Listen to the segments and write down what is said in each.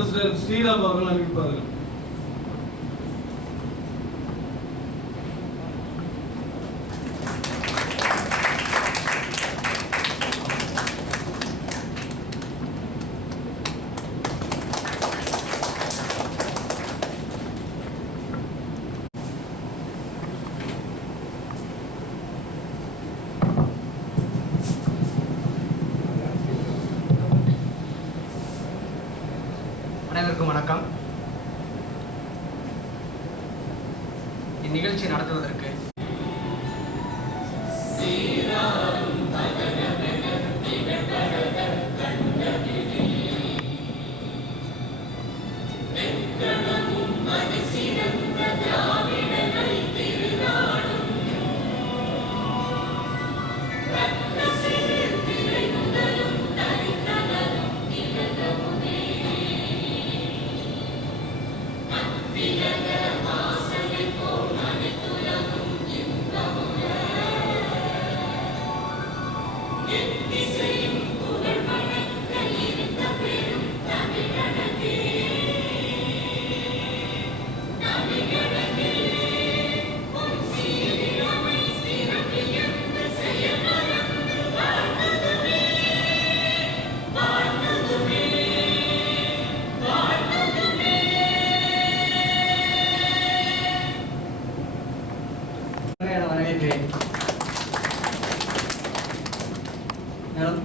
President Sriram அவர்கள் அறிவிப்பார்கள். அனைவருக்கும் வணக்கம். இந்நிகழ்ச்சி நடத்துவதற்கு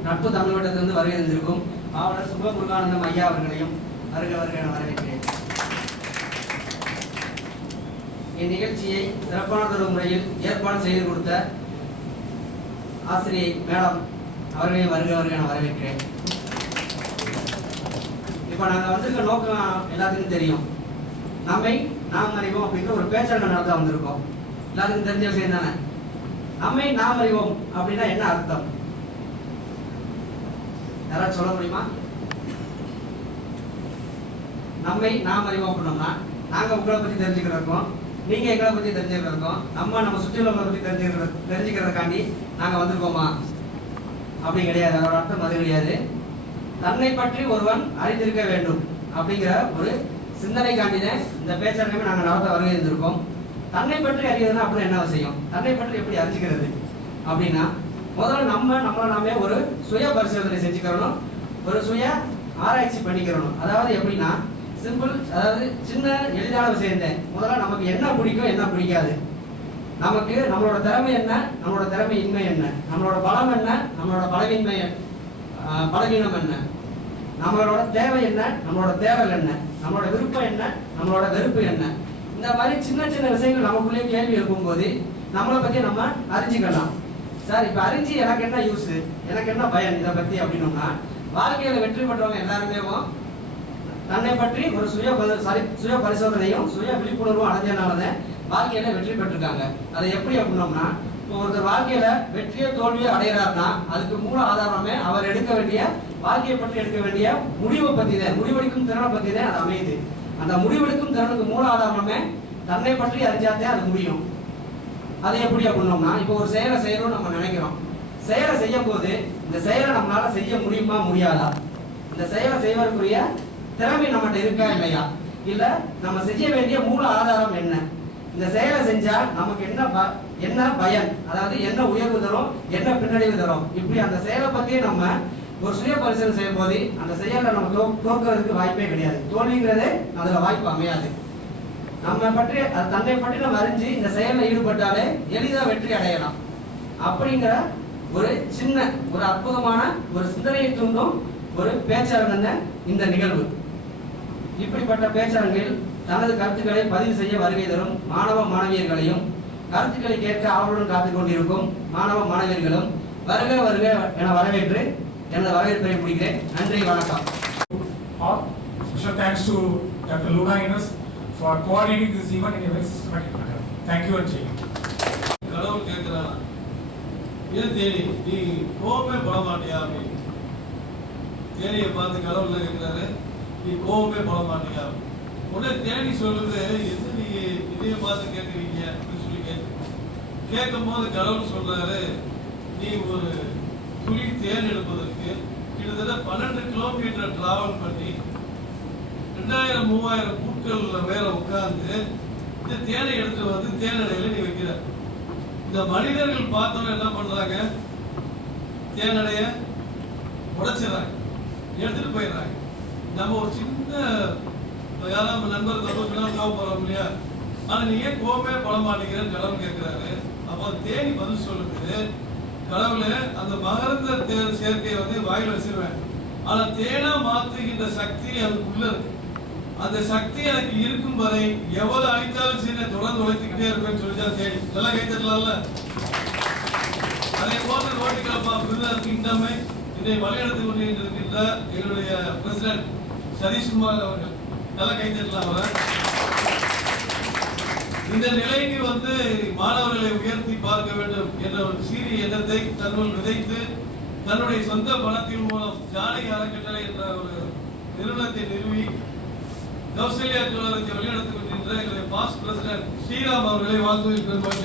நட்பு தமிழ்வட்டத்திலிருந்து வருகை தந்திருக்கும் ஆவலர் சுபமுருகானந்தம் ஐயா அவர்களையும் வருக வருக என வரவேற்கிறேன். இந்நிகழ்ச்சியை சிறப்பானதொரு முறையில் ஏற்பாடு செய்து கொடுத்த ஆசிரியை மேடம் அவர்களையும் வருக வருக என வரவேற்கிறேன். இப்போ நாங்கள் வந்திருக்க நோக்கம் எல்லாத்துக்கும் தெரியும். நம்மை நாம் அறிவோம் அப்படிங்கிற ஒரு பேச்சரங்க நடத்த வந்திருக்கோம். எல்லாத்துக்கும் தெரிஞ்ச விஷயம் தானே. நம்மை நாம் அறிவோம் அப்படின்னா என்ன அர்த்தம்? யாராவது சொல்ல முடியுமா? நம்மை நாம் அறிவோம் அப்படின்னோம்னா நாங்கள் உங்களை பற்றி தெரிஞ்சுக்கிறோம், நீங்கள் எங்களை பற்றி தெரிஞ்சுக்கிறோம், நம்ம சுற்றி உள்ளவங்களை பற்றி தெரிஞ்சுக்கிறதுக்காண்டி நாங்கள் வந்திருக்கோமா? அப்படி கிடையாது. அதோட அர்த்தம் அது கிடையாது. தன்னை பற்றி ஒருவன் அறிந்திருக்க வேண்டும் அப்படிங்கிற ஒரு சிந்தனைக்காண்டி தான் இந்த பேச்சரங்கமே நாங்கள் நடத்த வருகை இருந்திருக்கோம். தன்னை பற்றி அறியறதுன்னா அப்படின்னு என்ன விஷயம்? தன்னை பற்றி எப்படி அறிஞ்சிக்கிறது அப்படின்னா, முதல்ல நம்மளை நாமே ஒரு சுய பரிசோதனை செஞ்சுக்கிறணும், ஒரு சுய ஆராய்ச்சி பண்ணிக்கிறணும். அதாவது எப்படின்னா சிம்பிள், அதாவது சின்ன எளிதான விஷயம் தான். முதல்ல நமக்கு என்ன பிடிக்கும், என்ன பிடிக்காது, நமக்கு நம்மளோட திறமை என்ன, நம்மளோட திறமை இன்மை என்ன, நம்மளோட பலம் என்ன, நம்மளோட பலவீனம் என்ன, நம்மளோட தேவை என்ன, நம்மளோட தேவல் என்ன, நம்மளோட விருப்பம் என்ன, நம்மளோட வெறுப்பு என்ன. இந்த மாதிரி சின்ன சின்ன விஷயங்கள் நமக்குள்ளேயே கேள்வி எழுப்பும்போது நம்மளை பற்றி நம்ம அறிஞ்சிக்கலாம். சார் இப்போ அறிஞ்சு எனக்கு என்ன யூஸ், எனக்கு என்ன பயன் இதை பற்றி அப்படின்னோம்னா, வாழ்க்கையில் வெற்றி பெற்றவங்க எல்லாருமே தன்னை பற்றி ஒரு சுய பரிசோதனையும் சுய விழிப்புணர்வும் அடைஞ்சனாலதான் வாழ்க்கையில வெற்றி பெற்றிருக்காங்க. அதை எப்படி அப்படின்னோம்னா, இப்போ ஒருத்தர் வாழ்க்கையில வெற்றியோ தோல்வியோ அடைகிறாருன்னா அதுக்கு மூல ஆதாரமே அவர் எடுக்க வேண்டிய வாழ்க்கையை பற்றி எடுக்க வேண்டிய முடிவை பற்றி தான், முடிவெடுக்கும் திறனை பற்றி தான் அது அமையுது. அந்த முடிவெடுக்கும் திறனுக்கு மூல ஆதாரமே தன்னை பற்றி அறிஞ்சாத்தே அது முடியும். அது எப்படி அப்படின்னோம்னா, இப்போ ஒரு செயலை செய்யணும்னு நம்ம நினைக்கிறோம். செயலை செய்யும் போது இந்த செயலை நம்மளால செய்ய முடியுமா முடியாதா, இந்த செயலை செய்வதற்குரிய திறமை நம்மகிட்ட இருக்கா இல்லையா, இல்ல நம்ம செய்ய வேண்டிய மூல ஆதாரம் என்ன, இந்த செயலை செஞ்சா நமக்கு என்ன பயன், அதாவது என்ன உயர்வு தரும், என்ன பின்னடைவு தரும், இப்படி அந்த செயலை பத்தி நம்ம ஒரு சுய பரிசீலனை செய்யும் போது அந்த செயலை நம்ம தோற்கிறதுக்கு வாய்ப்பே கிடையாது. தோல்விங்கிறதே அதுல வாய்ப்பு அமையாது. நம்ம பற்றி தன்னை பற்றி நம்ம அறிஞ்சு இந்த செயலில் ஈடுபட்டாலே எளிதாக வெற்றி அடையலாம். அப்படிங்கிற ஒரு சின்ன ஒரு அற்புதமான ஒரு சிந்தனையை தூண்டும் ஒரு பேச்சரங்க இந்த நிகழ்வு. இப்படிப்பட்ட பேச்சரங்கில் தனது கருத்துக்களை பதிவு செய்ய வருகை தரும் மாணவ மாணவியர்களையும் கருத்துக்களை கேட்க ஆவலுடன் காத்துக் கொண்டிருக்கும் மாணவ மாணவியர்களும் வருக வருக என வரவேற்று எனது வரவேற்பை முடிக்கிறேன். நன்றி, வணக்கம். Special thanks to Dr. Luna Ines for coordinating this event in a very systematic manner. Thank you and Jay. கடவுள் கேட்கிறானா, ஏன் தேடி நீ கோபமே பட மாட்டியா அப்படின்னு தேடியை பார்த்து கடவுள் கேட்கிறாரு, நீ கோபமே பட மாட்டியா. உடனே தேடி சொல்லுது, எது நீங்க இதைய பார்த்து கேட்குறீங்க அப்படின்னு சொல்லி கேட்கும் போது கடவுள் சொல்றாரு, நீ ஒரு துளி தேன் எடுப்பதற்கு கிட்டத்தட்ட 12 கிலோமீட்டர் டிராவல் பண்ணி 2000 3000 பூக்கள்ல மேல உட்கார்ந்து இந்த தேனை எடுத்து வந்து தேனடையில நீ வைக்கிற. இந்த மனிதர்கள் பார்த்தோன்னு என்ன பண்றாங்க? தேனடைய உடைச்சிடறாங்க, எடுத்துட்டு போயிடுறாங்க. நம்ம ஒரு சின்ன யாராவது நண்பர்கள் கோவப்படுறோம் இல்லையா? ஆனா நீ ஏன் கோவமே பட மாட்டேங்கிறன்னு கடவுள் கேட்கிறாரு. அப்போ தேனி பதில் சொல்லுது, கடவுளே அந்த மகரந்த சேர்க்கையை வந்து வாயில வச்சிருவேன், ஆனா தேனா மாத்துகின்ற சக்தி அதுக்குள்ள இருக்கு. அந்த சக்தி எனக்கு இருக்கும் வரை எவ்வளவு அழித்தாலும் சரி தொடர்ந்து உழைத்துக்கிட்டே இருப்பேன்னு சொல்லிச்சா தேடி. நல்லா கை தட்டலாம்ல? அதே போல ரோட்டரி கிளப் ஆஃப் விருதுநகர் கிங்டமை இதை வழிநடத்தி கொண்டிருக்கின்ற எங்களுடைய பிரசிடென்ட் சதீஷ்குமார் அவர்கள், நல்லா கை தட்டலாம். அவர் இந்த நிலைக்கு வந்து மாணவர்களை உயர்த்தி பார்க்க வேண்டும் என்ற ஒரு சீரிய எண்ணத்தை தன்னுள் விதைத்து தன்னுடைய சொந்த பணத்தின் மூலம் ஜானகி அறக்கட்டளை என்ற ஒரு நிறுவனத்தை நிறுவி கௌசல்யா கல்லூரியை வழிநடத்தி கொண்டிருக்கின்ற எங்களுடைய பாஸ்ட் பிரசிடென்ட் ஸ்ரீராம் அவர்களை வாழ்த்துவில் பெருமாள்.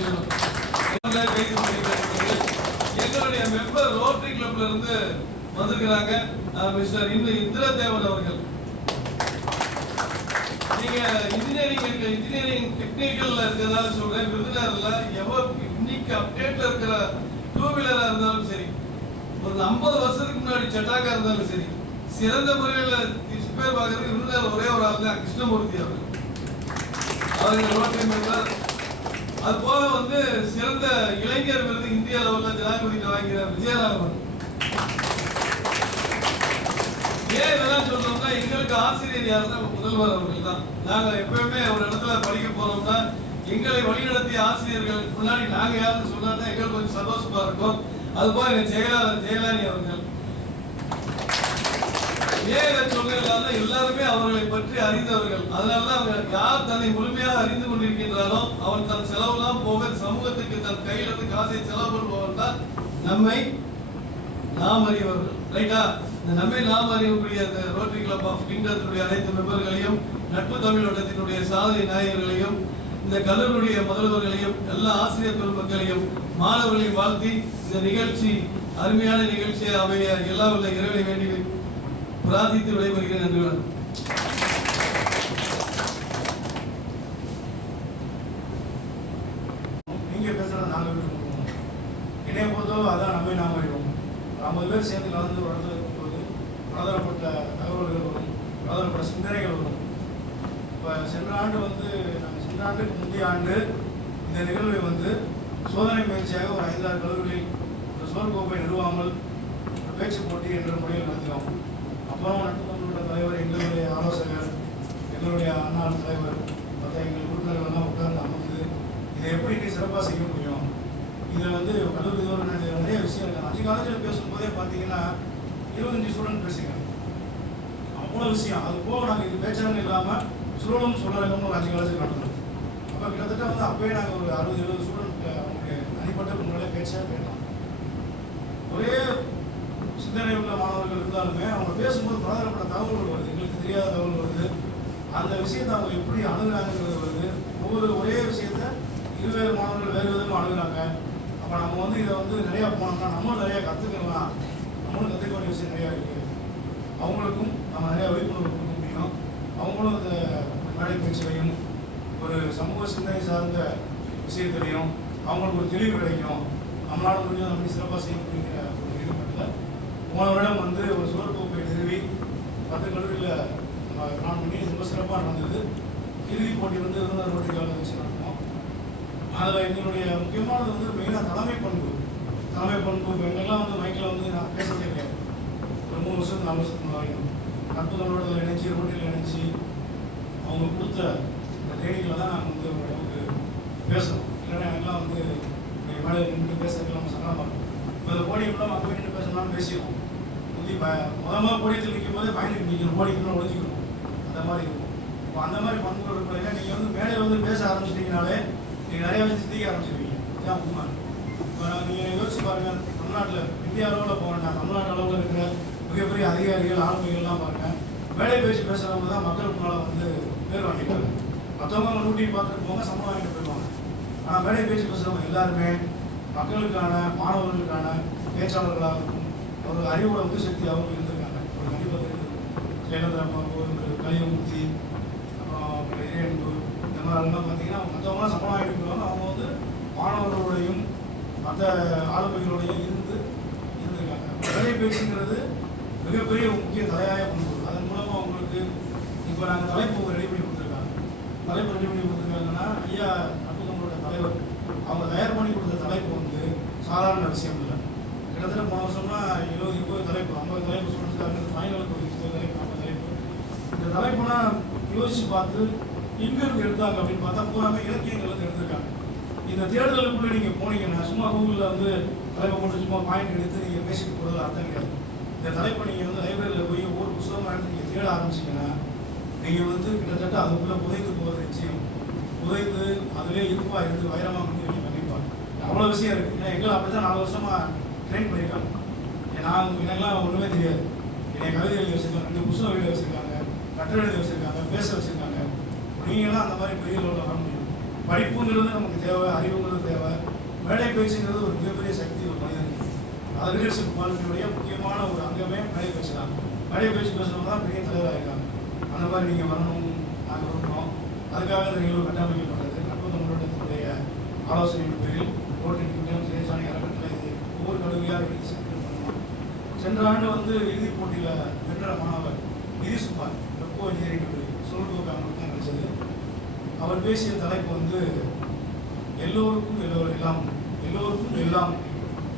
எங்களுடைய மெம்பர் ரோட்டரி கிளப்ல இருந்து வந்திருக்கிறாங்க மிஸ்டர் இந்திரதேவன் அவர்கள். நீங்க இன்ஜினியரிங் டெக்னிக்கல்ல இருக்கிறதால சொல்றேன், விருதுநகர்ல இன்னைக்கு அப்டேட்ல இருக்கிற டூ வீலரா இருந்தாலும் சரி, ஒரு 50 வருஷத்துக்கு முன்னாடி சட்டாக்கா இருந்தாலும் சரி, சிறந்த முறையில் பேர் பார்க்கறதுக்கு விருதுநகர் ஒரே ஒரு ஆள் தான், கிருஷ்ணமூர்த்தி அவர்கள் ரோட்டரி மெம்பர். அது போல வந்து சிறந்த இளைஞர் விருது இந்திய அளவில் ஜனாதிபதி வாங்கிறார் விஜயராகவன். ஏன் இதெல்லாம் சொல்றோம்னா, எங்களுக்கு ஆசிரியர் யாருன்னா முதல்வர் அவர்கள் தான். நாங்க எப்பவுமே ஒரு இடத்துல படிக்க போறோம்னா எங்களை வழிநடத்திய ஆசிரியர்கள் முன்னாடி நாங்க யாருன்னு சொன்னா எங்களுக்கு கொஞ்சம் சந்தோஷமா இருக்கும். அது போல எங்க செயலாளர் ஜெயலலிதா அவர்கள். ஏன் இதை சொல்லலாம், எல்லாருமே அவர்களை பற்றி அறிந்தவர்கள். அதனால அவங்க யார் தன்னை முழுமையாக அறிந்து கொண்டிருக்கின்றாலும் அவன் தன் செலவுலாம் போக சமூகத்துக்கு தன் கையில இருந்து காசை செலவு பண்ணுபவன் தான் நம்மை நாம் அறிவர்கள். ரைட்டா? இந்த நம்மை நாம் அறியக்கூடிய இந்த ரோட்டரி கிளப் ஆஃப் கிங்டத்தினுடைய அனைத்து மெம்பர்களையும், நட்பு தமிழ் வட்டத்தினுடைய சாதனை நாயகர்களையும், இந்த கல்லூரியுடைய முதல்வர்களையும், எல்லா ஆசிரியர் பெருமக்களையும், மாணவர்களையும் வாழ்த்தி இந்த நிகழ்ச்சி அருமையான நிகழ்ச்சியை அமைய எல்லா உள்ள இறைவனை வேண்டி பிரார்த்தித்து விடைபெறுகிறேன். நன்றியுடன். நீங்க பேசுறத நாங்க விட்டுருக்கோம். என்னைய பொறுத்தவரை அதான் நம்மை நாம் அறிவோம். 50 பேர் சேர்ந்து கலந்து ஒரு இடத்துல இருக்கும்போது பலதரப்பட்ட தகவல்கள் வரும், பலதரப்பட்ட சிந்தனைகள் வரும். இப்போ சென்ற ஆண்டுக்கு முந்தைய ஆண்டு இந்த நிகழ்வை வந்து சோதனை முயற்சியாக ஒரு 5-6 கல்லூரிகளில் ஒரு சோர்கோப்பை நிறுவாமல் பேச்சு போட்டி என்ற முறையில் நடத்தினோம். அப்புறம் நட்பு தலைவர், எங்களுடைய ஆலோசகர், எங்களுடைய அண்ணாள் தலைவர், மற்ற எங்கள் உறுப்பினர்கள்லாம் உட்கார்ந்து அமர்ந்து இதை எப்படி நீ சிறப்பாக செய்ய முடியும், இதை வந்து கல்லூரி தோறும் நிறைய விஷயம் இருக்கு. 5 காலேஜில் பேசும்போதே பார்த்தீங்கன்னா 25 ஸ்டூடெண்ட் பேசுகிறேன், அவ்வளோ விஷயம். அது போக நாங்கள் இது பேச்சரங்கம் இல்லாமல் சுழலும் சொல்லரங்கம்னு ஒரு 5 காலேஜில் நடத்தணும். அப்போ கிட்டத்தட்ட வந்து அப்போயே நாங்கள் ஒரு 60-70 ஸ்டூடெண்ட் அவங்களுக்கு தனிப்பட்ட முன்னாலே பேச்சாக கேட்டோம். ஒரே சிந்தனை உள்ள மாணவர்கள் இருந்தாலுமே அவங்க பேசும்போது பலதரப்பட்ட தகவல்கள் வருது, எங்களுக்கு தெரியாத தகவல் வருது. அந்த விஷயத்தை அவங்க எப்படி அணுகுறாங்கிறது வருது. ஒரே விஷயத்த இருவேறு மாணவர்கள் வேறு விதமாக அணுகுறாங்க. அப்போ நம்ம வந்து இதை வந்து நிறையா போனோம்னா நம்மளும் நிறையா கற்றுக்கலாம். நம்மளும் கற்றுக்க வேண்டிய விஷயம் நிறையா இருக்குது. அவங்களுக்கும் நம்ம நிறையா விழிப்புணர்வு கொடுக்க முடியும். அவங்களும் அந்த மேடை பேச்சுலையும் ஒரு சமூக சிந்தனை சார்ந்த விஷயத்திலையும் அவங்களுக்கு ஒரு தெளிவு கிடைக்கும். நம்மளால முடியும் அப்படி சிறப்பாக செய்யக்கூடிய ஒரு ஈடுபாட்டில் போன வருடம் வந்து ஒரு சோர்கோப்பை நிறுவி 10 கல்லூரியில் நான் பண்ணி ரொம்ப சிறப்பாக நடந்தது. இறுதிப் போட்டி வந்து விருதுநகர் ரோட்டரி கிளப்ல வச்சு நடக்கும். அதில் எங்களுடைய முக்கியமானது வந்து மெயினாக தலைமை பண்பு. இப்போ எங்கெல்லாம் வந்து மைக்கில் வந்து நான் பேசுறதே கிடையாது. ஒரு 3 வருஷத்துக்கு 4 வருஷத்துக்கு வரைக்கும் நட்பு தமிழோட இணைச்சி ரோட்டரியில் இணைச்சி அவங்க கொடுத்த இந்த ட்ரைனிங்கில் தான் நாங்கள் வந்து ஓரளவுக்கு பேசணும். இல்லைன்னா எல்லாம் வந்து மேலே நின்று பேசுறதுக்கு நம்ம சங்கடமாக இருக்கும். இப்போ இந்த போடியெல்லாம் அங்கே நின்று பேசணும்னு பேசிடுவோம். முதல் போடியத்தில் நிற்கும் போதே பயணிக்கு நிற்கணும், போடிக்கணும், ஒழிஞ்சிக்கணும், அந்த மாதிரி இருக்கும். இப்போ அந்த மாதிரி பண்புகள் இருக்கிறீங்க. நீங்கள் வந்து மேலே வந்து பேச ஆரம்பிச்சிட்டிங்கனாலே நீங்கள் நிறைய வந்து சிந்திக்க ஆரம்பிச்சிருவீங்க. இதான் உண்மை. இப்போ நீங்கள் யோசிச்சு பாருங்கள், தமிழ்நாட்டில் இந்தியா அளவில் போக வேண்டாம், தமிழ்நாட்டு அளவில் இருக்கிற மிகப்பெரிய அதிகாரிகள் ஆளுமைகள்லாம் பாருங்கள், வேலை பேச்சு பேசுகிறவங்க தான் மக்களுக்கு முன்னால் வந்து பேர் வாங்கிட்டாங்க. மற்றவங்க நூட்டின்னு பார்த்துட்டு போங்க, சம்பளம் வாங்கிட்டு போயிடுவாங்க. ஆனால் வேலை பேச்சு பேசுகிறவங்க எல்லாருமே மக்களுக்கான மாணவர்களுக்கான பேச்சாளர்களாகவும் ஒரு அறிவோட உந்து சக்தியாகவும் இருந்திருக்காங்க. ஒரு கண்டிப்பாக இருந்திருக்கும். ஜெயலலிதா அம்மாவோ, கலியமூர்த்தி, மாணவர்கள்லாம் பார்த்தீங்கன்னா மற்றவங்களாம் சம்பளம் எடுக்கிறவங்க அவங்க வந்து மாணவர்களுடையும் மற்ற ஆளுமைகளோடையும் இருந்திருக்காங்க. வேலை பேச்சுங்கிறது மிகப்பெரிய முக்கிய தலையாக கொண்டு வரும். அதன் மூலமாக உங்களுக்கு இப்போ நாங்கள் தலைப்பு ரெடி பண்ணி கொடுத்துருக்காங்க. தலைப்பு ரெடி பண்ணி கொடுத்துருக்காங்கன்னா ஐயா நம்மளோட தலைவர் அவங்க தயார் பண்ணி கொடுத்த தலைப்பு வந்து சாதாரண விஷயம் இல்லை. கிட்டத்தட்ட போன வருஷம்னா 70 தலைப்பு 50 தலைப்பு சொல்லிருக்காங்க. ஃபைனலுக்கு ஒரு 20 தலைப்பு 50 தலைப்பு. இந்த தலைப்புலாம் யோசிச்சு பார்த்து எங்கிருந்து எடுத்தாங்க அப்படின்னு பார்த்தா பூராமே இலக்கியங்கள் வந்து எடுத்திருக்காங்க. இந்த தேர்தலுக்குள்ளே நீங்கள் போனீங்கன்னா சும்மா கூகுளில் வந்து தலைப்பை போட்டு சும்மா பாயிண்ட் எடுத்து நீங்கள் பேசிட்டு போகிறது அர்த்தம் கிடையாது. இந்த தலைப்பை நீங்கள் வந்து லைப்ரரியில் போய் ஒவ்வொரு புத்தகமாக எடுத்து நீங்கள் தேட ஆரம்பிச்சிங்கன்னா நீங்கள் வந்து கிட்டத்தட்ட அதுக்குள்ளே புதைந்து போகிறது நிச்சயம். புதைந்து அதிலே இருப்பாக இருந்து வைரமாக முடியும் கண்டிப்பாக. அவ்வளோ விஷயம் இருக்குது. ஏன்னா எங்களை அப்படி தான் 4 வருஷமாக ட்ரெயின் பண்ணியிருக்காங்க. எனக்கெல்லாம் ஒன்றுமே தெரியாது. என்னை கவிதை எழுதி வச்சுருக்காங்க, 2 புத்தகம் எழுதி வச்சுருக்காங்க, கட்டுரை எழுதி வச்சுருக்காங்க, பேச வச்சுருக்காங்க. நீங்களாம் அந்த மாதிரி பெரிய லெவலில் வர முடியும். படிப்புங்கிறது நமக்கு தேவை, அறிவுங்கிறது தேவை. மேடை பேச்சுங்கிறது ஒரு மிகப்பெரிய சக்தி ஒரு மனிதனுக்கு. அது லீடர்ஷிப் குவாலிட்டியுடைய முக்கியமான ஒரு அங்கமே மேடை பேச்சு தான். மேடை பேச்சு பேசுகிறவங்க தான் பெரிய தலைவராக இருக்காங்க. அந்த மாதிரி நீங்கள் வரணும், நாங்கள் விரும்புகிறோம். அதுக்காக இந்த நிகழ்வு கட்டமைக்கப்பட்டது. நம்மளுடைய ஆலோசனையின் பேரில் ரோட்டின் திட்டம் சேசாணி அறக்கட்டளை இது ஒவ்வொரு கல்வியாக எழுதி சென்று பண்ணலாம். சென்ற ஆண்டு வந்து இறுதிப் போட்டியில் வென்ற மாணவர் நிதிஷ்குமார் வெப்போ இன்ஜினியரிங் கல்லூரி சோல்கோக்கு அவங்களுக்கு தான் கிடைச்சது. அவர் பேசிய தலைப்பு வந்து எல்லோருக்கும் எல்லாம் எல்லோருக்கும் எல்லாம்.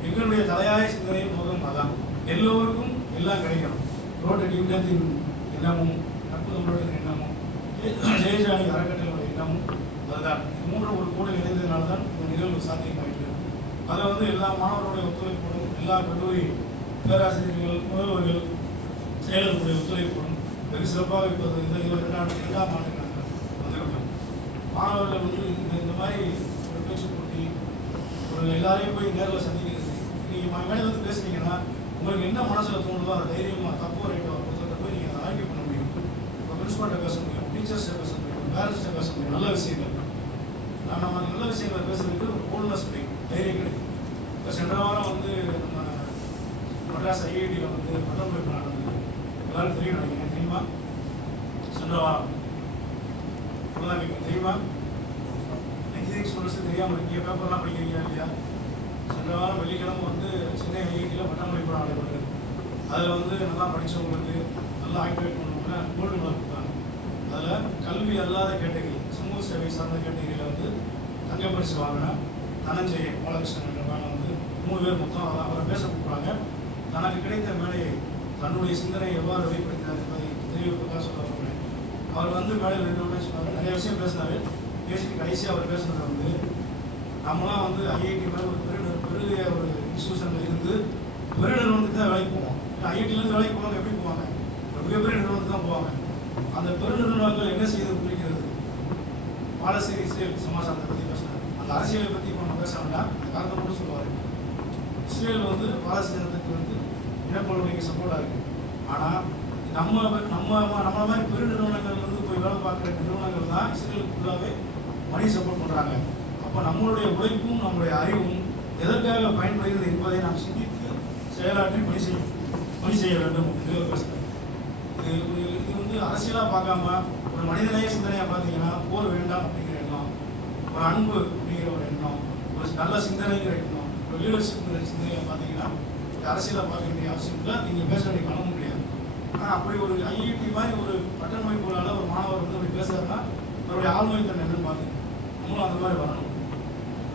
எங்களுடைய தலையாய சிந்தனையின் நோக்கம் அதான். எல்லோருக்கும் எல்லாம் கிடைக்கணும். ரோட்டரி யூனியத்தின் எண்ணமும் நட்புதோட்டத்தின் எண்ணமும் ஜெயஜானி அறக்கட்டளையோட எண்ணமும் அதுதான். இது 3 ஒரு கூட இணைந்ததுனால தான் இந்த நிகழ்வு சாத்தியமாயிட்டு. அதை வந்து எல்லா மாணவர்களுடைய ஒத்துழைப்போடும், எல்லா கல்லூரி பேராசிரியர்கள், முதல்வர்கள், செயலர்களுடைய ஒத்துழைப்போடும் வெகு சிறப்பாக இப்போது இந்த 22ஆம் ஆண்டு நாங்கள் வந்திருக்கோம். மாணவர்கள் வந்து இந்த மாதிரி ஒரு பேச்சு போட்டி, ஒரு எல்லாரையும் போய் நேரில் சந்திக்கிறது. நீங்கள் மேலே வந்து பேசுனீங்கன்னா உங்களுக்கு என்ன மனசில் தோணுதோ அதை தைரியமாக தப்போ ரைட்டோ ஒருத்தர் போய் நீங்கள் அதை ஆய்வு பண்ண முடியும். இப்போ பிரின்ஸ்பால்கிட்ட பேச முடியும், டீச்சர்ஸ்ட்டை பேச முடியும், பேரண்ட்ஸ்ட்டை பேச முடியும். நல்ல விஷயங்கள் நம்ம நல்ல விஷயங்களை பேசுறதுக்கு ஒரு போல்ட்னஸ் கிடைக்கும், தைரியம் கிடைக்கும். இப்போ சென்ற வாரம் வந்து நம்ம மெட்ராஸ் ஐஐடியில் வந்து பட்டமளிப்பு நடந்தது. எல்லாரும் தெரியும் நினைக்கிறேன். தெரியுமா? சென்ற வாரம் தெரியுமா? இன்ஜினியரிங் ஸ்டூடெண்ட்ஸ் தெரியாமல் இருக்கீங்க, பேப்பர்லாம் படிக்கிறீங்க இல்லையா? சென்ற வாரம் வெள்ளிக்கிழமை வந்து சென்னை ஐஐடியில் பட்டமளிப்பு நடைபெற்றது. அதில் வந்து நல்லா படித்தவங்களுக்கு நல்லா ஆக்டிவேட் பண்ணவங்க கோல்டு மெடல் கொடுத்தாங்க. அதில் கல்வி அல்லாத கேட்டகரி, சமூக சேவை சார்ந்த கேட்டகரியில் வந்து தங்க பரிசு வாங்கின தனஞ்செய பாலகிருஷ்ணன் என்ற மேலே வந்து 3 பேர் மொத்தம் அவரை பேச கொடுக்குறாங்க. தனக்கு கிடைத்த மேடையை தன்னுடைய சிந்தனையை எவ்வாறு வெளிப்படுத்தினார் என்பதை தெரிவிப்பதாக சொல்ல போகிறேன். அவர் வந்து மேடையில் நின்று சொன்னார், நிறைய விஷயம் பேசினார். பேசிட்டு கடைசியாக அவர் பேசுனது வந்து நம்மளாம் வந்து ஐஐடி மேலே ஒரு பெரிய ஒரு இன்ஸ்டியூஷனில் இருந்து பெரிய நிறுவனத்துக்கு தான் வேலைக்கு போவோம். ஐஐடியிலேருந்து வேலைக்கு போவாங்க, எப்படி போவாங்க? ஒரு மிகப்பெரிய நிறுவனத்துக்கு தான் போவாங்க. அந்த பெருநிறுவனங்கள் என்ன செய்து புரிகிறது? பாலஸ்தீன இஸ்ரேல் சமாசாரத்தை பற்றி பேசினார். அந்த அரசியலை பற்றி இப்போ நம்ம பேச வேண்டாம், அந்த காரணத்தை மட்டும் சொல்லுவார். இஸ்ரேல் வந்து பாலஸ்தீனத்துக்கு வந்து இனப்படுகொலைக்கு சப்போர்ட்டாக இருக்குது. ஆனால் நம்ம மாதிரி பெருநிறுவனங்கள் வந்து போய் வேலை பார்க்குற நிறுவனங்கள் தான் இஸ்ரேலுக்கு ஃபுல்லாகவே மணி சப்போர்ட் பண்ணுறாங்க. அப்போ நம்மளுடைய உழைப்பும் நம்மளுடைய அறிவும் எதற்காக பயன்படுகிறது என்பதை நாம் சிந்தித்து செயலாற்றி பணி செய்ய வேண்டும் என்று பேசுகிறேன். இது வந்து அரசியலாக பார்க்காம ஒரு மனிதநேய சிந்தனையாக பார்த்தீங்கன்னா போர் வேண்டாம் அப்படிங்கிற எண்ணம், ஒரு அன்பு அப்படிங்கிற ஒரு எண்ணம், ஒரு நல்ல சிந்தனைங்கிற எண்ணம், ஒரு லீடர்ஷிப்ங்கிற சிந்தனையாக பார்த்தீங்கன்னா அரசியலாக பார்க்க வேண்டிய அவசியம் இல்லை. நீங்கள் பேச வேண்டிய காலமும் கிடையாது. ஆனால் அப்படி ஒரு ஐஐடி மாதிரி ஒரு பட்டமளிப்புகளால் ஒரு மாணவர் வந்து அப்படி பேசுறாருன்னா அவருடைய ஆளுமை தன்னை என்னன்னு பார்த்து நம்மளும் அந்த மாதிரி வரணும்.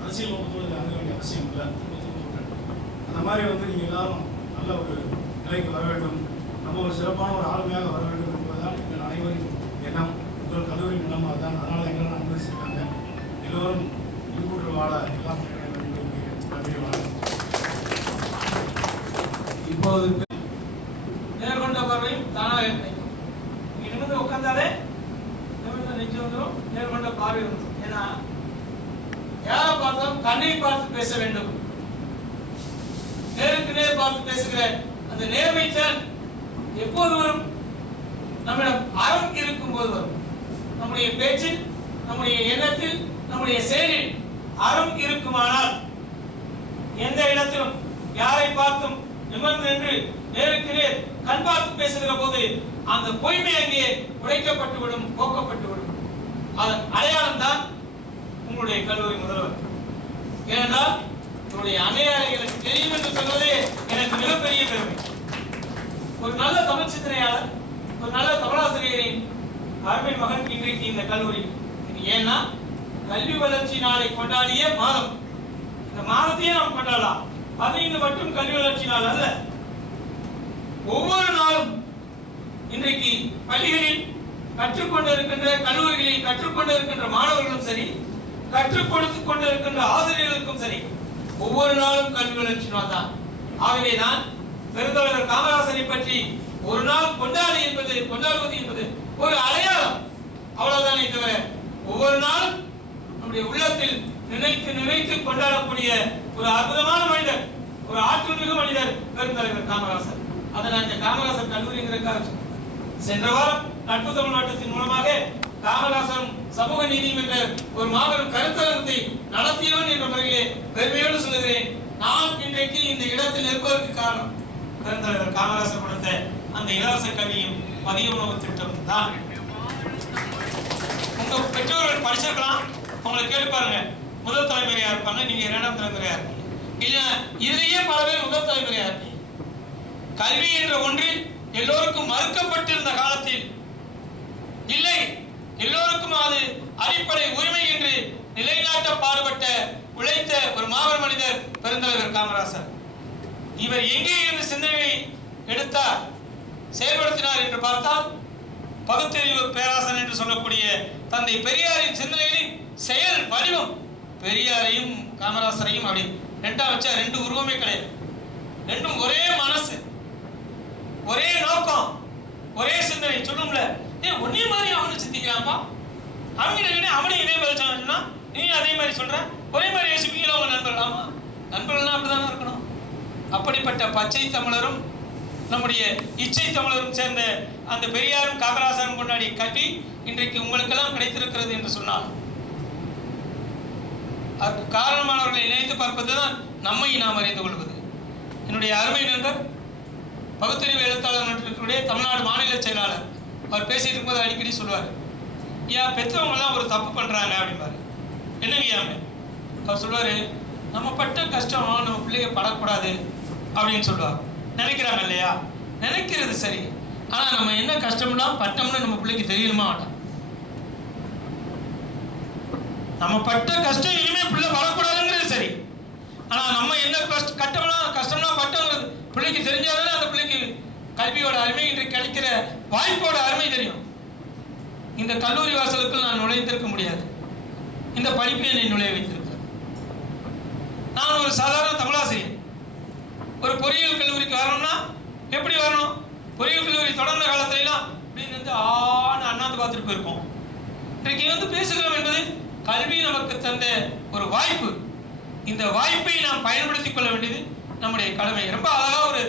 அரசியல் நோக்கத்தோடு அணுக வேண்டிய அவசியம் இல்லை. அந்த மாதிரி வந்து நீங்கள் எல்லாரும் நல்ல ஒரு நிலைக்கு வர வேண்டும், நம்ம ஒரு சிறப்பான ஒரு ஆளுமையாக வர வேண்டும் என்பதுதான் எங்கள் அனைவரின் எண்ணம். உங்கள் கல்லூரி எண்ணம் அதுதான். அதனால் எங்களை அனுமதிச்சிருக்காங்க. எல்லோரும் இன்புற்று வாழ எல்லாம் நன்றி. இப்போது நேர்கொண்ட பார்வையும் தானாக நினைக்கும். நீங்க நிமிர்ந்து உட்கார்ந்தாலே நிமிர்ந்து நிச்சயம் வந்துடும், நேர்கொண்ட பார்வை வந்துடும். ஏன்னா யாரை பார்த்தாலும் கண்ணை பார்த்து பேச வேண்டும். நேருக்கு நேர் பார்த்து பேசுகிற அந்த நேர்மைத்தான் எப்போது வரும்? நம்மிடம் அறம் இருக்கும் போது வரும். நம்முடைய பேச்சில், நம்முடைய எண்ணத்தில், நம்முடைய செயலில் அறம் இருக்குமானால் எந்த இடத்திலும் யாரை பார்த்தும் நிமிர்ந்து நின்று நேருக்கு நேர் கண் பார்த்து பேசுகிற போது அந்த பொய்மை அங்கே உடைக்கப்பட்டுவிடும், போக்கப்பட்டுவிடும். அதன் அடையாளம் தான் உங்களுடைய கல்லூரி முதல்வர். ஏனென்றால் உங்களுடைய அடையாளங்களுக்கு தெரியும் என்று சொல்வதே எனக்கு மிகப்பெரிய பெருமை. ஒரு நல்ல தமிழ் சிந்தனையாளர், ஒரு நல்ல தமிழாசிரியரின் அருமை மகன் இன்றைக்கு இந்த கல்லூரி. ஏன்னா கல்வி வளர்ச்சி நாளை கொண்டாடிய மாதம், இந்த மாதத்தையே நாம் கொண்டாடலாம். அது இந்த மட்டும் கல்வி வளர்ச்சி நாள் அல்ல. ஒவ்வொரு நாளும் இன்றைக்கு பள்ளிகளில் கற்றுக்கொண்டிருக்கின்ற, கல்லூரிகளில் கற்றுக்கொண்டிருக்கின்ற மாணவர்களும் சரி, கற்றுக் கொடுத்து கொண்டிருக்கின்ற ஆசிரியர்களுக்கும் சரி, ஒவ்வொரு நாளும் கல்வி வளர்ச்சி நாள் தான். ஆகவேதான் பெருந்தலைவர் காமராசரை பற்றி ஒரு நாள் கொண்டாடுவது என்பது ஒரு அடையாளம், அவ்வளவுதானே தவிர ஒவ்வொரு நாளும் நம்முடைய உள்ளத்தில் நினைத்து கொண்டாடக்கூடிய ஒரு அற்புதமான மனிதர், ஒரு ஆற்றல் மிகு மனிதர் பெருந்தலைவர் காமராசர். அதை நான் இந்த காமராசர் கல்லூரிங்கிறதுக்காக சென்ற வாரம் நட்பு தமிழ்நாட்டத்தின் மூலமாக காமராசரும் சமூக நீதியும் என்ற ஒரு மாபெரும் கருத்தரங்கத்தை நடத்தியவன் என்ற முறையிலே பெருமையோடு சொல்லுகிறேன். நான் இன்றைக்கு இந்த இடத்தில் இருப்பதற்கு காரணம் பெருந்தலைவர் காமராசர் கொடுத்த அந்த இலவச கல்வியும் மதிய உணவு திட்டம் தான். உங்க பெற்றோர்கள் படிச்சிருக்கலாம், உங்களை கேட்டு பாருங்க, முதல் தலைமுறையா இருப்பாங்க, நீங்க இரண்டாம் தலைமுறையா இருப்பீங்க. இல்ல இதுலயே பல பேர் முதல் தலைமுறையா இருப்பீங்க. கல்வி என்ற ஒன்றில் எல்லோருக்கும் மறுக்கப்பட்டிருந்த காலத்தில் இல்லை, எல்லோருக்கும் அது அடிப்படை உரிமை என்று நிலைநாட்ட பாடுபட்ட உழைத்த ஒரு மாபெரும் மனிதர் பெருந்தலைவர் காமராசர். இவர் எங்கே இருந்து சிந்தனையை எடுத்தார், செயல்படுத்தினார் என்று பார்த்தால் பகுத்தறிவு பேராசன் என்று சொல்லக்கூடிய தந்தை பெரியாரின் சிந்தனைகளின் செயல் வடிவம். பெரியாரையும் காமராசரையும் அப்படி ரெண்டா வச்சா ரெண்டு உருவமே கிடையாது. ரெண்டும் ஒரே மனசு, ஒரே நோக்கம், ஒரே சிந்தனை. சொல்லும்ல, ஒன்னே மாதிரி அவனு சிந்திக்கிறான்பா, அவங்க அவனையும் இதே மாதிரி சொன்னா நீ அதே மாதிரி சொல்ற, ஒரே மாதிரி யோசிப்பீங்களா உங்க நண்பர்களாமா? நண்பர்கள்லாம் அப்படிதானே இருக்கணும். அப்படிப்பட்ட பச்சை தமிழரும் நம்முடைய இச்சை தமிழரும் சேர்ந்த அந்த பெரியாரும் காமராசரும் கொண்டாடிய கல்வி இன்றைக்கு உங்களுக்கெல்லாம் கிடைத்திருக்கிறது என்று சொன்னால் அதற்கு காரணமானவர்களை நினைத்து பார்ப்பதுதான் நம்மை நாம் அறிந்து கொள்வது. என்னுடைய அருமை நண்பர் பகுத்தறிவு எழுத்தாளர்களுடைய தமிழ்நாடு மாநில செயலாளர் அவர் பேசிட்டு இருக்கும்போது அடிக்கடி சொல்லுவார், ஏன் பெற்றவங்கலாம் ஒரு தப்பு பண்றாங்க அப்படிம்பாரு. என்னங்கய்யாமே அவர் சொல்லுவாரு, நம்ம பட்ட கஷ்டம் நம்ம பிள்ளைங்க படக்கூடாது அப்படின்னு சொல்லுவார். நினைக்கிறாங்க இல்லையா? நினைக்கிறது சரி, ஆனா நம்ம என்ன கஷ்டம்லாம் பட்டோம்னு நம்ம பிள்ளைக்கு தெரியணுமா வேண்டாம்? நம்ம பட்ட கஷ்டம் இனிமே பிள்ளை படக்கூடாதுங்கிறது சரி, ஆனா நம்ம என்ன கஷ்டம்லாம் பட்டோங்கிறது பிள்ளைக்கு தெரிஞ்சாதானே அந்த பிள்ளைக்கு கல்வியோட அருமை, இன்றைக்கு கிடைக்கிற வாய்ப்போட அருமை தெரியும். இந்த கல்லூரி வாசலுக்கு நான் நுழைந்திருக்க முடியாது, இந்த படிப்பு என்னை நுழைய வைத்திருக்க. நான் ஒரு சாதாரண தமிழாசிரியர், ஒரு பொறியியல் கல்லூரிக்கு வரணும்னா எப்படி வரணும்? பொறியியல் கல்லூரி தொடர்ந்த காலத்திலாம் அப்படின்னு வந்து அண்ணாந்து பார்த்துட்டு போயிருப்போம். இன்றைக்கு வந்து பேசுகிறோம் என்பது கல்வி நமக்கு தந்த ஒரு வாய்ப்பு. இந்த வாய்ப்பை நாம் பயன்படுத்திக் கொள்ள வேண்டியது நம்முடைய கடமை. ரொம்ப அழகா ஒரு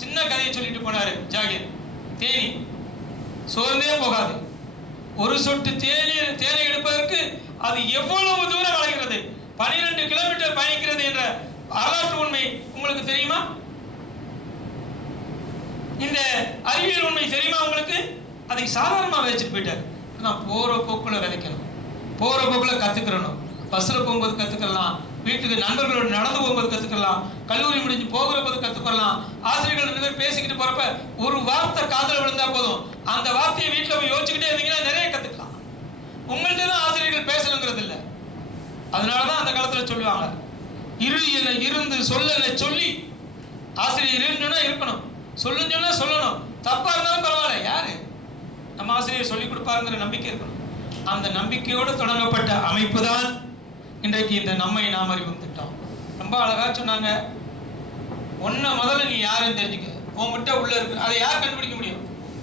சின்ன கதையை சொல்லிட்டு போனாரு ஜாகிர். தேனி சோர்ந்தே போகாது, ஒரு சொட்டு தேனை எடுப்பதற்கு அது எவ்வளவு தூரம் அலைகிறது, 12 கிலோமீட்டர் பயணிக்கிறது என்ற வரலாற்று உண்மை உங்களுக்கு தெரியுமா? இந்த அறிவியல் உண்மை தெரியுமா உங்களுக்கு? அதை சாதாரணமாக வச்சுட்டு போயிட்டார். நான் போற போக்குல விதைக்கணும், போற போக்குல கத்துக்கிறணும். பஸ்ல போகும்போது கத்துக்கலாம், வீட்டுக்கு நண்பர்களோடு நடந்து போகும்போது கத்துக்கலாம், கல்லூரி முடிஞ்சு போகிற போது கத்துக்கலாம். ஆசிரியர்கள் 2 பேர் பேசிக்கிட்டு போறப்ப ஒரு வார்த்தை காதல விழுந்தா போதும், அந்த வார்த்தையை வீட்டுல போய் யோசிச்சுக்கிட்டே இருந்தீங்கன்னா நிறைய கத்துக்கலாம். உங்கள்கிட்ட தான் ஆசிரியர்கள் பேசணுங்கிறது இல்லை. அதனாலதான் அந்த காலத்துல சொல்லுவாங்க, இரு என இருந்து சொல்ல சொல்லி. ஆசிரியர் இருந்துன்னா இருக்கணும், சொல்லுன்னா சொல்லணும். தப்பா இருந்தாலும் பரவாயில்ல, யாரு நம்ம ஆசிரியர் சொல்லி கொடுப்பாருங்கிற நம்பிக்கை இருக்கணும். அந்த நம்பிக்கையோடு தொடங்கப்பட்ட அமைப்பு தான் இன்றைக்கு இந்த நம்மை நாம் அறிவோம் திட்டம். ரொம்ப அழகா சொன்னாங்க, முதல்ல நீ யாருன்னு தெரிஞ்சுக்க, உன்கிட்ட உள்ள இருக்கு. அதை யார் கண்டுபிடிக்க முடியும்?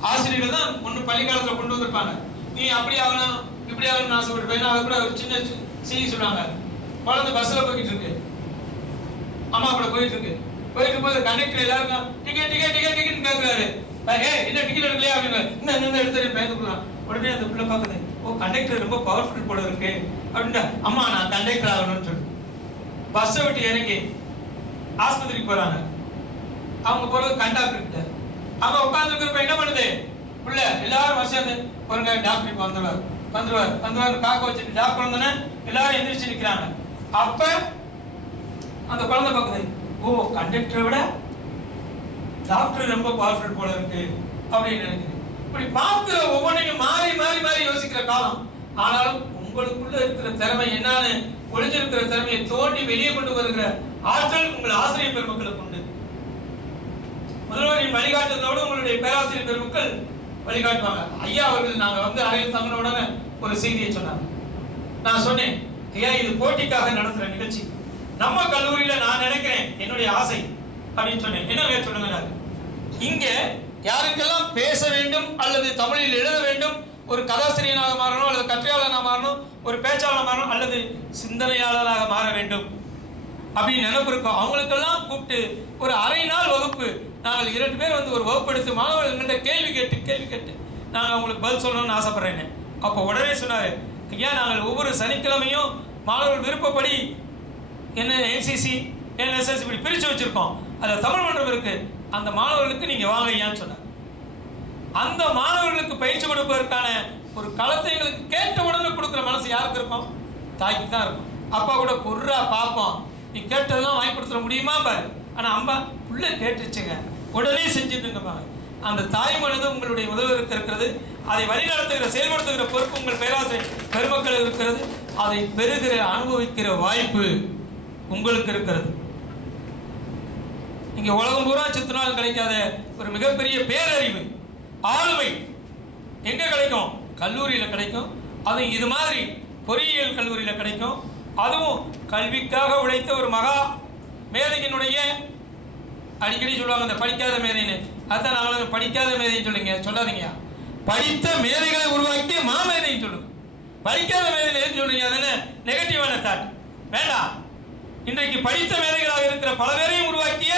ஆசிரியர்கள் தான் ஒன்று பள்ளிக்காலத்தில் கொண்டு வந்திருப்பாங்க. நீ அப்படி ஆகணும் இப்படி ஆகணும்னு ஆசைப்பட்டு போயினா அதை கூட ஒரு சின்ன செய்தி சொல்லுவாங்க. குழந்தை பஸ்ல போய்கிட்டு இருக்கு, அம்மா கூட போயிட்டு போது கண்டக்டர் எல்லாருக்கும் டிக்கெட் டிக்கெட் டிக்கெட் டிக்கெட் கேட்கிறாரு. என்ன டிக்கெட் எடுக்கலையா அப்படின்னு இந்த எடுத்து பயந்து கொடுக்கலாம். உடனே அந்த பிள்ளை பார்க்குது, ஓ கண்டக்டர் ரொம்ப பவர்ஃபுல் போல இருக்கு அப்படின்ட்டு, அம்மா நான் கண்டக்டர் ஆகணும்னு சொல்லி பஸ்ஸை விட்டு இறங்கி ஆஸ்பத்திரிக்கு போறாங்க. அவங்க போறது கண்டக்டர் கிட்ட. அவங்க உட்கார்ந்துருக்கிறப்ப என்ன பண்ணுது, உள்ள எல்லாரும் வசதி பாருங்க, டாக்டர் இப்போ வந்துடுவார், வந்துருவார் காக்க வச்சுட்டு டாக்டர் வந்தோன்னே எல்லாரும் எந்திரிச்சு நிற்கிறாங்க. அப்ப அந்த குழந்தை பார்க்குது, ஓ கண்டக்டரை விட டாக்டர் ரொம்ப பவர்ஃபுல் போல இருக்கு அப்படின்னு நினைக்குது. இப்படி பார்க்கிற ஒவ்வொன்றையும் மாறி மாறி மாறி யோசிக்கிற காலம். ஆனாலும் உங்களுக்குள்ள இருக்கிற திறமை என்னன்னு, ஒளிஞ்சிருக்கிற திறமையை தோண்டி வெளியே கொண்டு வருகிற ஆற்றல் உங்கள் ஆசிரியர் பெருமக்களுக்கு உண்டு. முதல்வரின் வழிகாட்டுதலோடு உங்களுடைய பேராசிரியர் பெருமக்கள் வழிகாட்டுவாங்க. ஐயா அவர்கள் நாங்க வந்து அறையில் தங்கின உடனே ஒரு செய்தியை சொன்னாங்க. நான் சொன்னேன், ஐயா இது போட்டிக்காக நடத்துற நிகழ்ச்சி, நம்ம கல்லூரியில நான் நினைக்கிறேன் என்னுடைய ஆசை அப்படின்னு சொன்னேன். என்ன சொல்லுங்க, இங்க யாருக்கெல்லாம் பேச வேண்டும் அல்லது தமிழில் எழுத வேண்டும், ஒரு கதாசிரியனாக மாறணும் அல்லது கற்றையாளனாக மாறணும், ஒரு பேச்சாளராக மாறணும் அல்லது சிந்தனையாளராக மாற வேண்டும் அப்படின்னு நினைப்பு இருக்கும், அவங்களுக்கெல்லாம் கூப்பிட்டு ஒரு அரை நாள் வகுப்பு நாங்கள் 2 பேர் வந்து ஒரு வகுப்பு எடுத்து மாணவர்கள்கிட்ட கேள்வி கேட்டு நாங்கள் அவங்களுக்கு பதில் சொல்லணும்னு ஆசைப்படுறேன். அப்போ உடனே சொன்னார், ஐயா நாங்கள் ஒவ்வொரு சனிக்கிழமையும் மாணவர்கள் விருப்பப்படி என்ன NCC NSS இப்படி பிரித்து வச்சுருக்கோம், அதில் தமிழ் மன்றம் இருக்குது, அந்த மாணவர்களுக்கு நீங்கள் வாங்க ஐயான்னு சொன்னார். அந்த மாணவர்களுக்கு பயிற்சி கொடுப்பதற்கான ஒரு களத்தை எங்களுக்கு கேட்ட உடனே கொடுக்குற மனசு யாருக்கு இருக்கும்? தாய்க்கு தான் இருக்கும். அப்பா கூட பொருளா பார்ப்போம், நீ கேட்டதெல்லாம் வாங்கி கொடுத்துட முடியுமா பாரு, ஆனால் அம்மா புள்ள கேட்டுச்சுங்க உடனே செஞ்சுட்டுங்கம்பாங்க. அந்த தாய் மனது உங்களுடைய முதல்வருக்கு இருக்கிறது, அதை வழிநடத்துகிற செயல்படுத்துகிற பொறுப்பு உங்கள் பேராசிரியர் பெருமக்கள் இருக்கிறது, அதை பெறுகிற அனுபவிக்கிற வாய்ப்பு உங்களுக்கு இருக்கிறது. இங்க உலகம் பூரா சித்தினால் கிடைக்காத ஒரு மிகப்பெரிய பேரறிவு ஆளுமை எங்க கிடைக்கும்? கல்லூரியில கிடைக்கும். அதுவும் இது மாதிரி பொறியியல் கல்லூரியில கிடைக்கும். அதுவும் கல்விக்காக உழைத்த ஒரு மகா மேதையினுடைய, அடிக்கடி சொல்லுவாங்க இந்த படிக்காத மேதைன்னு, அதான் நாங்களும் படிக்காத மேதைன்னு சொல்லுங்க, சொல்லாதீங்க. படித்த மேதைகளை உருவாக்கிய மாமேதைன்னு சொல்லுங்க. படிக்காத மேதைகளை எது சொல்றீங்க? அது என்ன நெகட்டிவான தாட் வேண்டாம். இன்றைக்கு படித்த மேதைகளாக இருக்கிற பல பேரையும் உருவாக்கிய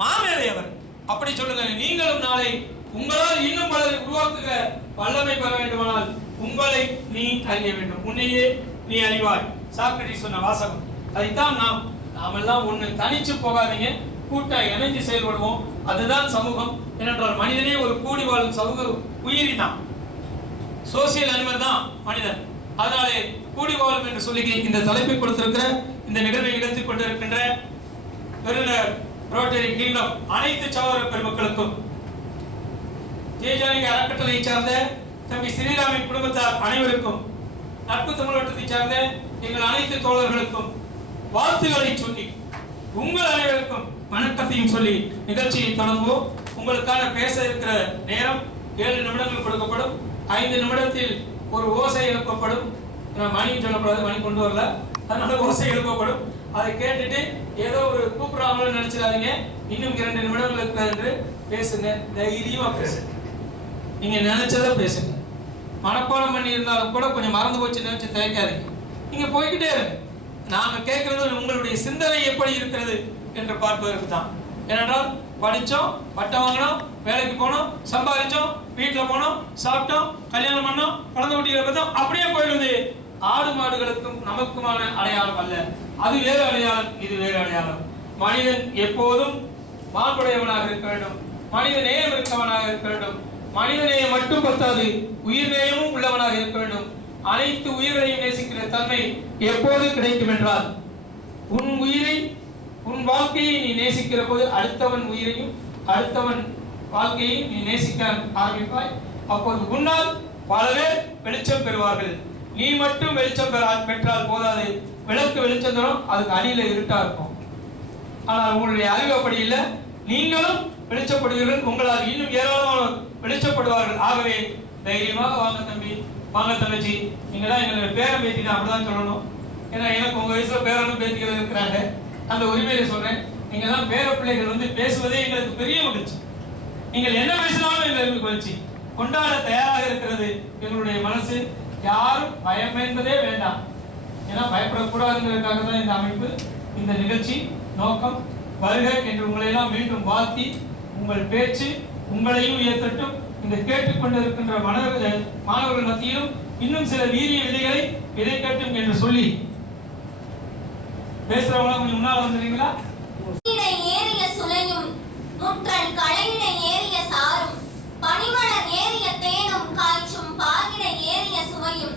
மாமேதை அவர். அப்படி சொல்லுங்க. நீங்களும் நாளை உங்களால் இன்னும் பலரை உருவாக்குகிற வல்லமை பெற வேண்டுமானால் உங்களை நீ அறிய வேண்டும், உன்னையே நீ அறிவாய். சாக்ரட்டிஸ் சொன்ன வாசகம் அதைத்தான் நாமெல்லாம் ஒண்ணு தனிச்சு போகாதீங்க, கூட்டா இணைஞ்சு செயல்படுவோம். அதுதான் சமூகம். ஏனென்றால் மனிதனே ஒரு கூடி வாழும் சமூக உயிரி தான், சோசியல் அனிமல் தான் மனிதன். அதனாலே கூடி வாழும் என்று சொல்லி இந்த தலைப்பை கொடுத்திருக்கிற, இந்த நிகழ்வை நிகழ்த்தி கொண்டிருக்கின்ற பெருநர் ரோட்டரி கிங்டம் அனைத்து சகோதர பெருமக்களுக்கும், ஜெயஜானகி அறக்கட்டளை சார்ந்த தம்பி ஸ்ரீராமின் குடும்பத்தார் அனைவருக்கும், நட்பு தமிழகத்தை சார்ந்த எங்கள் அனைத்து தோழர்களுக்கும் வாழ்த்துக்களை சொல்லி, உங்கள் அனைவருக்கும் வணக்கத்தையும் சொல்லி நிகழ்ச்சியை தொடங்குவோம். உங்களுக்கான பேச இருக்கிற நேரம் 7 நிமிடங்கள் கொடுக்கப்படும். 5 நிமிடத்தில் ஒரு ஓசை எழுப்பப்படும். மணி சொல்லப்படாது, மணி கொண்டு வரல, அதனால ஓசை எழுப்பப்படும். அதை கேட்டுட்டு ஏதோ ஒரு கூப்பிடாமலும் நினைச்சிடாதீங்க. இன்னும் 2 நிமிடங்கள் இருக்கிறது என்று பேசுங்க, தைரியமா பேசுங்க, நீங்க நினைச்சதை பேசுங்க. மனப்பாடம் பண்ணி இருந்தாலும் கூட கொஞ்சம் மறந்து போச்சு நினைச்சு தயக்காதீங்க, நீங்க போய்கிட்டே இருங்க. நாங்க கேட்கறது உங்களுடைய சிந்தனை எப்படி இருக்கிறது என்று பார்ப்பதற்கு தான். ஏனென்றால் படித்தோம், பட்டம் வாங்கினோம், வேலைக்கு போனோம், சம்பாதிச்சோம், வீட்டில் போனோம், சாப்பிட்டோம், கல்யாணம் பண்ணோம், குழந்தை குட்டிகளை பார்த்தோம், அப்படியே போயிடுது. ஆடு மாடுகளுக்கும் நமக்குமான அடையாளம் அல்ல, அது வேறு அடையாளம், இது வேறு அடையாளம். மனிதன் எப்போதும் மாண்புடையவனாக இருக்க வேண்டும், மனித நேயம் இருக்கவனாக இருக்க வேண்டும். மனித நேயம் மட்டும் பத்தாது, உயிர் நேயமும் உள்ளவனாக இருக்க வேண்டும். அனைத்து உயிர்களையும் நேசிக்கிற தன்மை எப்போது கிடைக்கும் என்றால், உன் உயிரை, உன் வாழ்க்கையை நீ நேசிக்கிற போது அடுத்தவன் உயிரையும் அடுத்தவன் வாழ்க்கையையும் நீ நேசிக்க ஆரம்பிப்பாய். அப்போது உன்னால் பல பேர் வெளிச்சம் பெறுவார்கள். நீ மட்டும் வெளிச்சம் பெற்றால் போதாது, விளக்கு வெளிச்சம் தரும், அதுக்கு அடியில இருட்டா இருக்கும். ஆனால் உங்களுடைய அறிவு அப்படி இல்லை, நீங்களும் வெளிச்சப்படுவீர்கள், உங்களால் இன்னும் ஏராளமான வெளிச்சப்படுவார்கள். ஆகவே தைரியமாக வாங்க தம்பி, வாங்க தங்கச்சி, நீங்க தான் எங்களுடைய பேரன் பேத்தி தான், அப்படிதான் சொல்லணும். ஏன்னா எனக்கு உங்க வயசுல பேரனும் பேத்திகள் இருக்கிறாங்க, அந்த உரிமையில சொல்றேன். நீங்க தான் பேர பிள்ளைகள் வந்து பேசுவதே எங்களுக்கு பெரிய மகிழ்ச்சி. நீங்கள் என்ன பேசினாலும் எங்களுக்கு மகிழ்ச்சி. கொண்டாட தயாராக இருக்கிறது எங்களுடைய மனசு. யாரும் பயம் என்பதே வேண்டாம், ஏன்னா பயப்படக்கூடாதுங்கிறதுக்காக தான் இந்த அமைப்பு, இந்த நிகழ்ச்சி நோக்கம். வருக என்று உங்களை எல்லாம் மீண்டும் வாழ்த்தி, உங்கள் பேச்சு உங்களையும் உயர்த்தட்டும், இந்த கேட்டுக்கொண்டிருக்கின்ற மாணவர்கள் மத்தியிலும் இன்னும் சில வீரிய விதைகளை விதைக்கட்டும் என்று சொல்லி பேசுறவங்க கொஞ்சம் முன்னால் வந்துடுறீங்களா? ஏறிய சுளையும் முற்றன் களையிட ஏறிய சாரும் பனிமலர் ஏறிய தேனும் காய்ச்சும் பாகிட ஏறிய சுவையும்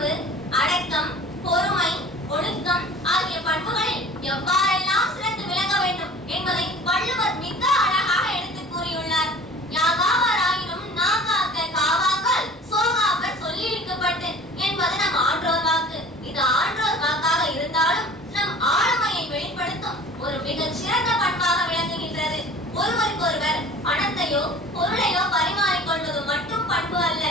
அன்பு, அடக்கம், பொறுமை, ஒழுக்கம் ஆகிய பண்புகளில் எவ்வாறெல்லாம் சிறந்து விளங்க வேண்டும் என்பதை வள்ளுவர் மிக அழகாக எடுத்துக் கூறியுள்ளார். யாகாவராயினும் நாகாக்க காவாக்கால் சோகாப்பர் சொல்லியிருக்கப்பட்டு என்பது நம் ஆன்றோர் வாக்கு. இது ஆன்றோர் வாக்காக இருந்தாலும் நம் ஆளுமையை வெளிப்படுத்தும் ஒரு மிகச் சிறந்த பண்பாக விளங்குகின்றது. ஒருவருக்கொருவர் பணத்தையோ பொருளையோ பரிமாறிக்கொள்வது மட்டும் பண்பு அல்ல.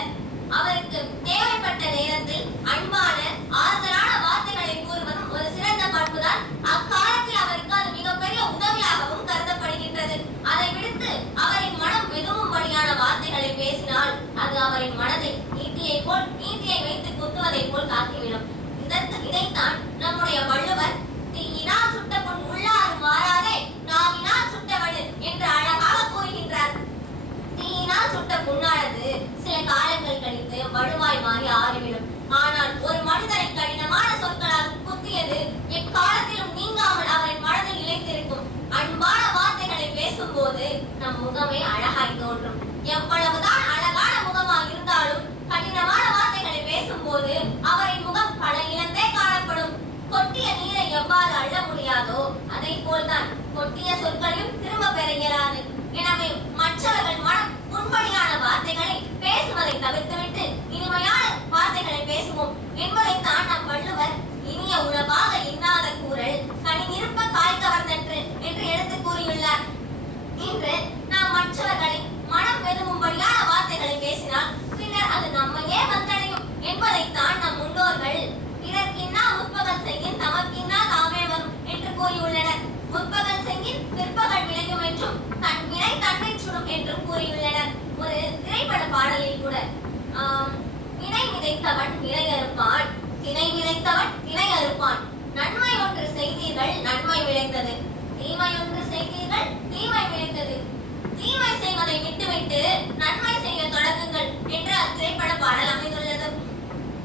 அவருக்கு தேவைப்பட்ட நேரத்தில் அன்பான ஆறுதலான வார்த்தைகளை கூறுவதும் ஒரு சிறந்த பண்புதான். அக்காலத்தில் அவருக்கு அது மிகப்பெரிய உதவியாகவும் கருதப்படுகின்றது. அதை விடுத்து அவரின் மனம் வெதும்படியான வார்த்தைகளை பேசினால் அது அவரின் மனதை நீதியை வைத்து குத்துவதை போல் தாக்கிவிடும். இதைத்தான் நம்முடைய வள்ளுவர் தீயினால் சுட்ட பொன் உள்ளாறு மாறாதே நாவினால் சுட்டவடு என்று அழகாக கூறுகின்றார். தீயினால் சுட்ட புண்ணானது சில காலங்கள் கழித்து வலுவாய் மாறி ஆறிவிடும். ஆனால் ஒரு மனிதனை கடினமான சொற்களால் குத்தியது எக்காலத்திலும் நீங்காமல் அவரின் மனதில் நிலைத்திருக்கும். அன்பான வார்த்தைகளை பேசும்போது நம் முகமே அழகாய் தோன்றும். எவ்வளவுதான் அழகான முகமாக இருந்தாலும் கடினமான வார்த்தைகளை பேசும்போது அவரின் முகம் பல இழந்தே காணப்படும். கொட்டிய நீரை எவ்வாறு அள்ள முடியாதோ அதை போல்தான் கொட்டிய சொற்களையும் திரும்ப பெற இயலாது. எனவே மற்றவர்கள் மனம் புண்படியான வார்த்தைகளை பேசுவதை தவிர்த்துவிட்டு இனிமையான வார்த்தைகளை பேசுவோம் என்பதைத்தான் நம் வள்ளுவர் இனிய உணவாக இன்னாத கூறல் கனியிருப்ப காய் கவர்ந்தன்று என்று எடுத்து கூறியுள்ளார். இன்று நாம் மற்றவர்களை மனம் வெதும்படியான வார்த்தைகளை பேசினால் பின்னர் அது நம்மையே வந்தடையும் என்பதைத்தான் நம் முன்னோர்கள் பிறர்க்கின்னா முற்பகல் செய்யின் தமக்கின்னா தாமே வரும் என்று கூறியுள்ளனர். முற்பகல் செய்யின் பிற்பகல் விளையும் என்றும் தன் வினை தன்னை சுடும் என்றும் கூறியுள்ளனர். ஒரு திரைப்பட பாடலில் கூட வினை விதைத்தவன் வினை அறுப்பான், திணை விதைத்தவன் திணை அறுப்பான். நன்மை ஒன்று செய்தீர்கள் நன்மை விளைந்தது, தீமை ஒன்று செய்தீர்கள் தீமை விளைந்தது. தீமை செய்வதை விட்டுவிட்டு நன்மை செய்ய தொடங்குங்கள் என்று அத்திரைப்பட பாடல் அமைந்துள்ளது.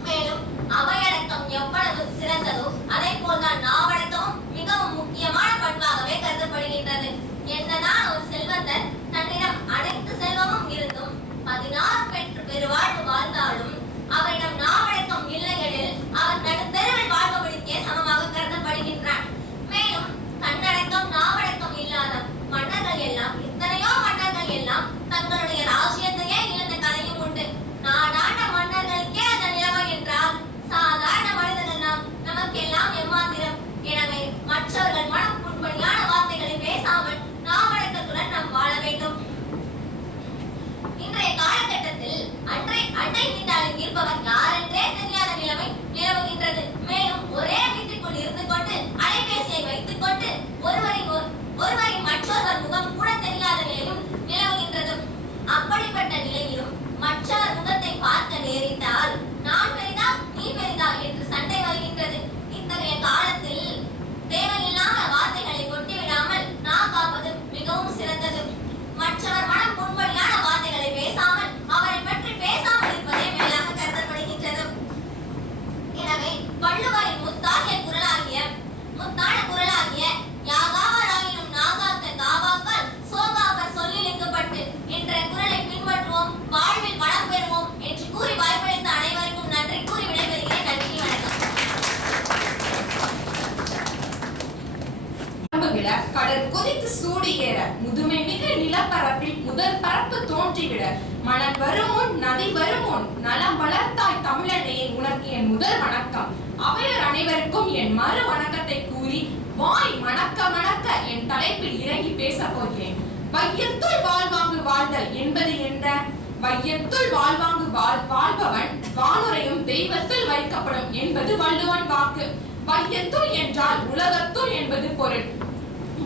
மேலும் அவையடக்கம் எவ்வளவு சிறந்ததோ அதே போல்தான் நாவடக்கமும் மிகவும் முக்கியமான பண்பாகவே கருதப்படுகின்றது. என்னதான் ஒரு செல்வந்தர் தன்னிடம் அனைத்து செல்வமும் இருந்தும் 16 பெற்று பெருவாழ்வு வாழ்ந்தாலும் அவரிடம் நாவடக்கம் இல்லையெனில் அவர் நடுத்தெருவில் வாழ்பவனுக்கே சமமாக கருதப்படுகின்றார். மேலும் தன்னடக்கம் நாவடக்கம் இல்லாத மன்னர்கள் எல்லாம் எத்தனையோ மன்னர்கள் எல்லாம் தங்களுடைய ராஜ்யத்தையே இழந்த கதையும் உண்டு. நாடாண்ட மன்னர்களுக்கே அந்த நிலைமை என்றால் சாதாரண மனிதர்கள் நமக்கெல்லாம் எம்மாத்திரம். எனவே மற்றவர்கள் மனம் புண்படியான வார்த்தைகளை பேசாமல் நாவடக்கத்துடன் நாம் வாழ வேண்டும். இன்றைய காலகட்டத்தில் அண்டை வீட்டாளில் இருப்பவர் யாரென்றே தெரியாத நிலைமை நிலவுகின்றது. மேலும் ஒரே வீட்டுக்குள் இருந்து கொண்டு அலைபேசியை வைத்துக் கொண்டு ஒருவரின் மற்றொருவர் முகம் கூட தெரியாத நிலையும் நிலவுகின்றது. அப்படிப்பட்ட நிலையிலும் மற்றவர் முகத்தை பார்க்க நேரிட்டால் நான் பெரிதா நீ பெரிதா என்று சண்டை வருகின்றது. இத்தகைய காலத்தில் தேவையில்லாத வார்த்தைகளை கொட்டிவிடாமல் நான் காப்பது மிகவும் சிறந்தது. மற்றவர் மனம் புண்படியான வார்த்தைகளை பேசாமல் அவரை பற்றி பேசாமல் இருப்பதே மேலாக கருதப்படுகின்றது. எனவே வள்ளுவரின் முத்தான குரலாகிய யாகாவராயினும் நாகாக்க காவாக்கால் சோகாப்பர் சொல்லிலிக்கப்பட்டு என்ற குரலை பின்பற்றுவோம், வாழ்வில் வளம் பெறுவோம் என்று கூறி வாய்ப்பளித்த அனைவருக்கும் நன்றி கூறி விடைபெறுகிறேன். நன்றி, வணக்கம். கடல் கொதித்து சூடி ஏற முதுமை மிகு நிலப்பரப்பில் முதல் பரப்பு தோன்றிவிட மணல் வருமுன் நதி வருமுன் நலம் வளர்த்தாய் தமிழனே உனக்கு என் முதல் வணக்கம். அவையர் அனைவருக்கும் என் மறு வணக்கத்தை கூறி வாய் மணக்க மணக்க என் தலைப்பில் இறங்கி பேச போகிறேன். வையத்துள் வாழ்வாங்கு வாழ்தல் என்பது என்ன? வையத்துள் வாழ்வாங்கு வாழ்பவன் வானுரையும் தெய்வத்தில் வைக்கப்படும் என்பது வள்ளுவன் வாக்கு. வையத்துள் என்றால் உலகத்துள் என்பது பொருள்.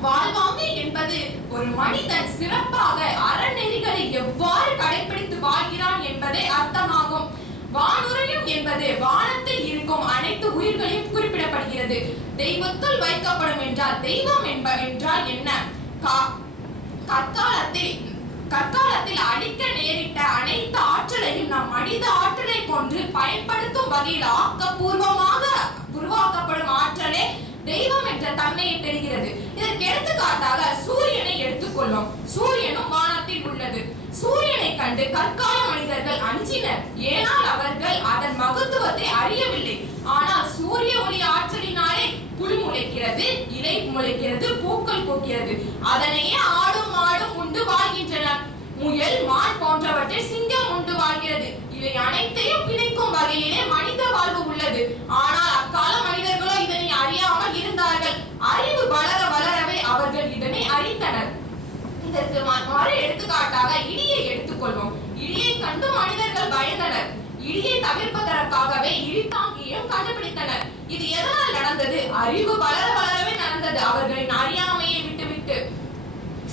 வாழ்வாங்கு என்பது ஒரு மனிதன் சிறப்பாக அறநெறிகளை எவ்வாறு கடைபிடித்து வாழ்கிறான் என்பதே அர்த்தமாகும். வானுரையும் என்பது வானத்தில் இருக்கும் அனைத்து உயிர்களையும் குறிப்பிடப்படுகிறது. தெய்வத்துள் வைக்கப்படும் என்றால் தெய்வம் என்றால் என்ன? கற்காலத்தில் அழிக்க நேரிட்ட அனைத்து ஆற்றலையும் நம் மனித ஆற்றலை கொண்டு பயன்படுத்தும் வகையில் ஆக்கப்பூர்வமாக உருவாக்கப்படும் ஆற்றலே தெய்வம் என்ற தன்மையை பெறுகிறது. இதற்கு எடுத்துக்காட்டாக சூரியனை எடுத்துக்கொள்ளும். சூரியனும் வானத்தில் உள்ளது. சூரியனை கண்டு கற்கால மனிதர்கள் மனிதர்கள் அஞ்சினர், ஏனால் அவர்கள் அதன் மகத்துவத்தை அறியவில்லை. ஆனால் சூரிய ஒளி ஆற்றலினாலே புல் முளைக்கிறது, இலை முளைக்கிறது, பூக்கள் பூக்கிறது, அதனையே ஆடும் மாடும் உண்டு வாழ்கின்றனர். முயல், மான் போன்றவற்றை சிங்கம் உண்டு வாழ்கிறது. இவை அனைத்தையும் பிணைக்கும் வகையிலே மனித வாழ்வு உள்ளது. ஆனால் அக்கால மனிதர்களோ இதனை அறியாமல் இருந்தார்கள். அறிவு வளர வளரவே அவர்கள் இதனை அறிந்தனர். இதற்கு மறு எடுத்துக்காட்டாக இடியை எடுத்துக்கொள்வோம். இடியை கண்டு மனிதர்கள் பயந்தனர். இடியை தவிர்ப்பதற்காகவே இடித்தாங்கியும் கண்டுபிடித்தனர். இது எதனால் நடந்தது? அறிவு வளர வளரவே நடந்தது, அவர்களின் அறியாமையை விட்டுவிட்டு.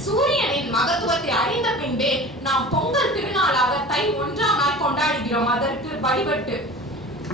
சூரியனின் மகத்துவத்தை அறிந்த பின்பே நாம் பொங்கல் திருநாளாக தை 1ஆம் நாள் கொண்டாடுகிறோம், அதற்கு வழிபட்டு.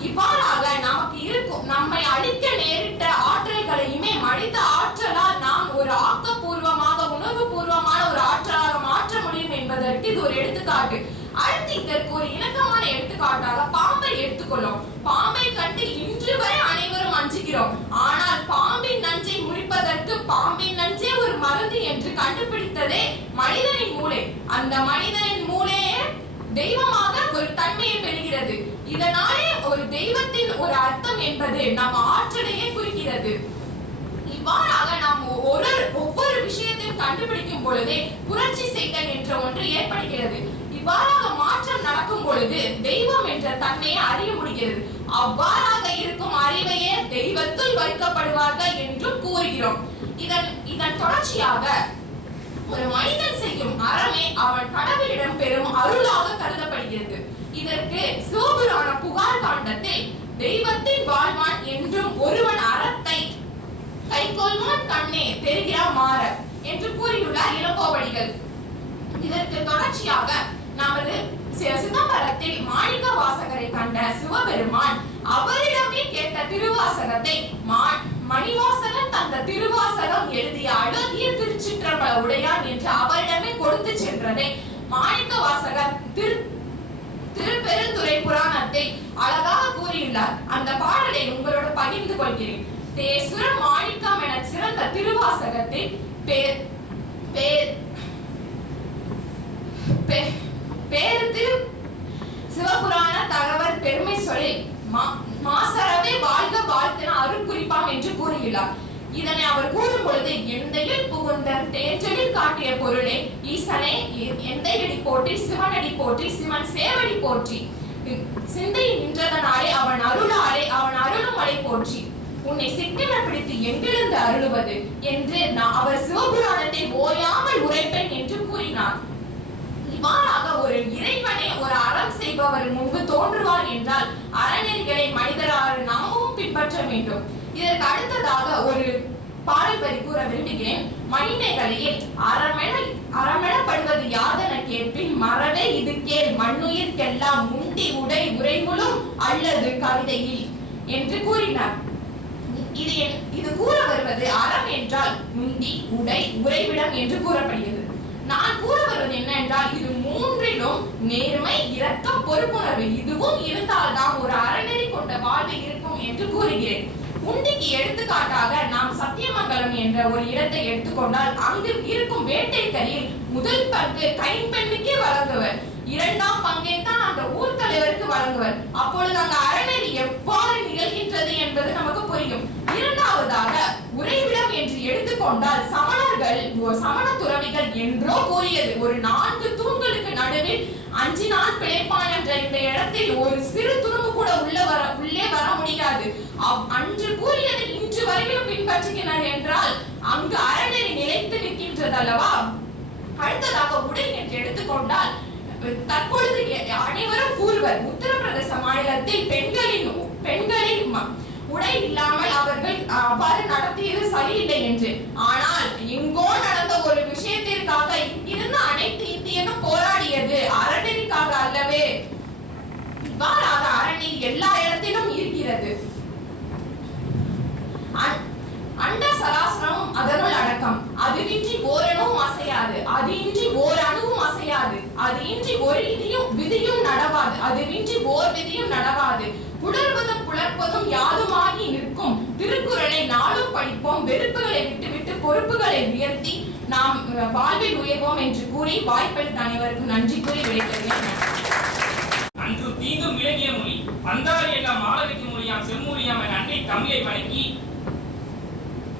இவ்வாறாக நமக்கு இருக்கும் நம்மை அழிக்க நேரிட்ட ஆற்றல்களையுமே மனித ஆற்றலால் நாம் ஒரு ஆக்கப்பூர்வமாக உணர்வு பூர்வமான ஒரு ஆற்றலாக மாற்ற முடியும் என்பதற்கு இது ஒரு எடுத்துக்காட்டு. அடுத்து இதற்கு ஒரு இணக்கமான எடுத்துக்காட்டாக பாம்பை எடுத்துக்கொள்ளும். பாம்பை கண்டு இன்று வரை அனைவரும் அஞ்சுகிறோம். ஆனால் பாம்பின் நஞ்சை முறிப்பதற்கு பாம்பின் நஞ்சே ஒரு மருந்து என்று கண்டுபிடித்ததே மனிதனின் மூளை. அந்த மனிதனின் மூளையே தெய்வமாக ஒரு தன்மையை பெறுகிறது. இதனாலே ஒரு தெய்வத்தின் ஒரு அர்த்தம் என்பது நம் ஆற்றலையே குறிக்கிறது. இவ்வாறாக நாம் ஒவ்வொரு விஷயத்தையும் கண்டுபிடிக்கும் பொழுதே புரட்சி செய்தல் என்ற ஒன்று ஏற்படுகிறது. இவ்வாறாக மாற்றம் நடக்கும் பொழுது தெய்வம் என்ற தன்மையை அறிய முடிகிறது. அவ்வாறாக இருக்கும் அறிவையே தெய்வத்துள் வைக்கப்படுவார்கள் என்றும் கூறுகிறோம். இதன் தொடர்ச்சியாக ஒரு மனிதன் செய்யும் அறமே அவன் கடவுளிடம் பெறும் அருளாக கருதப்படுகிறது. இதற்கு சிவபுராண புகார் காண்டத்தில் தெய்வத்தின் வாழ்வான் என்றும் ஒருவன் அறத்தை கைகொள்வான் கண்ணே பெறுகிறான் மாற என்று கூறியுள்ளார் இளங்கோவடிகள். இதற்கு தொடர்ச்சியாக நமது சிதம்பரத்தில் மாணிக்க வாசகரை கண்ட சிவபெருமான் அவரிடமே கேட்ட திருவாசகத்தை மணிவாசகன் தந்த திருவாசகம் எழுதிய அழகிய திருச்சிற்றம்பல உடையான் என்று அவரிடமே கொடுத்து சென்றதை மாணிக்க வாசகர் திருப்பெருந்துறை புராணத்தை அழகாக கூறியுள்ளார். அந்த பாடலை உங்களோடு பகிர்ந்து கொள்கிறேன். தேசுர மாணிக்கம் என சிறந்த திருவாசகத்தை சிவபுராண தகவல் பெருமை சொல்லி மாசரவே வாழ்க வாழ்த்தின அருட்குறிப்பாம் என்று கூறியுள்ளார். இதனை அவர் கூறும் பொழுது எந்தையில் புகுந்த தேற்றலில் காட்டிய பொருளை ஈசனை எந்தையடி போற்றி சிவனடி போற்றி சிவன் சேவடி போற்றி சிந்தை நின்றதனாலே அவன் அருளாலே அவன் அருளும் மலை போற்றி உன்னை சிக்கன பிடித்து எங்கிருந்து அருளுவது என்று அவர் சிவபுராணத்தை ஓயாமல் உரைப்பேன் என்று கூறினார். இவ்வாறாக ஒரு இறைவனை ஒரு அறம் செய்பவர் முன்பு தோன்றுவார் என்றால் அறநெறிகளை மனிதரால் நாமும் பின்பற்ற வேண்டும். இதற்கு அடுத்ததாக ஒரு பாடல் வரி கூற விரும்புகிறேன். மணிமேகலையில் அறமெனப்படுவது யாதென கேட்பின் மறவே இது கேள் மண்ணுயிர்க்கெல்லாம் முண்டி உடை உரைமுழும் அல்லது கவிதையில் என்று கூறினார். இது கூற வருவது அறம் என்றால் முண்டி உடை உறைவிடம் என்று கூறப்படுகிறது. நான் கூற வருவது என்ன என்றால் இது மூன்றிலும் நேர்மை இரக்கம் பொறுப்புணர்வு இதுவும் இருந்தால்தான் ஒரு அறநெறி கொண்ட வாழ்வு இருக்கும் என்று கூறுகிறேன். உண்டிக்கு எடுத்துக்காட்டாக நாம் சத்தியமங்கலம் என்ற ஒரு இடத்தை எடுத்துக்கொண்டால் அங்கு இருக்கும் வேட்டைக்கரியில் முதல் பங்கு கைம்பெண்ணுக்கே வழங்குவர், 2ஆம் பங்கை தான் அந்த ஊர் தலைவருக்கு வழங்குவர். அப்பொழுது அந்த அறநெறி எவ்வாறு நிகழ்கின்றது என்பது நமக்கு புரியும். இரண்டாவதாக உறைவிடம் என்று எடுத்துக்கொண்டால் சமணர்கள் சமண துறவிகள் என்றோ கூறியது ஒரு 4 தூண்களுக்கு நடுவில் 5 நாள் பிழைப்பான் என்ற இந்த இடத்தில் ஒரு சிறு துரும்பு கூட உள்ளே வர முடியாது. அன்று கூறியதை இன்று வரையிலும் பின்பற்றுகிறார் என்றால் அங்கு அறநெறி நிலைத்து நிற்கின்றது அல்லவா. அடுத்ததாக உடை என்று எடுத்துக்கொண்டால் தற்பொழுது அனைவரும் கூறுவர் உத்தரப்பிரதேச மாநிலத்தில் பெண்களின் உடை இல்லாமல் அவர்கள் அவ்வாறு நடத்தியது சரியில்லை என்று. ஆனால் எங்கோ நடந்த ஒரு விஷயத்திற்காக இங்கிருந்து அனைத்து இந்தியனும் போராடியது அறநெறிக்காக அல்லவே. இவ்வாறாக அறநெறி எல்லா இடத்திலும் இருக்கிறது. அண்ட சராசரமும் அதனுள் அடக்கம். அதுவின்றி ஓரணுவும் அசையாது, அது இன்றி ஓர் அணுவும் அசையாது, அது இன்றி ஒரு விதியும் நடவாது, அதுவின்றி ஓர் விதியும் நடவாது. புலர்வதும் புலர்ப்பதும் யாதுமாகி நிற்கும் திருக்குறளை நாளும் படிப்போம், வெறுப்புகளை விட்டுவிட்டு பொறுப்புகளை உயர்த்தி நாம் வாழ்வில் உயர்வோம் என்று கூறி வாய்ப்பளித்த அனைவருக்கும் நன்றி கூறி விடைபெறுகிறேன். அன்று தீங்கும் விளங்கிய மொழி வந்தாரை எல்லாம் ஆள வைக்கும் மொழியாம் செம்மொழியாம் என அன்னை தமிழை வணங்கி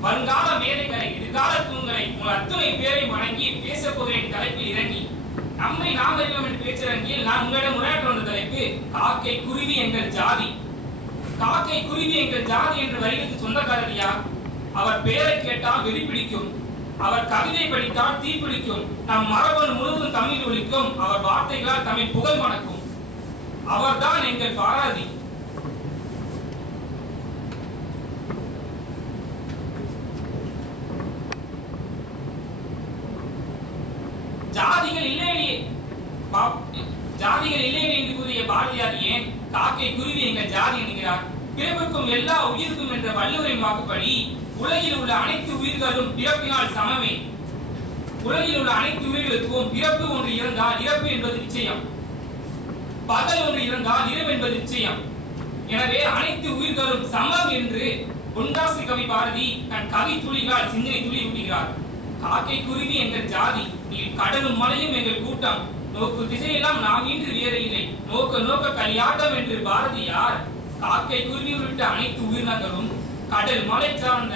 வருங்கால மேதைகளை எதிர்கால தூண்களை உங்கள் அத்துணை பேரை வணங்கி பேச போகிறேன் தலைப்பில் இறங்கி நம்மை நாம் அறிவோம் என்று பேச்சிறங்கியில் நான் உங்களிடம் உரையாற்ற வந்த தலைப்பு காக்கை குருவி எங்கள் ஜாதி. காக்கை குருவி எங்கள் ஜாதி என்று வரிகளுக்கு சொந்தக்காரர் யார்? அவர் பெயரை கேட்டால் வெறிப்பிடிக்கும், அவர் கவிதை படித்தால் தீப்பிடிக்கும், நம் மரபணு முழுவதும் தமிழ் ஒலிக்கும், அவர் வார்த்தைகளால் தமிழ் புகழ் மணக்கும். அவர்தான் எங்கள் பாரதி. ஜாதிகள் இல்லை என்று கூறிய பாரதியார் ஏன் காக்கை குருவி எங்கள் ஜாதி என்கிறார்? பிறப்புக்கும் எல்லா உயிருக்கும் என்ற வள்ளுவரின் வாக்குப்படி உலகில் உள்ள அனைத்து உயிர்களும் பிறப்பினால் சமமே. உலகில் உள்ள அனைத்து உயிர்களுக்கும் பிறப்பு ஒன்று இருந்தால் இறப்பு என்பது நிச்சயம், பகல் ஒன்று இருந்தால் இரவு என்பது நிச்சயம். எனவே அனைத்து உயிர்களும் சமம் என்று பொன்ராசு கவி பாரதி தன் கவி துளிகளால் சிந்தனை துளி ஊட்டுகிறார். காக்கை குருவி எங்கள் ஜாதி, நீ கடலும் மலையும் எங்கள் கூட்டம், நோக்கு திசையெல்லாம் நாம் இன்று வேறு இல்லை, நோக்க நோக்க களியாட்டம் என்று பாரதியார் காக்கை குருவி உள்ளிட்ட அனைத்து உயிரினங்களும் கடல் மலை சார்ந்த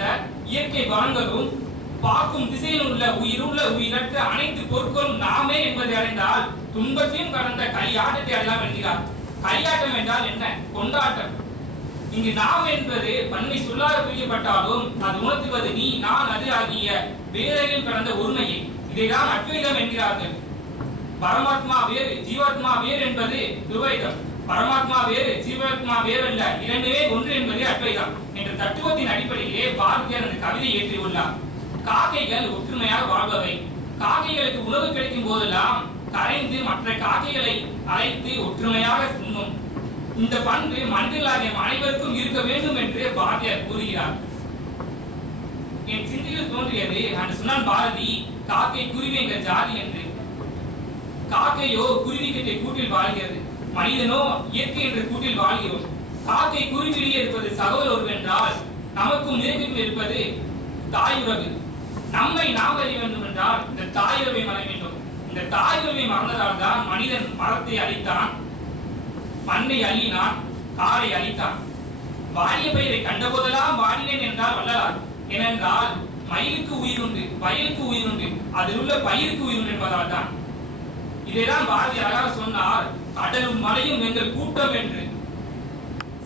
இயற்கை வளங்களும் பார்க்கும் திசையில் உள்ள உயிருள்ள உயிரற்ற அனைத்து பொருட்களும் நாமே என்பதை அடைந்தால் துன்பத்தையும் கடந்த களியாட்டத்தை அடையலாம் என்கிறார். களியாட்டம் என்றால் என்ன? கொண்டாட்டம். இங்கு நாம் என்பது பன்மை சொல்லாக பிரிக்கப்பட்டாலும் அது உணர்த்துவது நீ நான் அது ஆகிய வேறையில் கடந்த உண்மையை. இதைதான் அத்வைதம் என்கிறார்கள். பரமாத்மா வேறு ஜீவாத்மா வேறு என்பது துவைதம். பரமாத்மா வேறு ஜீவாத்மா வேறு அல்ல, இரண்டுமே ஒன்று என்பது அத்வைதம் என்ற தத்துவத்தின் அடிப்படையிலே பாரதியார் அந்த கவிதை ஏற்றியுள்ளார். காக்கைகள் ஒற்றுமையாக வாழ்பவை. காக்கைகளுக்கு உணவு கிடைக்கும் போதெல்லாம் கரைந்து மற்ற காக்கைகளை அழைத்து ஒற்றுமையாக உண்ணும். இந்த பண்பு மனிதர்களாகிய அனைவருக்கும் இருக்க வேண்டும் என்று பாரதியார் கூறுகிறார். என் சிந்தையில் தோன்றியது என்று சொன்னான் பாரதி, காக்கை குருவி எங்கள் ஜாதி என்று. காக்கையோ குருவி கிட்டை கூட்டில் வாழ்கிறது, மனிதனோ இயற்கை என்ற கூட்டில் வாழ்கிறோம். காக்கை குருவிலேயே இருப்பது சகோதர உறவு என்றால் நமக்கும் இயற்கைக்கும் இருப்பது தாய் உறவு. நம்மை நாம் அறிய வேண்டும் என்றால் இந்த தாய் உறவை மறக்க வேண்டும். இந்த தாய் உறவை மறந்ததால் தான் மனிதன் மரத்தை அழித்தான், மண்ணை அள்ளினான், காரை அழித்தான். வாடிய பயிரை கண்டபோதெல்லாம் வாடினேன் என்றால் வல்லலார். ஏனென்றால் மயிலுக்கு உயிர் உண்டு, வயலுக்கு உயிர் உண்டு, அதில் உள்ள பயிருக்கு உயிர் உண்டு என்பதால் தான். இதைதான் பாரதி அழகாக சொன்னார், கடலும் மலையும் எங்கள் கூட்டம் என்று.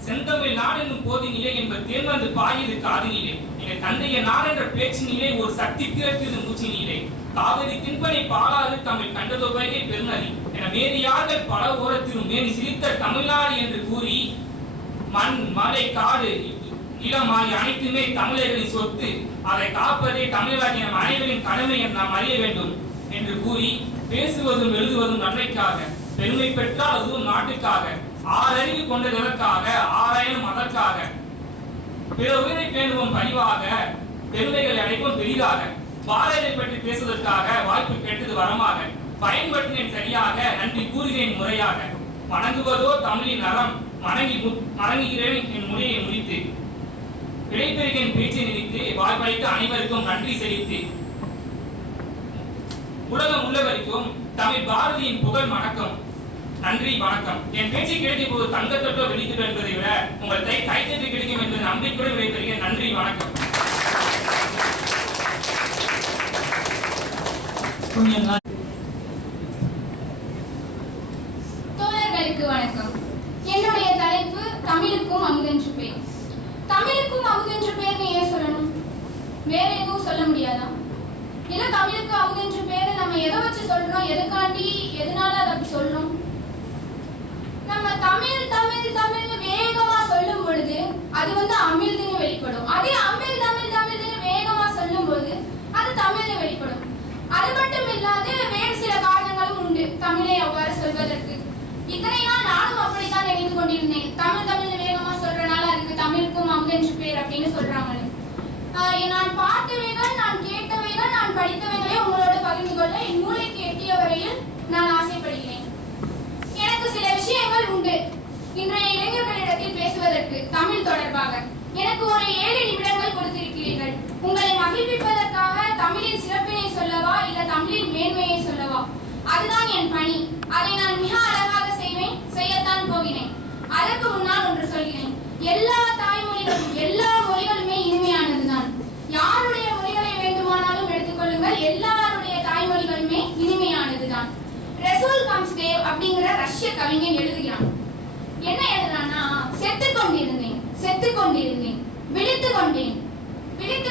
செந்தமிழ் நாடு என்னும் போதினிலே என்பது தேன் வந்து பாயுது காதினிலே. எங்கள் தந்தைய நாடு என்ற பேச்சினிலே ஒரு சக்தி பிறக்குது மூச்சினிலே. காவிரி தின்பனை பாலாது தமிழ் கண்டதோ வைகை பெருநதி என மேரியார்கள் பல ஓரத்திலும் மேனி சிரித்த தமிழ்நாடு என்று கூறி மண் மலை காடு நிலம் ஆகிய அனைத்துமே தமிழர்களின் சொத்து, அதை காப்பதே தமிழராகிய நம் அனைவரின் கடமை என்று நாம் அறிய வேண்டும் என்று கூறி பேசுவதும் எழுதுவதும் நன்மைக்காக, பெருமை பெற்றால் அதுவும் நாட்டுக்காக, ஆறறிவு கொண்டதற்காக, ஆராயணும் அதற்காக, பிற உயிரை பேணுவோம் பணிவாக, பெருமைகளை அடைப்போம் பெரிதாக, பாரதியை பற்றி பேசுவதற்காக வாய்ப்பு கேட்டது வரமாக, பயன்படுத்தினேன் சரியாக, நன்றி கூறுகிறேன் முறையாக, வணங்குவதோ தமிழின் அறம், மணங்குகிறேன் என் முறையை முடித்து, விடைபெறுகிறேன் பேச்சை நினைத்து, வாய்ப்பளித்த அனைவருக்கும் நன்றி செலுத்தி, உலகம் உள்ள வரைக்கும் தமிழ் பாரதியின் புகழ் வணக்கம். நன்றி வணக்கம். என் பேச்சு கிடைக்க போது தங்கத்தட்டோ வெளியிட்டு என்பதை விட உங்கள் கைத்தட்டு கிடைக்கும் என்ற நம்பிக்கையுடன் விடைபெறுகிறேன். நன்றி வணக்கம். தோழர்களுக்கு வணக்கம். என்னுடைய தலைப்பு தமிழுக்கும் அமுதென்று பேர். தமிழுக்கும் அமுதென்று பேர்னு ஏன் சொல்லணும்? வேற எதுவும் சொல்ல முடியாதா? இல்ல தமிழுக்கு அமுதென்று பேரு நம்ம எதை வச்சு சொல்றோம், எதுக்காண்டி எதனால அதை அப்படி சொல்றோம்? நம்ம தமிழ் தமிழ் தமிழ்னு வேகமா சொல்லும் பொழுது அது அமிழ்துன்னு வெளிப்படும். அதே அமிழ் தமிழ் தமிழ்னு வேகமா சொல்லும் போது அது தமிழ்னு வெளிப்படும். அது மட்டும் இல்லாது வேறு சில காரணங்களும் உண்டு தமிழை அவ்வாறு சொல்வதற்கு. இத்தனை நாள் நானும் அப்படித்தான் நினைத்து கொண்டிருந்தேன். தமிழ் தமிழ்னு வேகமா சொல்றனால அதுக்கு தமிழுக்கும் அமுதென்று பேர் அப்படின்னு சொல்றாங்க. நான் பார்த்தவைகள், நான் கேட்டவைகள், நான் படித்தவைகளை உங்களோட பகிர்ந்து கொள்ள என் மூளைக்கு எட்டிய வரையில் நான் ஆசைப்படுகிறேன். எனக்கு சில விஷயங்கள் உண்டு இன்றைய இளைஞர்களிடத்தில் பேசுவதற்கு தமிழ் தொடர்பாக. எனக்கு ஒரு 7 நிமிடங்கள் கொடுத்திருக்கிறீர்கள். உங்களை மகிழ்விப்பதற்காக தமிழின் சிறப்பினை சொல்லவா இல்ல தமிழின் மேன்மையை சொல்லவா? அதுதான் என் பணி. அதை நான் மிக அழகாக செய்வேன். செய்யத்தான் போகிறேன். அதற்கு முன்னால் ஒன்று சொல்கிறேன். எல்லா தாய்மொழிகளும் எல்லா மொழிகளுமே இனிமையானதுதான். யாருடைய மொழிகளை வேண்டுமானாலும் எடுத்துக்கொள்ளுங்கள், எல்லாருடைய தாய்மொழிகளுமே இனிமையானதுதான். ரெசூல் கம்ஸ்டேவ் அப்படிங்கிற ரஷ்ய கவிஞன் எழுதுகிறான். என்ன எழுதுறான்னா, செத்துக் கொண்டிருந்தேன், விழித்துக்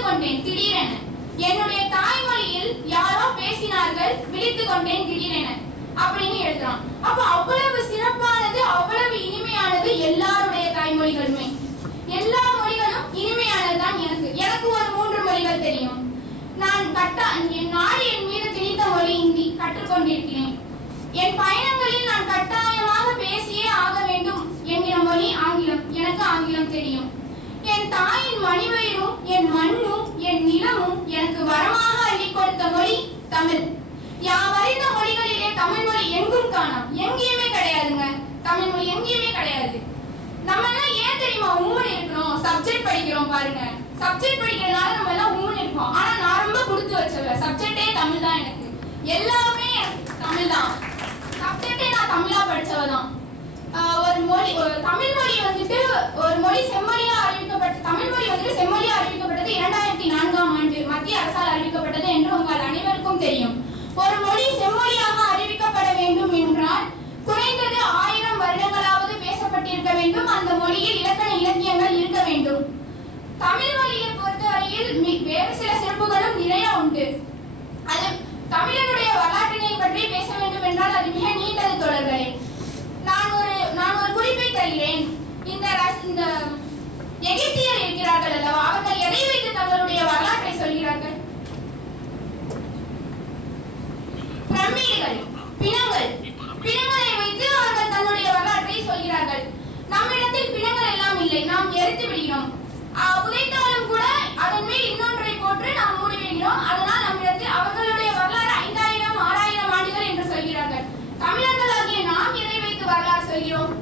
கொண்டேன் திடீரென. என்னுடைய தாய்மொழியில் யாரோ பேசினார்கள், விழித்துக் கொண்டேன் திடீரென அப்படின்னு எழுதுறான். அப்ப அவ்வளவு சிறப்பானது, அவ்வளவு இனிமையானது எல்லாருடைய தாய்மொழிகளுமே. எல்லா மொழிகளும் இனிமையானதுதான். எனக்கு ஒரு 3 மொழிகள் தெரியும். என் நாடு என் மீது திணித்த மொழி இந்தி கற்றுக்கொண்டிருக்கிறேன். என் பயணங்களில் நான் கட்டாயமாக பேசியே ஆக வேண்டும் என்கிற மொழி ஆங்கிலம். எனக்கு ஆங்கிலம் தெரியும். என் தாயின் மணிவயிரும் என் மண்ணும் என் நிலமும் எனக்கு வரமாக அள்ளி கொடுத்த மொழி தமிழ். யாவறிந்த மொழிகளிலே தமிழ் மொழி எங்கும் காணோம். எங்கேயுமே கிடையாதுங்க. தமிழ் மொழி எங்கேயுமே கிடையாது. நம்ம எல்லாம் ஏன் தெரியுமா உம்முன்னு இருக்கிறோம்? சப்ஜெக்ட் படிக்கிறோம் பாருங்க. சப்ஜெக்ட் படிக்கிறதுனால நம்ம எல்லாம் உம்முன்னு இருக்கோம். ஆனா நான் ரொம்ப கொடுத்து வச்சவ. சப்ஜெக்டே தமிழ் தான். எனக்கு எல்லாமே தமிழ் தான். சப்ஜெக்டே நான் தமிழா படிச்சவதான். தமிழ் மொழி வந்துட்டு ஒரு மொழி செம்மொழியா அறிவிக்கப்பட்ட தமிழ் மொழி வந்துட்டு செம்மொழியா அறிவிக்கப்பட்டது 2004ஆம் ஆண்டு மத்திய அரசால் அறிவிக்கப்பட்டது என்று உங்கள் அனைவருக்கும் தெரியும். ஒரு மொழி செம்மொழியாக அறிவிக்கப்பட வேண்டும் என்றால் குறைந்தது 1000 வருடங்களாவது பேசப்பட்டிருக்க வேண்டும். அந்த மொழியில் இலக்கண இலக்கியங்கள் இருக்க வேண்டும். தமிழ் மொழியை பொறுத்தவரையில் வேறு சில சிறப்புகளும் நிறைய உண்டு. அது தமிழனுடைய வரலாற்றினை பற்றி பேச வேண்டும் என்றால் அது மிக நீண்டது தொடர்களே. நான் ஒரு குறிப்பை தருகிறேன். இந்த எகிப்தியர் இருக்கிறார்கள் அல்லவா, அவர்கள் எதை வைத்து தங்களுடைய வரலாற்றை சொல்கிறார்கள்? பிரமிடுகள், பிணங்களை வைத்து அவர்கள் தன்னுடைய வரலாற்றை சொல்கிறார்கள். நம்மிடத்தில் பிணங்கள் எல்லாம் இல்லை, நாம் எரித்து விடுகிறோம். புதைத்தாலும் கூட அதன் மேல் இன்னொன்றை போட்டு நாம் மூடிவிடுகிறோம். அதனால் நம்மிடத்தில் அவர்களுடைய வரலாறு 5000 6000 ஆண்டுகள் என்று சொல்கிறார்கள். தமிழர்களாகிய நாம் எதை வைத்து வரலாறு சொல்கிறோம்?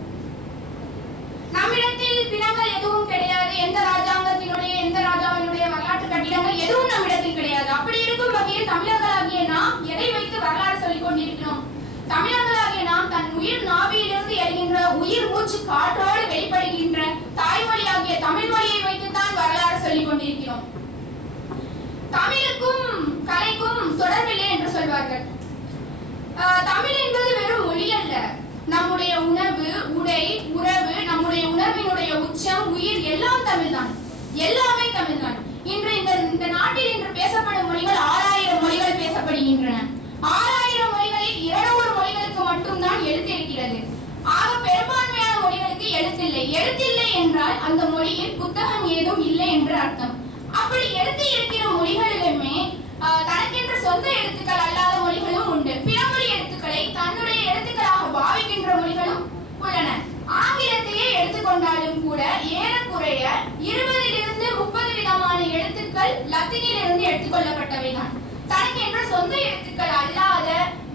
நம்மிடத்தில் பிணங்கள் எதுவும் கிடையாது. எந்த ராஜாவினுடைய வரலாற்று கட்டிடங்கள் எதுவும் நம்மிடத்தில் கிடையாது. அப்படி இருக்கும் வகையில் தமிழர்களாகிய நாம் எதை வைத்து வரலாறு சொல்லிக் கொண்டிருக்கிறோம்? தமிழர்களாகிய நாம் தன் உயிர் நாவியிலிருந்து எழுகின்ற உயிர் மூச்சு காற்றோடு வெளிப்படுகின்ற தாய்மொழியாகிய தமிழ் மொழியை வைத்துத்தான் வரலாறு சொல்லிக் கொண்டிருக்கிறோம். தமிழுக்கும் கலைக்கும் தொடர்பில்லை என்று சொல்வார்கள். தமிழ் என்பது வெறும் மொழி அல்ல. நம்முடைய உணவு, உடை, உறவு, நம்முடைய உணர்வினுடைய உச்சம், உயிர் எல்லாம் தமிழ்தான். எல்லாமே தமிழ்தான். இன்று இந்த நாட்டில் இன்று பேசப்படும் மொழிகள் 6000 மொழிகள் பேசப்படுகின்றன. 6000 மொழிகளில் 200 மொழிகளுக்கு மட்டும்தான் எழுத்து இருக்கிறது. ஆக பெரும்பான்மையான மொழிகளுக்கு எழுத்தில்லை என்றால் அந்த மொழியில் புத்தகம் ஏதும் இல்லை என்று அர்த்தம். அப்படி எழுத்து இருக்கிற மொழிகளிலுமே தனக்கென்ற சொந்த எழுத்துக்கள் அல்லாத மொழிகளும் உண்டு. பிற மொழி எழுத்துக்களை தன்னுடைய எழுத்துக்களாக பாவிக்கின்ற மொழிகளும் உள்ளன. ஆங்கிலத்தையே எடுத்துக்கொண்டாலும் கூட ஏறக்குறைய 20 to 30 விதமான எழுத்துக்கள் லத்தீனிலிருந்து எடுத்துக்கொள்ளப்பட்டவைதான். தனக்கென்ற சொந்த எழுத்துக்கள் அல்லாத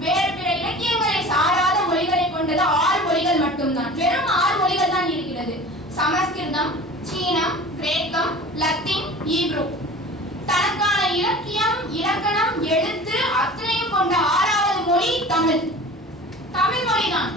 வேறு பிற இலக்கியங்களை சாராத மொழிகளை கொண்டது 6 மொழிகள் மட்டும்தான். வெறும் 6 மொழிகள் தான் இருக்கிறது. சமஸ்கிருதம், சீனம், கிரேக்கம், லத்தீன், ஈப்ரு. தனக்கான இலக்கியம், இலக்கணம், எழுத்து அத்தனையும் கொண்ட 6வது மொழி தமிழ். தமிழ் மொழிதான்.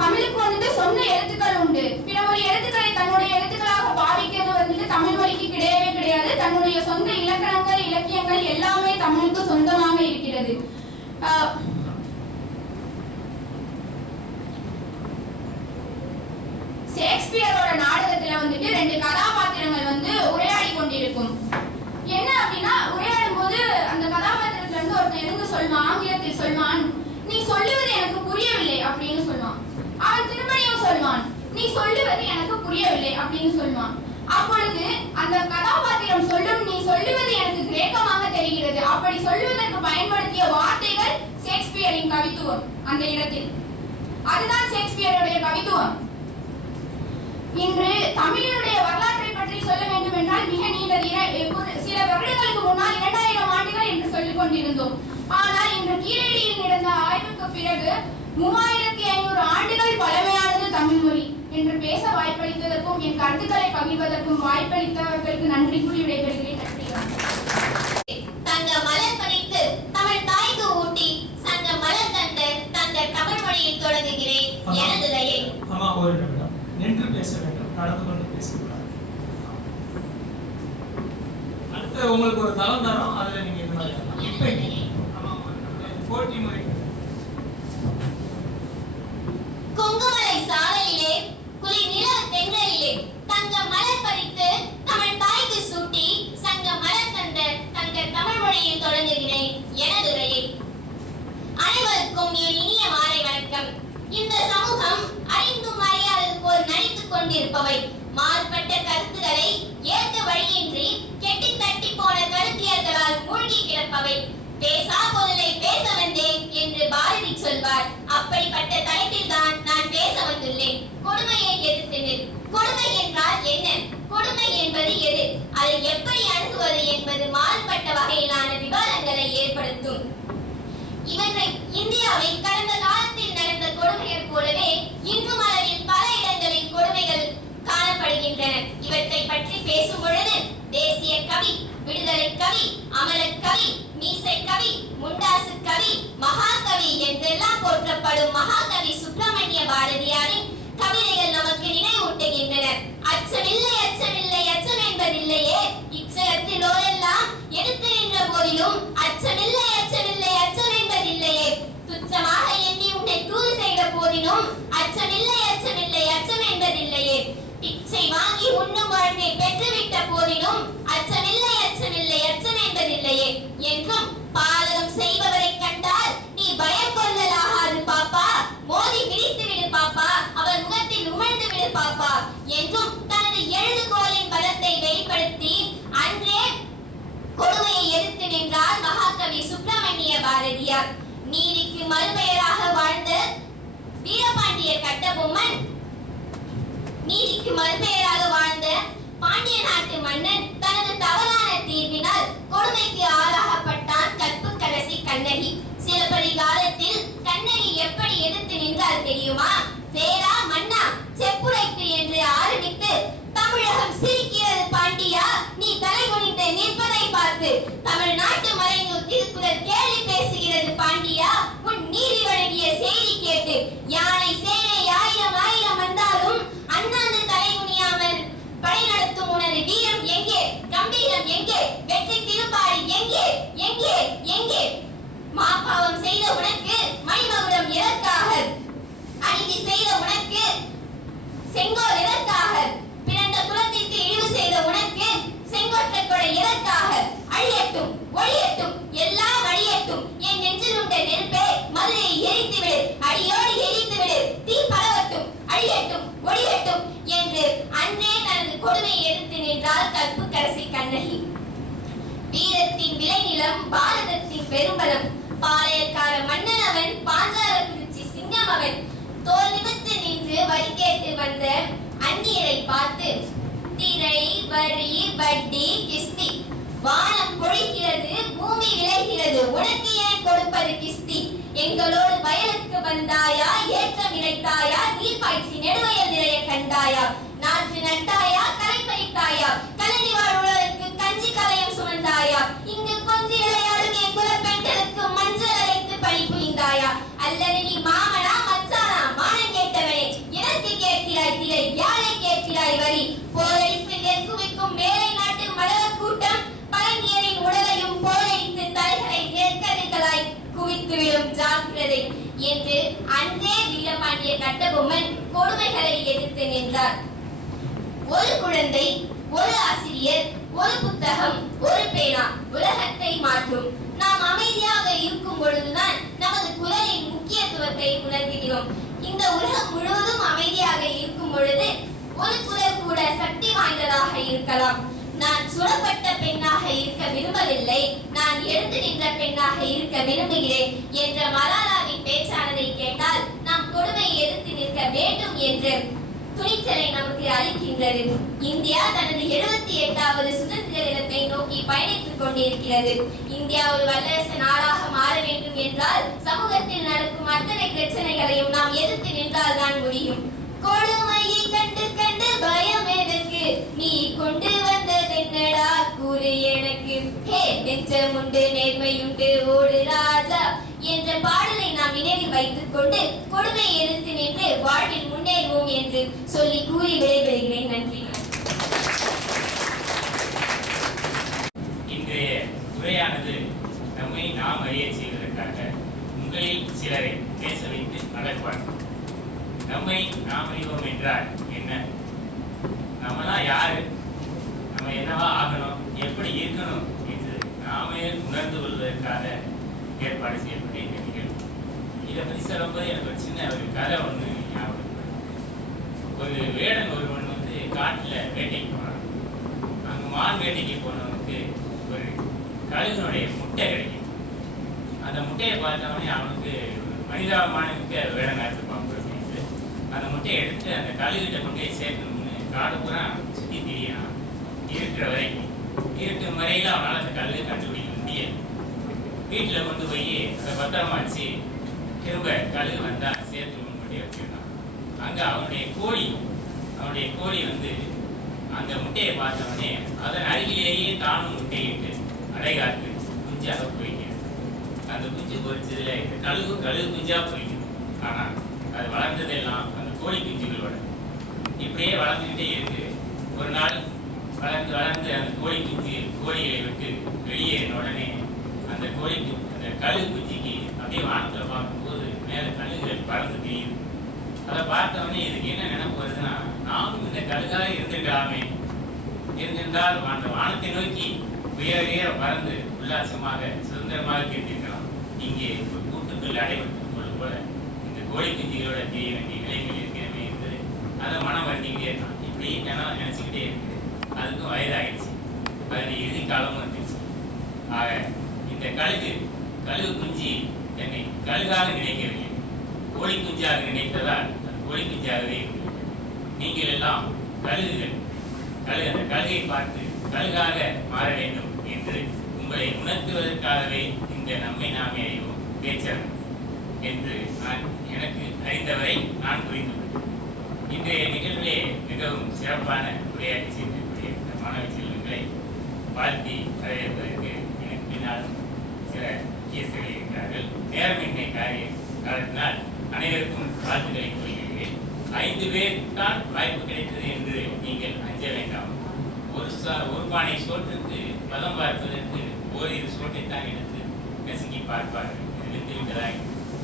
தமிழுக்கு வந்துட்டு சொந்த எழுத்துக்கள் உண்டு. பிற மொழி எழுத்துக்களை தன்னுடைய எழுத்துக்களாக பாவிக்கிறது வந்துட்டு தமிழ் மொழிக்கு கிடையவே கிடையாது. தன்னுடைய சொந்த இலக்கணங்கள், இலக்கியங்கள் எல்லாமே தமிழுக்கு சொந்தமாக இருக்கிறது. ஷேக்ஸ்பியரோட நாடகத்துல வந்துட்டு 2 கதாபாத்திரங்கள் வந்து உரையாடி கொண்டிருக்கும். என்ன அப்படின்னா, உரையாடும் போது அந்த கதாபாத்திரத்துல இருந்து ஒருத்தன் இருந்து சொல்வான், ஆங்கிலத்தில் சொல்வான், நீ சொல்லுவது எனக்கு புரியவில்லை அப்படின்னு சொல்வான். அவன் திரும்பவும் சொல்வான், நீ சொல்லுவது எனக்கு புரியவில்லை அப்படின்னு சொல்வான். அப்பொழுது அந்த கதாபாத்திரம் சொல்லும், நீ சொல்லுவது எனக்கு கிரேக்கமாக தெரிகிறது. அப்படி சொல்லுவதற்கு பயன்படுத்திய வார்த்தைகள் ஷேக்ஸ்பியரின் கவித்துவம். அந்த இடத்தில் அதுதான் ஷேக்ஸ்பியருடைய கவித்துவம். இன்று தமிழினுடைய வரலாற்றை பற்றி சொல்ல வேண்டும் என்றால் மிக நீண்டது. சில வருடங்களுக்கு முன்னால் 2000 ஆண்டுகள் என்று சொல்லிக் கொண்டிருந்தோம். ஆனால் இன்று கீழடியில் நடந்த ஆய்வுக்கு பிறகு 3500 ஆண்டுகள் பழமையானது தமிழ் மொழி என்று பேச வாய்ப்பளித்ததற்கும் என் கருத்துக்களை பகிர்வதற்கும் வாய்ப்பளித்தவர்களுக்கு நன்றி கூறி விடைபெறுகிறேன். நன்றி. தங்க மலர் படைத்த பேசக்கூடாது. அடுத்து உங்களுக்கு ஒரு தளம் தரோம், அதுல நீங்க இந்த மாதிரி இப்ப போட்டி முறை. கொங்குமலை சாலையிலே குளிர் நிலவு தென்றலிலே தங்க மலர் பறித்து தமிழ் தாய்க்கு சூட்டி சங்க மலர் தந்த தங்க தமிழ் மொழியில் தொடங்குகிறேன் எனதுரையை. அனைவருக்கும் என் இனிய மாலை வணக்கம். இந்த சமூகம் அறிந்தும் அறியாதது போல் நடித்துக் கொண்டிருப்பவை, மாறுபட்ட கருத்துக்களை ஏற்க வழியின்றி கெட்டி தட்டி போன கருத்தியர்களால் மூழ்கி கிடப்பவை. பேசா பொருளை பேச வந்தேன் என்று பாரதி சொல்வார். அப்படிப்பட்ட தலைப்பில் தான் நான் பேச வந்துள்ளேன். கொடுமையை எதிர்த்து நில். கொடுமை என்றால் என்ன? கொடுமை என்பது எது? அதை எப்படி அணுகுவது என்பது மாறுபட்ட வகையிலான விவாதங்களை ஏற்படுத்தும். இவற்றை இந்தியாவை கடந்த காலத்தில் நடந்த கொடுமைகள் போலவே இன்றும் அளவில் பல இடங்களில் கொடுமைகள் காணப்படுகின்றன. இவற்றை பற்றி பேசும் பொழுது தேசிய கவி, விடுதலை கவி, அமரக் கவி, மீசை கவி, முண்டாசு கவி, மகாகவி என்றெல்லாம் போற்றப்படும் மகாகவி சுப்பிரமணிய பாரதியாரின் கவிதைகள் நமக்கு நினைவூட்டுகின்றன. அச்சமில்லை அச்சமில்லை அச்சம் என்பதில்லையே, இச்சகத்தில் ஓரெல்லாம் எடுத்து நின்ற போதிலும் அச்சமில்லை அச்சமில்லை அச்சம் என்பதில்லையே, துச்சமாக எண்ணி உன்னை தூது செய்த போதிலும் அச்சமில்லை அச்சமில்லை அச்சம் என்பதில்லையே, பிச்சை வாங்கி உண்ணும் வாழ்வை பெற்றுவிட்ட போதிலும் அச்சமில்லை அச்சமில்லை அச்சம் என்பதில்லையே என்றும், பாதகம் செய்பவரை கண்டால் நீ பயம் கொள்ளலாகாது பாப்பா, மோதி பிடித்து விடு பாப்பா, அவர் முகத்தில் உமிழ்ந்து விடு பாப்பா என்றும் தனது எழுதுகோலின் பலத்தை வெளிப்படுத்தி அன்றே கொடுமையை எதிர்த்து நின்றார் மகாகவி சுப்பிரமணிய பாரதியார். நீதிக்கு மறுபெயராக வாழ்ந்த வீரபாண்டிய கட்டபொம்மன், நீதிக்கு மறுபெயராக வாழ்ந்த பாண்டிய நாட்டு மன்னன் தனது தவறான தீர்ப்பினால் கொடுமைக்கு ஆளாகப்பட்டான் கற்புக்கரசி கண்ணகி. சிலப்பதிகாரத்தில் கண்ணகி எப்படி எதிர்த்து நின்றால் தெரியுமா? சேரா மன்னா செப்புரைத்து என்று ஆரம்பித்து, தமிழகம் சிரிக்கிறது பாண்டியா, நீ தலை குனிந்து நிற்பதை பார்த்து, தமிழ்நாட்டு மறைநூல் திருக்குறள் கேலி பேசுகிறது பாண்டியா, உன் நீதி வழங்கிய செய்தி கேட்டு, யானை சேனை ஆயிரம் ஆயிரம் வந்தாலும் அண்ணாந்து தலை குனியாமல் படை நடத்தும் உனது வீரம் எங்கே? கம்பீரம் எங்கே? வெற்றி திருப்பாடி எங்கே? எங்கே? எங்கே? மாபாவம் செய்த உனக்கு மணிமகுடம் எதற்காக? அநீதி செய்த உனக்கு செங்கோல் எதற்காக? பிறந்த குலத்திற்கு இழிவு செய்த உனக்கு செங்கோற்ற கொடை எதற்காக? அழியட்டும், ஒழியட்டும், எல்லாம் அழியட்டும், என் நெஞ்சில் உண்ட நெருப்பே மதுரையை எரித்து விடு, அடியோடு எரித்து விடு, தீ பரவட்டும், அழியட்டும், ஒழியட்டும் என்று அன்றே தனது கொடுமையை எதிர்த்து நின்றார் கற்புக்கரசி கண்ணகி. வீரத்தின் விளைநிலம் பாரதத்தின் பெரும்பலம், பாளையக்கார மன்னன் அவன், பாஞ்சாலக்குறிச்சி சிங்கம் அவன், தோல் நிமிர்த்து நின்று வரி கேட்டு வந்த அந்நியரை பார்த்து, திரை வரி வட்டி கிஸ்தி, வானம் பொழிகிறது, பூமி விளைகிறது, உனக்கு ஏன் கொடுப்பது கிஸ்தி? எங்களோடு வயலுக்கு வந்தாயா, ஏற்றம் இறைத்தாயா, நீர் பாய்ச்சி நெடுவயல் நிறைய கண்டாயா, நாற்று நட்டாயா, களை பறித்தாயா, கலனி வாழ் உழவருக்கு கஞ்சி கலையம் சுமந்தாயா, இங்கு கொஞ்சி விளையாடும் என் குல பெண்களுக்கு மஞ்சள் அரைத்து பணி புரிந்தாயா, அல்லது நீ மாமனா மச்சானா மானம் கேட்டவனே, எனக்கு கேட்கிறாய் திரை, யாரை கேட்கிறாய் வரி, போரடித்து நெற்குவிக்கும் மேலை நாட்டு மலர கூட்டம் பழங்கியரின் உடலையும் போரடித்து தலைகளை நெற்கதிர்களாய் குவித்துவிடும் ஜாக்கிரதை என்று அன்றே வீரபாண்டிய கட்டபொம்மன் கொடுமைகளை எதிர்த்து நின்றார். ஒரு குழந்தை, ஒரு ஆசிரியர், ஒரு புத்தகம், ஒரு பேனா உலகத்தை மாற்றும். நாம் அமைதியாக இருக்கும் பொழுதுதான் நமது குரலின் முக்கியத்துவத்தை உணர்கிறோம். இந்த உலகம் முழுவதும் அமைதியாக இருக்கும் பொழுது ஒரு குரல் கூட சக்தி வாய்ந்ததாக இருக்கலாம். நான் சுடப்பட்ட பெண்ணாக இருக்க விரும்பவில்லை, நான் எழுந்து நின்ற பெண்ணாக இருக்க விரும்புகிறேன் என்ற மலாலாவின் பேச்சானதை கேட்டால் நாம் கொடுமையை எதிர்த்து நிற்க வேண்டும் என்ற துணிச்சலை நமக்கு அளிக்கின்றது. இந்தியா தனது 78வது சுதந்திர தினத்தை நோக்கி பயணித்துக் கொண்டிருக்கிறது. இந்தியா ஒரு வல்லரசு நாடாக மாற வேண்டும் என்றால் சமூகத்தில் நடக்கும் அத்தனை பிரச்சனைகளையும் நாம் எதிர்த்து நின்றால் தான் முடியும். கொடுமையை கண்டு கண்டு பயம் எதற்கு, நீ கொண்டு வந்ததென்னடா கூறு எனக்கு, ஹே நெஞ்சமுண்டு நேர்மையுண்டு ஓடு ராஜா என்ற பாடலை நாம் நினைவில் வைத்துக் கொண்டு கொடுமையை எதிர்த்து நின்று வாழ்வில் முன்னேறுவோம் என்று சொல்லி கூறி விடைபெறுகிறேன். நன்றி. அறிய செய்வதற்காக உங்களில் சிலரை பேச வைத்து அழைப்பார்கள். நம்மை நாம் அறிவோம் என்றால் என்ன? நம்மளாம் யாரு, நம்ம என்னவா ஆகணும், எப்படி இருக்கணும் என்று நாமே உணர்ந்து கொள்வதற்காக ஏற்பாடு செய்யப்பட்ட இந்த நிகழ்வு. இதை பற்றி சொல்லும்போது எனக்கு ஒரு சின்ன ஒரு கதை ஒன்று ஞாபகம். ஒரு வேடன் ஒருவன் வந்து காட்டில் வேட்டைக்கு போனான். அங்கே மான் வேட்டைக்கு போனவனுக்கு ஒரு கழுகுனுடைய முட்டை கிடைக்கும். அந்த முட்டையை பார்த்தவனே அவனுக்கு மனிதாபமானதுக்கு வேடங்காற்று பார்ப்பு அப்படின்ட்டு அந்த முட்டையை எடுத்து அந்த கழுகிட்ட கொண்டு போய் சேர்க்கணும்னு காடு பூரா சுற்றி திரியான். இருக்கிற வரைக்கும் இருக்கும் வரையில் அவனால் அந்த கழுகு கண்டுபிடிக்க முடியாது. வீட்டில் கொண்டு போய் அதை பத்திரமா வச்சு திரும்ப கழுகு வந்தால் சேர்த்து கொண்டு வச்சுருந்தான். அங்கே அவனுடைய கோழி வந்து அந்த முட்டையை பார்த்தவனே அதன் அருகிலேயே தானும் முட்டையிட்டு அடைகாத்து குஞ்சாக போய்க்கிறது. அந்த குஞ்சு பொறிச்சதுல இந்த கழுகு குஞ்சா போய்க்கும். ஆனால் அது வளர்ந்ததெல்லாம் அந்த கோழி குஞ்சுகளோட இப்படியே வளர்ந்துக்கிட்டே இருக்கு. ஒரு நாள் வளர்ந்து அந்த கோழி குஞ்சு கோழிகளை விட்டு வெளியேறின உடனே அந்த கழுகு குஞ்சுக்கு அப்படியே வானத்தில் பார்க்கும்போது மேலே கழுகுகள் பறந்து தெரியுது. அதை பார்த்தவொடனே இதுக்கு என்ன நினைப்பு வருதுன்னா, நாமும் இந்த கழுகாக இருந்திருந்தால் அந்த வானத்தை நோக்கி உயர பறந்து உல்லாசமாக சுதந்திரமாக தெரிந்திருக்கலாம். இங்கே ஒரு கூட்டுக்குள் அடைபட்டுக் கொள்ளும் போல இந்த கோழி குஞ்சுகளோட தெரிய வேண்டிய நிலைகள் இருக்கிறமே என்பது அதை மனம் வருத்திக்கிட்டே இருக்கான். இப்படி நினைச்சுக்கிட்டே இருக்கு. அதுக்கும் வயதாகிடுச்சு. அதனுடைய இறுதி காலமும் வந்துச்சு. ஆக இந்த கழுகு குஞ்சு என்னை கழுகாக நினைக்கவில்லை, கோழி குஞ்சாக நினைத்ததால் அது கோழி குஞ்சாகவே இருக்கிறது. நீங்கள் எல்லாம் அந்த கழுகை பார்த்து கழுகாக மாற வேண்டும் என்று உங்களை உணர்த்துவதற்காகவே இந்த நம்மை நாமே அறிவோம் பேச்சரங்கம் என்று எனக்கு அறிந்தவரை நான் புரிந்து கொண்டேன். இன்றைய நிகழ்விலே மிகவும் சிறப்பான உரையாற்றி சென்றிருக்கூடிய இந்த மாணவ செல்வங்களை வாழ்த்தி வரவேற்பதற்கு எனக்கு பின்னாலும் சில முக்கியஸ்தர்கள் இருக்கிறார்கள். நேரமின்மை காரணத்தினால் அனைவருக்கும் வாழ்த்துக்களை கூறுகிறேன். 5 பேர் தான் வாய்ப்பு கிடைத்தது என்று நீங்கள் அஞ்ச வேண்டாம். ஒரு பானை சோற்றுக்கு பதம் பார்ப்பதற்கு ஓரிரு சோற்றைத்தான் எடுத்து நசுக்கி பார்ப்பார்கள். விட்டதாய்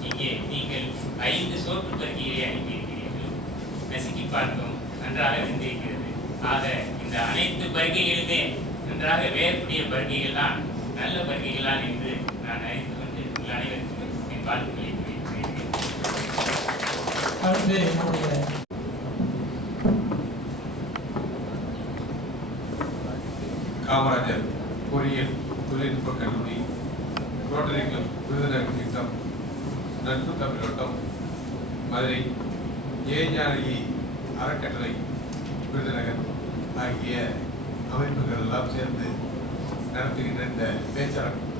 இங்கே நீங்கள் 5 சோற்று பருக்கைகளை அனுப்பியிருக்கிறீர்கள். நசுக்கி பார்க்கும் நன்றாக வெந்திருக்கிறது. ஆக இந்த அனைத்து பருக்கைகளுமே நன்றாக வேறக்கூடிய பருக்கைகள் தான் நல்ல பருக்கைகள் தான் என்று நான் அறிந்து கொண்டு உங்கள் அனைவருக்கும் என் வாழ்த்துக்களை கூறியிருக்கிறேன். அடுத்து என்னுடைய காமராஜர் பொறியியல் தொழில்நுட்ப கல்லூரி ரோட்டரி கிளப் விருதுநகர் திட்டம் நட்பு தமிழோட்டம் மதுரை ஏஞானி அறக்கட்டளை விருதுநகர் ஆகிய அமைப்புகள் எல்லாம் சேர்ந்து நடத்துகின்ற இந்த பேச்சரங்கம்,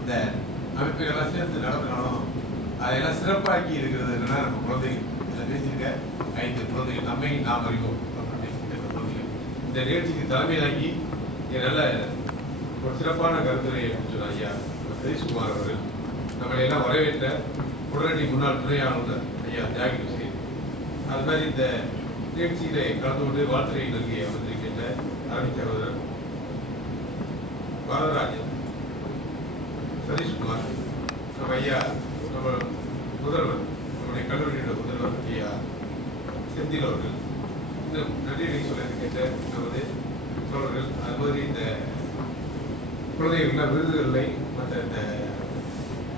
இந்த அமைப்புகள்லாம் சேர்ந்து நடத்தினாலும் அதையெல்லாம் சிறப்பாக்கி இருக்கிறது என்னன்னா நம்ம குழந்தைகள் இதில் பேசியிருக்க 5 குழந்தைகள் நம்மை நாம் அறிவோம் அப்படின்னு குழந்தைகள் இந்த நிகழ்ச்சிக்கு தலைமையாகி நல்ல ஒரு சிறப்பான கருத்துரை சொன்ன ஐயா சதீஷ்குமார் அவர்கள் நம்மளை எல்லாம் வரவேற்ற உடனடி முன்னாள் துணை ஆளுநர் ஐயா தியாகி ஹுசேன், அது மாதிரி இந்த நிகழ்ச்சியிலே கலந்து கொண்டு வாழ்த்துறை நல்கி அமர்ந்திருக்கின்ற அரவிந்த் சகோதரர் வரதராஜன், சதீஷ்குமார், நம்ம ஐயா நம்ம முதல்வர், நம்முடைய கல்லூரியோட முதல்வர் ஐயா செந்தில் அவர்கள், இன்னும் நன்றி சொல்ல இருக்கின்ற நமது தோழர்கள், அது மாதிரி இந்த குழந்தைகள்லாம் விருதுகளை மற்ற இந்த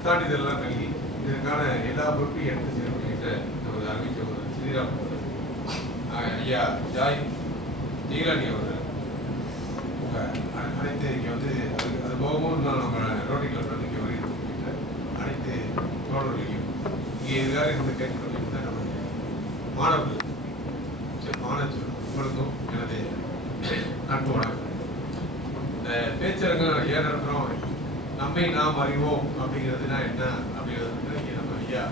சான்றிதழ்லாம் நல்கி இதற்கான எல்லா பொருட்களையும் எடுத்து சேர்க்கின்ற நமது அரவிந்த் சகோதரர் ஸ்ரீராம் அவர்கள், ஐயா ஜெயலானி அவர்கள், அனைத்து இங்கே வந்து அது போகவும் நம்ம ரோட்டரி கிளப் இங்கே வருகின்ற அனைத்து தோழர்களையும் இங்கே இதுக்காக இருந்து கேட்டுக்கொண்டிருந்த நமது மாணவர்கள் உங்களுக்கும் எனது நட்பு வணக்கம். இந்த பேச்சரங்கம் ஏன் நடத்துகிறோம், நம்மை நாம் அறிவோம் அப்படிங்கிறதுனா என்ன அப்படிங்கிறது இங்கே நம்ம ஐயா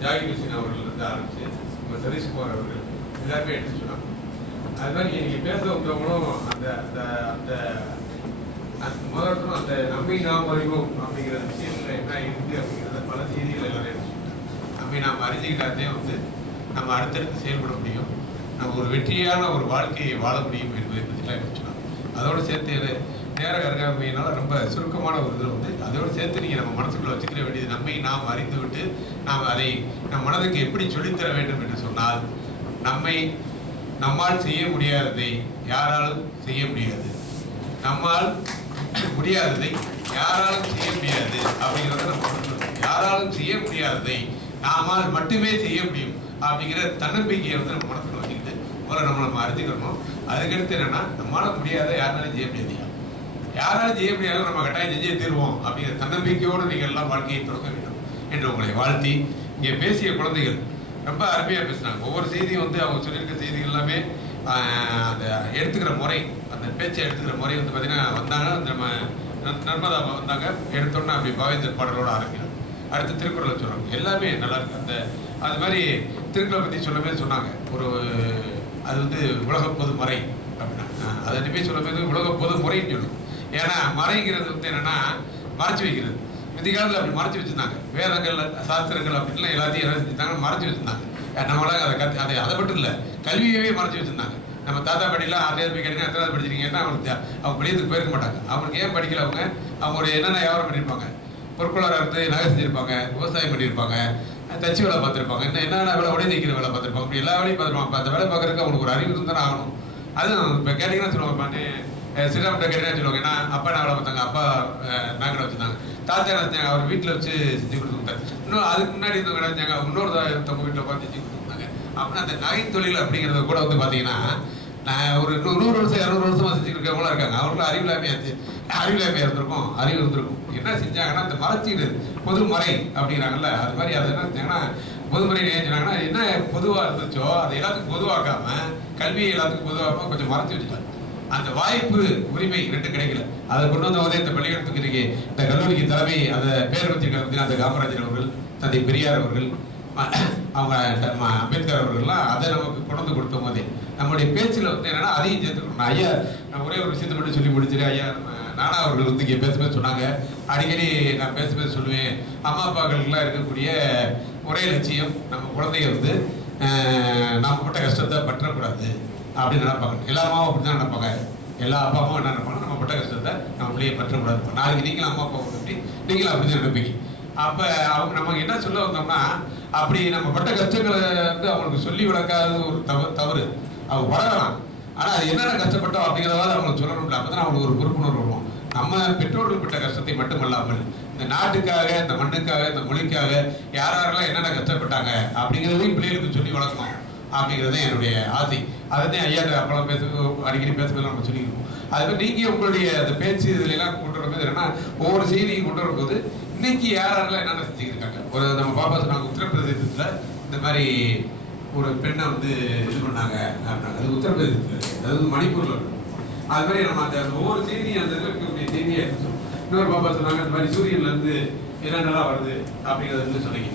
தியாகி ஹுசேன் அவர்கள் இருந்து ஆரம்பித்து நம்ம சதீஷ்குமார் அவர்கள் எல்லாருமே எடுத்து சொன்னாங்க. அது மாதிரி இன்னைக்கு பேச வந்தவங்களும் அந்த அந்த அந்த முதல்ல அந்த நம்மை நாம் அறிவோம் அப்படிங்கிற விஷயத்தில் என்ன இருக்குது அப்படிங்கிறத பல செய்திகள் எல்லாரும் எடுத்து சொன்னாங்க. நம்மை நாம் அறிஞ்சிக்கிட்டாதே வந்து நம்ம அடுத்தடுத்து செயல்பட முடியும், நம்ம ஒரு வெற்றியான ஒரு வாழ்க்கையை வாழ முடியும் என்பதை பற்றிலாம் எடுத்து சொன்னாங்க. அதோடு சேர்த்து நேர கருகாமையினால ரொம்ப சுருக்கமான ஒரு இதில் வந்து அதோடு சேர்த்து நீங்கள் நம்ம மனசுக்குள்ள வச்சுக்கிற வேண்டியது நம்மை நாம் அறிந்து விட்டு நாம் அதை நம் மனதுக்கு எப்படி சொல்லித்தர வேண்டும் என்று சொன்னால் நம்மால் செய்ய முடியாததை யாராலும் செய்ய முடியாது, நம்மால் முடியாததை யாராலும் செய்ய முடியாது அப்படிங்கிறத நம்ம சொல்லணும். யாராலும் செய்ய முடியாததை நாமால் மட்டுமே செய்ய முடியும் அப்படிங்கிற தன்னம்பிக்கையை வந்து நம்ம மனசுல வச்சுக்கிட்டு முதல்ல நம்ம அறிஞ்சுக்கிறோம். அதுக்கடுத்து என்னன்னா நம்மளால முடியாத யாராலும் செய்ய முடியாது, யாராலும் செய்ய முடியாத நம்ம கட்டாயம் செஞ்சே தீர்வோம் அப்படிங்கிற தன்னம்பிக்கையோடு நீங்கள் எல்லாம் வாழ்க்கையை தொடங்க வேண்டும் என்று உங்களை வாழ்த்தி, இங்கே பேசிய குழந்தைகள் ரொம்ப அருமையாக பேசினாங்க. ஒவ்வொரு செய்தியும் வந்து அவங்க சொல்லியிருக்க செய்திகள் எல்லாமே அந்த எடுத்துக்கிற முறை, அந்த பேச்சை எடுத்துக்கிற முறை வந்து பார்த்தீங்கன்னா வந்தாங்க நம்ம நர்மதா வந்தாங்க, எடுத்தோன்னா அப்படி பாவேந்தர் பாடலோடு ஆரம்பிக்கிறாங்க, அடுத்து திருக்குறளை சொல்கிறாங்க, எல்லாமே நல்லா இருக்கு. அது மாதிரி திருக்குறளை பற்றி சொல்லவே சொன்னாங்க. அது வந்து உலக பொது முறை அப்படின்னா அதை போய் சொல்லும்போது உலக பொது முறைன்னு சொல்லணும். ஏன்னா மறைங்கிறது வந்து என்னன்னா மறைச்சு வைக்கிறது. இந்த காலத்தில் அப்படி மறைச்சு வச்சுருந்தாங்க, வேதங்கள் சாஸ்திரங்கள் அப்படின்லாம் எல்லாத்தையும் என்ன செஞ்சுருந்தாங்க, மறைச்சு வச்சுருந்தாங்க. நம்மளால அதை மட்டும் இல்லை, கல்வியவே மறைச்சு வச்சுருந்தாங்க. நம்ம தாத்தா பாட்டிலாம் 6வது போய் கேட்டீங்கன்னா எத்தனாவது படிச்சிருக்கீங்கன்னா அவங்க படிக்கிறதுக்கு போயிருக்க மாட்டாங்க. அவங்களுக்கு ஏன் படிக்கல, அவங்களுடைய என்னென்ன வியாபாரம் பண்ணியிருப்பாங்க, பொற்கொள்ளராக இருந்து நகை செஞ்சுருப்பாங்க, விவசாயம் பண்ணியிருப்பாங்க, தச்சு வேலை பார்த்துருப்பாங்க, என்னென்ன வேலை உடை தைக்கிற வேலை பார்த்துருப்பாங்க, அப்படி எல்லா வேலையும் பார்த்துருப்பாங்க. அந்த வேலை பார்க்குறதுக்கு அவங்களுக்கு ஒரு அறிவு இருந்தானே ஆகணும். அதுவும் இப்போ கேட்டிங்கன்னா சொல்லுவாங்க, ஸ்ரீராம்கிட்ட கேட்டீங்கன்னா சொல்லுவாங்க, ஏன்னா அப்பா என்ன வேலை பார்த்தாங்க, அப்பா நகை வச்சுருந்தாங்க, தாத்தா என்ன செஞ்சாங்க, அவர் வீட்டில் வச்சு செஞ்சு கொடுத்துருந்தாங்க. இன்னும் அதுக்கு முன்னாடி இருந்தவங்க என்ன செஞ்சாங்க, இன்னொருத்தவங்க வீட்டில் உட்காந்து செஞ்சு கொடுத்துருந்தாங்க. அப்படின்னா அந்த நகை தொழில் அப்படிங்கிறத கூட வந்து பார்த்தீங்கன்னா நான் ஒரு 100 வருஷம் 200 வருஷமாக செஞ்சுட்டு இருக்கவங்களாம் இருக்காங்க. அவங்களும் அறிவில்லாமையாக இருந்திருக்கும், அறிவு இருந்திருக்கும். என்ன செஞ்சாங்கன்னா அந்த மறைச்சீடு பொதுமறை அப்படிங்கிறாங்கல்ல, அது மாதிரி அதை என்ன செஞ்சாங்கன்னா பொதுமறை நினைச்சாங்கன்னா என்ன பொதுவாக இருந்துச்சோ அதை எல்லாத்துக்கும் பொதுவாக்காம, கல்வியை எல்லாத்துக்கும் பொதுவாக்காம கொஞ்சம் மறைச்சி வச்சுட்டாங்க. அந்த வாய்ப்பு உரிமை 2 கிடைக்கல. அதை கொண்டு வந்த போதே இந்த பள்ளிக்கூடத்துக்கு இன்னைக்கு இந்த கல்லூரிக்கு தலைமை அந்த பேர் வச்சிருக்க அந்த காமராஜர் அவர்கள், தந்தை பெரியார் அவர்கள், அவங்க அம்பேத்கர் அவர்கள்லாம் அதை நமக்கு கொண்டு வந்து கொடுத்த போதே நம்மளுடைய பேச்சில் வந்து என்னன்னா அதையும் சேர்த்துக்கணும். ஐயா நான் ஒரே ஒரு விஷயத்தை மட்டும் சொல்லி முடிச்சிருக்கேன். ஐயா நானா அவர்கள் வந்து இங்கே பேசும்போது சொன்னாங்க, அடிக்கடி நான் பேசும்போது சொல்லுவேன், அம்மா அப்பாக்களுக்கெல்லாம் இருக்கக்கூடிய ஒரே லட்சியம் நம்ம குழந்தைங்க வந்து நம்ம பட்ட கஷ்டத்தை பற்றக்கூடாது அப்படின்னு நினைப்பாங்க. எல்லா அம்மாவும் அப்படி தான் நினைப்பாங்க. எல்லா அப்பா அம்மாவும் என்ன நினைப்பாங்க, நம்ம பட்ட கஷ்டத்தை நம்ம பிள்ளையை பற்றக்கூடாது. நாளைக்கு நீங்களும் அம்மா அப்பாவை பற்றி நீங்களும் அப்படி தான் நினைப்பீங்க. அப்போ அவங்க நமக்கு என்ன சொல்ல வந்தோம்னா, அப்படி நம்ம பட்ட கஷ்டங்களை வந்து அவங்களுக்கு சொல்லி விளக்காத ஒரு தவறு. அவங்க பழகலாம், ஆனால் அது என்னென்ன கஷ்டப்பட்டோம் அப்படிங்கிறதாவது அவங்களுக்கு சொல்லணும்ல. அப்போ தான் அவங்களுக்கு ஒரு பொறுப்புணர்வு வருவோம். நம்ம பெற்றோர்கள் பட்ட கஷ்டத்தை மட்டுமல்லாமல் இந்த நாட்டுக்காக, இந்த மண்ணுக்காக, இந்த மொழிக்காக யாரெல்லாம் என்னென்ன கஷ்டப்பட்டாங்க அப்படிங்கிறதையும் பிள்ளைகளுக்கு சொல்லி வளர்க்கணும் அப்படிங்கிறது என்னுடைய ஆசை. அதை தான் ஐயா அப்பெல்லாம் அடிக்கடி பேசும்போது நம்ம சொல்லியிருக்கோம். அதுமாதிரி நீங்கள் உங்களுடைய அந்த பேச்சு இதுலாம் கொண்டு வரும்போது என்னன்னா, ஒவ்வொரு செய்தியும் கொண்டு வரும்போது இன்னைக்கு யாரெல்லாம் என்னென்ன செஞ்சுருக்காங்க. ஒரு நம்ம பாப்பா சொன்னாங்க, உத்தரப்பிரதேசத்தில் இந்த மாதிரி ஒரு பெண்ணை வந்து இது பண்ணாங்க அப்படின்னாங்க. அது உத்தரப்பிரதேசத்தில், அதாவது மணிப்பூரில் இருக்கும். அது மாதிரி நம்ம அந்த ஒவ்வொரு செய்தியும் அந்த இருக்கக்கூடிய செய்தியை எடுத்துச்சோம். இன்னொரு பாப்பா சொன்னாங்க, இந்த மாதிரி சூரியன்லேருந்து என்னென்னலாம் வருது அப்படிங்கிறத வந்து சொன்னீங்க.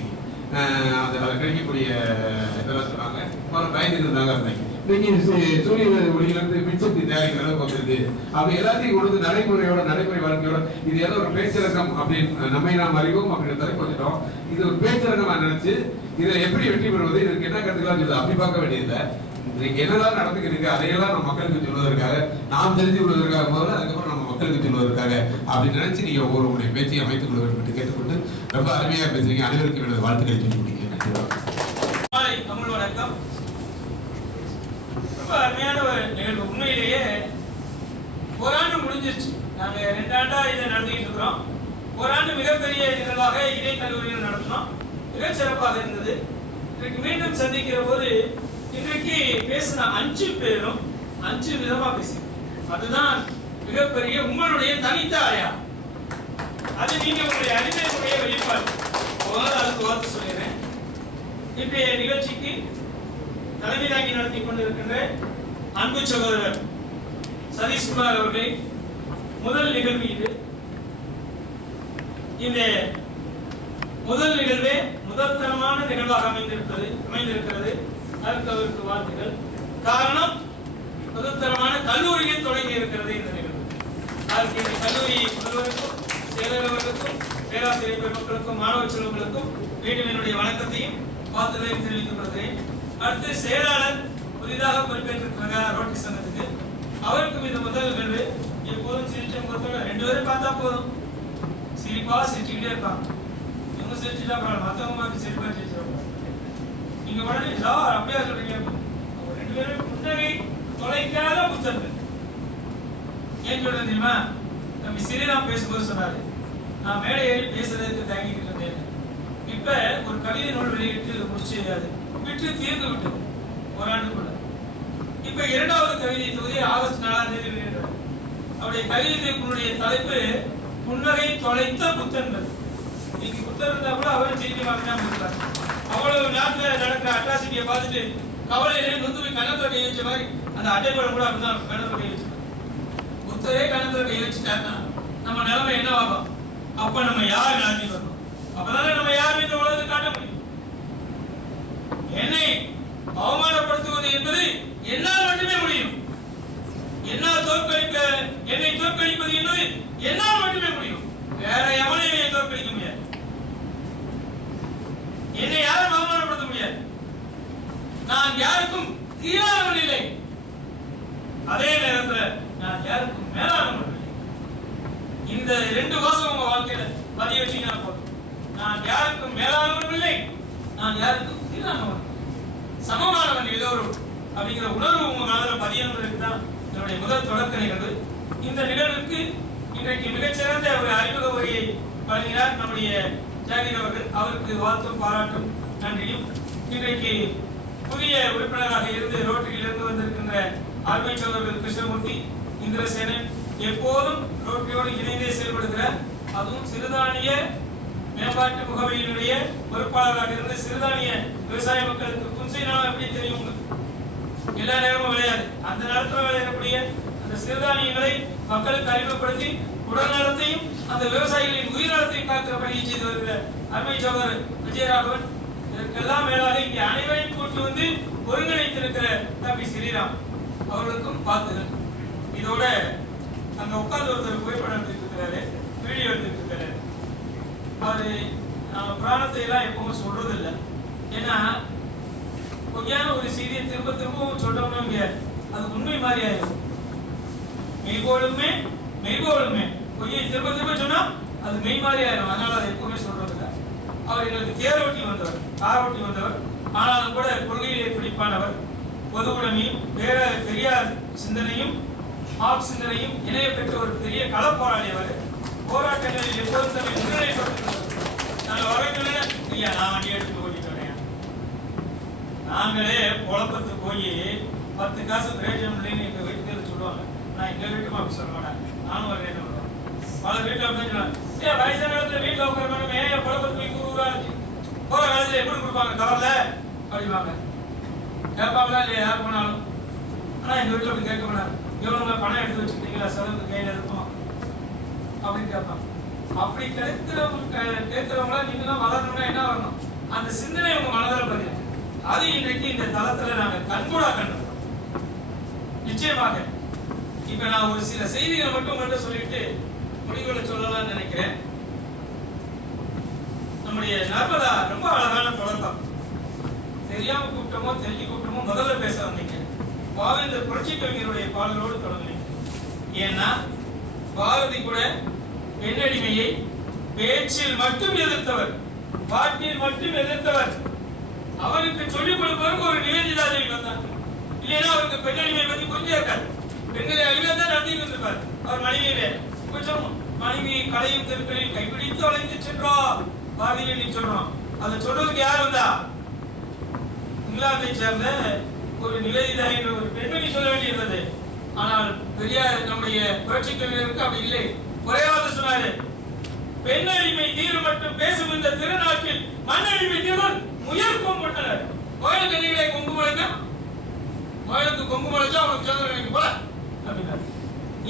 அதை கிடைக்கக்கூடிய இதெல்லாம் சொன்னாங்க. பயந்துட்டு இருந்தாங்க. இன்னைக்கு சூரிய ஒளியிலிருந்து மின்சக்தி தயாரிக்கிற அளவுக்கு வந்துருக்கு. அப்படி எல்லாத்தையும் கொண்டு நடைமுறை வாழ்க்கையோட இது ஏதோ ஒரு பேச்சிறக்கம் அப்படின்னு நம்மை நாம் அறிவோம் அப்படிங்கிற தலைப்பு வந்துட்டோம். இது ஒரு பேச்சிறக்கமா நினைச்சு இதை எப்படி வெற்றி பெறுவது, இதுக்கு என்ன கருத்துக்கலாம் சொல்லுது அப்படி பார்க்க வேண்டியதில்லை. இன்னைக்கு என்னதான் நடந்துக்கிட்டு அதையெல்லாம் நம்ம மக்களுக்கு சொல்வதற்காக, நாம் தெரிஞ்சு கொள்வதற்காக முதல்ல, அதுக்கப்புறம் நம்ம மக்களுக்கு சொல்வதற்காக அப்படின்னு நினைச்சு நீங்க ஒவ்வொருடைய பேச்சையும் அமைத்துக் கொள்ள வேண்டும் என்று கேட்டுக்கொண்டு ரொம்ப அருமையா பேசுறீங்க. அனைவருக்கும் எனது வாழ்த்துக்களை சொல்லி முடிக்கிறேன். தமிழ் வணக்கம். ரொம்ப அருமையான ஒரு நிகழ்வு. உண்மையிலேயே ஓராண்டு முடிஞ்சிருச்சு. நாங்க 2 ஆண்டா இதை நடத்திட்டு இருக்கிறோம். ஓராண்டு மிகப்பெரிய நிகழ்வாக இதே கல்லூரியில் நடத்தினோம். மிக சிறப்பாக இருந்தது. இன்றைக்கு மீண்டும் சந்திக்கிற போது இன்றைக்கு பேசின 5 பேரும் 5 விதமா பேசுறோம். அதுதான் மிகப்பெரிய உங்களுடைய தனித்த அடையாளம். அது நீங்க உங்களுடைய அறிஞருடைய வெளிப்பாடு. அதுக்கு வார்த்தை சொல்லிடுறேன். இன்றைய நிகழ்ச்சிக்கு தலைமை தாங்கி நடத்தி கொண்டிருக்கின்ற அன்பு சகோதரர் சதீஷ்குமார் அவர்களை முதல் நிகழ்வு இது. இந்த முதல் நிகழ்வே முதல்தரமான நிகழ்வாக அமைந்திருக்கிறது. அதற்கு அவருக்கு வாழ்த்துக்கள். காரணம், முதல்தரமான கல்லூரியில் தொடங்கி இருக்கிறது இந்த நிகழ்வு. அதற்கு இந்த கல்லூரி முதல்வருக்கும், செயலாளர்களுக்கும், பேராசிரியர் பெருமக்களுக்கும், மாணவ செல்வங்களுக்கும் மீண்டும் என்னுடைய வணக்கத்தையும் வாழ்த்துக்களையும் தெரிவித்துக் கொள்கிறேன். அடுத்து செயலாளர் புதிதாக பொறுப்பேற்றிருக்கிறாங்க ரோட்டரி சங்கத்துக்கு, அவருக்கும் இந்த முதல் நிகழ்வு. எப்போதும் சிரிக்கும் போது பார்த்தா போதும் சிரிப்பா சிரிச்சுக்கிட்டே இருப்பாங்க. இவங்க சிரிச்சுட்டா பரவாயில்ல, மற்றவங்க பார்த்து சிரிப்பா சிரிச்சிருவாங்க. நீங்க உடனே சார் அப்படியா சொல்றீங்க? அவங்க 2 பேரும் புன்னகை தொலைக்காத புத்தர்கள். ஏன் சொல்றது தெரியுமா? நம்ம ஸ்ரீராம் பேசும்போது சொன்னாரு, நான் மேடை ஏறி பேசுறதுக்கு தயங்கிட்டு இருந்தேன். இப்ப ஒரு கவிதை நூல் வெளியிட்டு முடிச்சு அது விட்டு தீர்ந்து விட்டது ஒரு ஆண்டுக்குள்ள. இப்ப 2வது கவிதை தொகுதி ஆகஸ்ட் 4ஆம் தேதி வெளியிடுறார். அவருடைய கவிதை தலைப்பு புன்னகை தொலைத்த புத்தன்கள். இன்னைக்கு புத்தர் இருந்தா கூட அவரும் செய்தி வாங்கினாம இருக்காரு. அவ்வளவு நாட்டுல நடக்கிற அட்ராசிட்டியை பார்த்துட்டு கவலையிலே நொந்து போய் கணத்துல கை வச்ச மாதிரி அந்த அட்டைப்படம் கூட அப்படிதான் கணத்துல கை வச்சு. புத்தரே கணத்துல கை வச்சுட்டாருன்னா நம்ம நிலைமை என்னவாகும்? அப்ப நம்ம யார் எல்லாத்தையும் வரணும்? அப்பதானே நம்ம யார் இந்த உலகத்தை காட்ட முடியும். என்னை அவமானப்படுத்துவது என்பது என்னால் மட்டுமே முடியும். என்னை தோற்கடிப்பது என்பது என்னால் மட்டுமே முடியும். வேற எவனையும் தோற்கடிக்க முடியாது. என்னை யாரும் அவமானப்படுத்த முடியாது. நான் யாருக்கும் கீழானவன் இல்லை, அதே நேரத்தில் நான் யாருக்கும் மேலானவன் இல்லை. இந்த 2 வாசகம் உங்க வாழ்க்கையில பதிய வச்சீங்கன்னா போதும். நான் யாருக்கும் மேலானவன் இல்லை, நான் யாருக்கும் கீழானவன், சமமானவன் எல்லோரும் அப்படிங்கிற உணர்வு உங்க மனதில் பதியணுன்றதுக்கு தான் என்னுடைய முதல் தொடக்க நிகழ்வு. இந்த நிகழ்வுக்கு இன்றைக்கு மிகச்சிறந்த ஒரு அறிமுக உரையை வழங்கினார் நம்முடைய ஜாகிர் அவர்கள். அவருக்கு வாழ்த்தும் பாராட்டும் நன்றியும். இன்றைக்கு புதிய உறுப்பினராக இருந்து ரோட்டரியிலிருந்து வந்திருக்கின்ற அருமை சகோதரர்கள் கிருஷ்ணமூர்த்தி, இந்திரசேனன், எப்போதும் ரோட்டரியோடு இணைந்தே செயல்படுகிறார். அதுவும் சிறுதானிய மேம்பாட்டு முகமையினுடைய பொறுப்பாளராக இருந்து சிறுதானிய விவசாய மக்களுக்கு புன்செய்தானம் எப்படி தெரியும் உங்களுக்கு? எல்லா நேரமும் விளையாது. அந்த நேரத்தில் விளையாடக்கூடிய அந்த சிறுதானியங்களை மக்களுக்கு அறிமுகப்படுத்தி உடல் நலத்தையும் அந்த விவசாயிகளின் உயிர் நலத்தையும் காக்கிற பணியை செய்து வருகிற அருமை சகோதரர் விஜயராகவன். இதற்கெல்லாம் மேலாக இங்கே அனைவரையும் கூட்டி வந்து ஒருங்கிணைத்திருக்கிற தம்பி ஸ்ரீராம் அவர்களுக்கும் பார்த்துகள். இதோட அங்க உட்கார்ந்து ஒருத்தர் புகைப்படம் எடுத்துட்டு இருக்கிறாரு, வீடியோ எடுத்துட்டு இருக்காரு. அவரு நம்ம பிராணத்தை எல்லாம் எப்பவும் சொல்றது இல்லை. ஏன்னா பொய்யான ஒரு செய்தியை திரும்ப திரும்பவும் சொல்றோம்னு அது உண்மை மாதிரி ஆயிடும். மெய்போலுமே பொய்யை திரும்ப திரும்ப சொன்னா அது மெய் மாதிரி ஆயிடும். அதனால அதை எப்பவுமே சொல்றது இல்லை. அவர் எங்களுக்கு தேர் ஓட்டி வந்தவர், கார் ஓட்டி வந்தவர். ஆனாலும் கூட கொள்கையிலே பிடிப்பானவர். பொது உடைமையும் பெரியார் சிந்தனையும் மார்க்ஸ் சிந்தனையும் இணைய பெற்ற ஒரு பெரிய கள போராளி. அவர் போராட்டங்களில் எப்போதும் தன்னை முன்னிலைப்படுத்துகிறார். நாங்கள் வரவேற்கல ஐயா, நான் வண்டி எடுத்து ஓட்டிட்டு வரேன். நாங்களே குழப்பத்து போய் 10 காசு பிரயோஜனம் இல்லைன்னு எங்க வீட்டுக்கு சொல்லுவாங்க. நான் எங்க வீட்டுமா அப்படி சொல்ல மாட்டேன், நானும் வரேன். பல வீட்டுல அப்படின்னு சொன்னாங்க, ஏன் வயசான இடத்துல வீட்டுல உட்கார மாட்டோம், ஏன் குழப்பத்து போய் கூறுவா போற காலத்துல எப்படி கொடுப்பாங்க கவர்ல அப்படிவாங்க. கேட்பாங்களா இல்லையா யார் போனாலும்? ஆனா எங்க வீட்டுல அப்படி கேட்க மாட்டாங்க. எவ்வளவு பணம் எடுத்து வச்சுக்கிட்டீங்களா, செலவுக்கு கையில இருக்கும் அப்படின்னு கேட்பாங்க. அப்படி கேட்கிறவங்களா நீங்க தான் வளரணும்னா என்ன வரணும்? அந்த சிந்தனை உங்க மனதில் பதிவு. அது இன்றைக்கு இந்த தளத்துல நாங்க கண்கூடா கண்டோம். நிச்சயமாக இப்ப நான் ஒரு சில செய்திகளை மட்டும் உங்கள்கிட்ட சொல்லிட்டு முடிவுகளை சொல்லலாம்னு நினைக்கிறேன். நம்முடைய நர்மதா ரொம்ப அழகான தொடக்கம். தெரியாம கூப்பிட்டோமோ தெரிஞ்சு கூப்பிட்டோமோ முதல்ல பேச வந்தீங்க. பாவேந்தர் புரட்சி கவிஞருடைய பாடலோடு தொடங்குனீங்க. ஏன்னா பாரதி கூட பெண்ணடிமையை பேச்சில் மட்டும் எதிர்த்தவர், பாட்டில் மட்டும் எதிர்த்தவர். அவருக்கு சொல்லிக் கொடுப்பதற்கு ஒரு நிவேதிதா தேவி வந்தார். இல்லைன்னா அவருக்கு பெண்ணடிமையை பத்தி கொஞ்சம் இருக்காது. பெண்களை அழிவே தான் நடத்திட்டு இருந்திருப்பார். அவர் மனைவியிலே கொஞ்சம் மனைவி கடையும் தெருக்களில் கைப்பிடித்து அழைத்து சென்றோம் பாரதியை நீ சொல்றோம். அதை சொல்றதுக்கு யார் வந்தா? இங்கிலாந்தை சேர்ந்த ஒரு நிவேதிதா என்ற ஒரு பெண்மணி சொல்ல வேண்டியிருந்தது. ஆனால் பெரியார் நம்முடைய புரட்சி கவிஞருக்கு அப்படி இல்லை. குறைவாக சொன்னாரு, பெண்ணடிமை தீரும் மட்டும் பேசும் இந்த திருநாட்டில் மண்ணடிமை தீர்வன் முயல் கொம்புட்டனர். கோயில் கனிகளை கொங்கு முளைக்க, கோயிலுக்கு கொங்கு முளைச்சா அவனுக்கு சந்திரனுக்கு போல அப்படின்னாரு.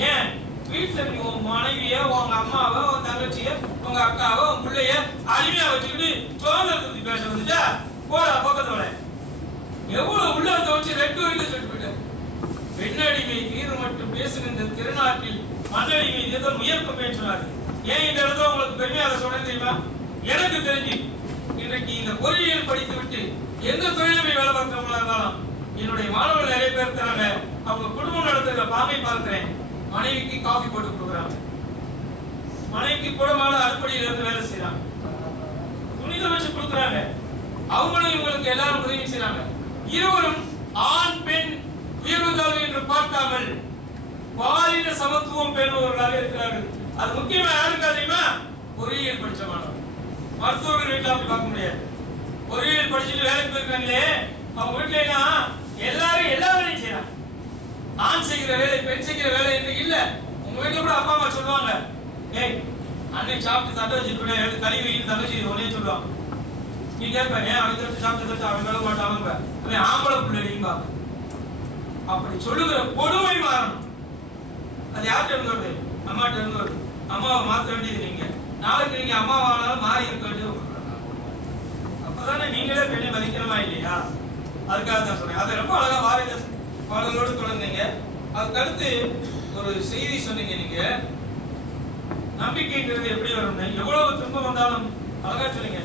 ஏன் வீட்டுல நீ உன் மனைவிய, உங்க அம்மாவை, உன் தங்கச்சிய, உங்க அக்காவை, உன் பிள்ளைய அடிமையா வச்சுக்கிட்டு சுதந்திரத்தை பேச வந்துட்டா போடா பக்கத்தோட. எவ்வளவு உள்ளத்தை வச்சு 2 வரைக்கும் சொல்லிட்டு போயிட்டாரு. பெண்ணடிமை தீரும் மட்டும் பேசுகின்ற திருநாட்டில் மண்ணடிமை தீர்தல் முயற்கும் சொன்னாரு. ஏன் இந்த இடத்துல உங்களுக்கு பெருமையாக சொல்றேன் தெரியுமா? எனக்கு தெரிஞ்சு இன்றைக்கு இந்த பொறியியல் படித்து விட்டு எந்த தொழிலுமே வேலை பார்க்கிறவங்களா இருந்தாலும் என்னுடைய மாணவர்கள் நிறைய பேர் இருக்கிறாங்க. அவங்க குடும்பம் நடத்துகிற பாமை பார்க்கிறேன். மனைவிக்கு காஃபி போட்டு கொடுக்குறாங்க, மனைவிக்கு கூடமான அடுப்படியில இருந்து வேலை செய்யறாங்க, துணி துவைச்சு கொடுக்குறாங்க, அவங்களும் இவங்களுக்கு எல்லாரும் உதவி செய்யறாங்க. இருவரும் ஆண் பெண் உயர்வு தாழ்வு என்று பார்க்காமல் பாலின சமத்துவம் பெறுபவர்களாக இருக்கிறார்கள். அது முக்கியமா யாருக்கு தெரியுமா? பொறியியல் படிச்ச மாணவர். மருத்துவர்கள் வீட்டில் அப்படி பார்க்க முடியாது. பொறியியல் படிச்சுட்டு வேலைக்கு போயிருக்காங்களே, அவங்க வீட்டுல எல்லாரும் எல்லா வேலையும் செய்யறாங்க. ஆண் செய்கிற வேலை பெண் செய்கிற வேலை இன்னைக்கு இல்ல. உங்க வீட்டுல கூட அப்பா அம்மா சொல்லுவாங்க, ஏய் அன்னைக்கு சாப்பிட்டு தட்டை வச்சுட்டு எடுத்து கழுவி தங்கச்சி உடனே சொல்லுவாங்க. நீ கேட்பேன், ஏன் அவங்க சாப்பிட்டு அவங்க கழுவ மாட்டாங்க, அவன் ஆம்பளை பிள்ளைங்க. அப்படி சொல்லுகிற கொடுமை மாறணும். அது யார்கிட்ட இருந்து வருது? அம்மாட்ட இருந்து வருது. அம்மாவை மாற்ற வேண்டியது நீங்க. நாளைக்கு நீங்க அம்மாவானாலும் மாறி இருக்க வேண்டியது. அப்பதானே நீங்களே பெண்ணை மதிக்கணுமா இல்லையா? அதுக்காக தான் சொல்றேன். அதை ரொம்ப அழகா வாரித பாடலோடு தொடர்ந்தீங்க. அதுக்கு அடுத்து ஒரு செய்தி சொன்னீங்க. நீங்க நம்பிக்கைங்கிறது எப்படி வரும்னு, எவ்வளவு துன்பம் வந்தாலும் அழகா சொன்னீங்க.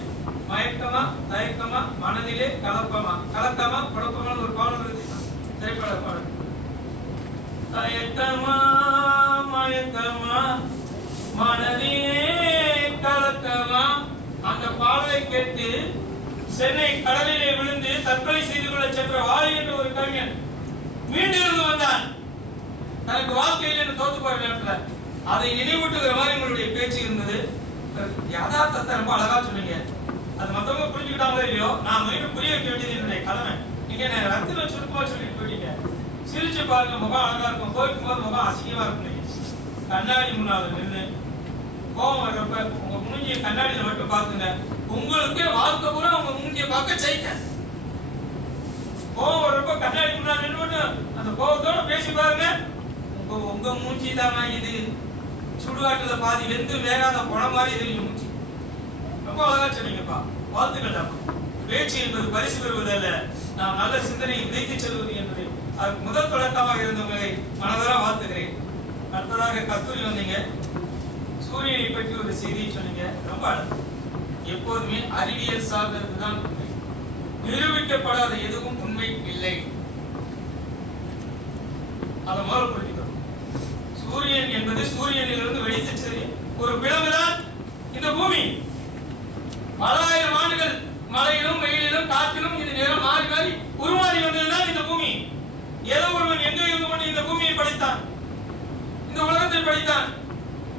மயக்கமா தயக்கமா மனதிலே கலப்பமா, கலக்கமா குழப்பமான ஒரு பாடல் இருக்கு, திரைப்பட பாடல். தயக்கமா மயக்கமா மனதிலே கலக்கமா. அந்த பாடலை கேட்டு சென்னை கடலிலே விழுந்து தற்கொலை செய்து கொள்ள சென்ற வாலி என்ற ஒரு கவிஞன் மீண்டும் இருந்து வந்தான். தனக்கு வாழ்க்கையில் தோத்து போற நேரத்தில் அதை நினைவூட்டுகிற மாதிரி உங்களுடைய பேச்சு இருந்தது. யதார்த்தத்தை ரொம்ப அழகா சொன்னீங்க. அது மற்றவங்க புரிஞ்சுக்கிட்டாங்களோ இல்லையோ, நான் மீண்டும் புரிய வைக்க வேண்டியது என்னுடைய கடமை. நீங்க ரத்தின சுருக்கமா சொல்லிட்டு போயிட்டீங்க. சிரிச்சு பாருங்க, முகம் அழகா இருக்கும். கோயிக்கும் போது முகம் அசிங்கமா இருக்கும். கண்ணாடி முன்னால நின்று கோபம் வர்றப்ப உங்க மூஞ்சிய கண்ணாடியில மட்டும் பாத்துங்க. உங்களுக்கு வாழ்க்கை பூரா உங்க மூஞ்சிய பார்க்க செய்ய. கோபம் வர்றப்ப கண்ணாடி முன்னால நின்று மட்டும் அந்த கோபத்தோட பேசி பாருங்க. உங்க மூஞ்சி தான் இது சுடுகாட்டுல பாதி வெந்து வேகாத பழம் மாதிரி தெரியும் மூஞ்சி. ரொம்ப அழகா சொன்னீங்கப்பா, வாழ்த்துக்கள் தான். பேச்சு என்பது பரிசு பெறுவதல்ல, நாம் நல்ல சிந்தனையை விதைத்து செல்வது என்பது அதுக்கு முதல் தொடக்கமாக இருந்தவங்களை மனதார வாழ்த்துகிறேன். அடுத்ததாக கஸ்தூரி வந்தீங்க, சூரியனை பற்றி ஒரு செய்தியை சொன்னீங்க. ரொம்ப அழகு. எப்போதுமே அறிவியல் சார்ந்ததுதான் உண்மை, நிரூபிக்கப்படாத எதுவும் உண்மை இல்லை. அதை முதல் புரிஞ்சுக்கணும். சூரியன் என்பது சூரியனிலிருந்து வெடித்து ஒரு விலங்குதான் இந்த பூமி. பல ஆயிரம் ஆண்டுகள் மழையிலும் வெயிலிலும் காற்றிலும் இது நேரம் மாறி மாறி உருமாறி வந்ததுதான் இந்த பூமி. ஏதோ ஒருவன் எங்கே இருந்து கொண்டு இந்த பூமியை படைத்தான், இந்த உலகத்தை படைத்தான்.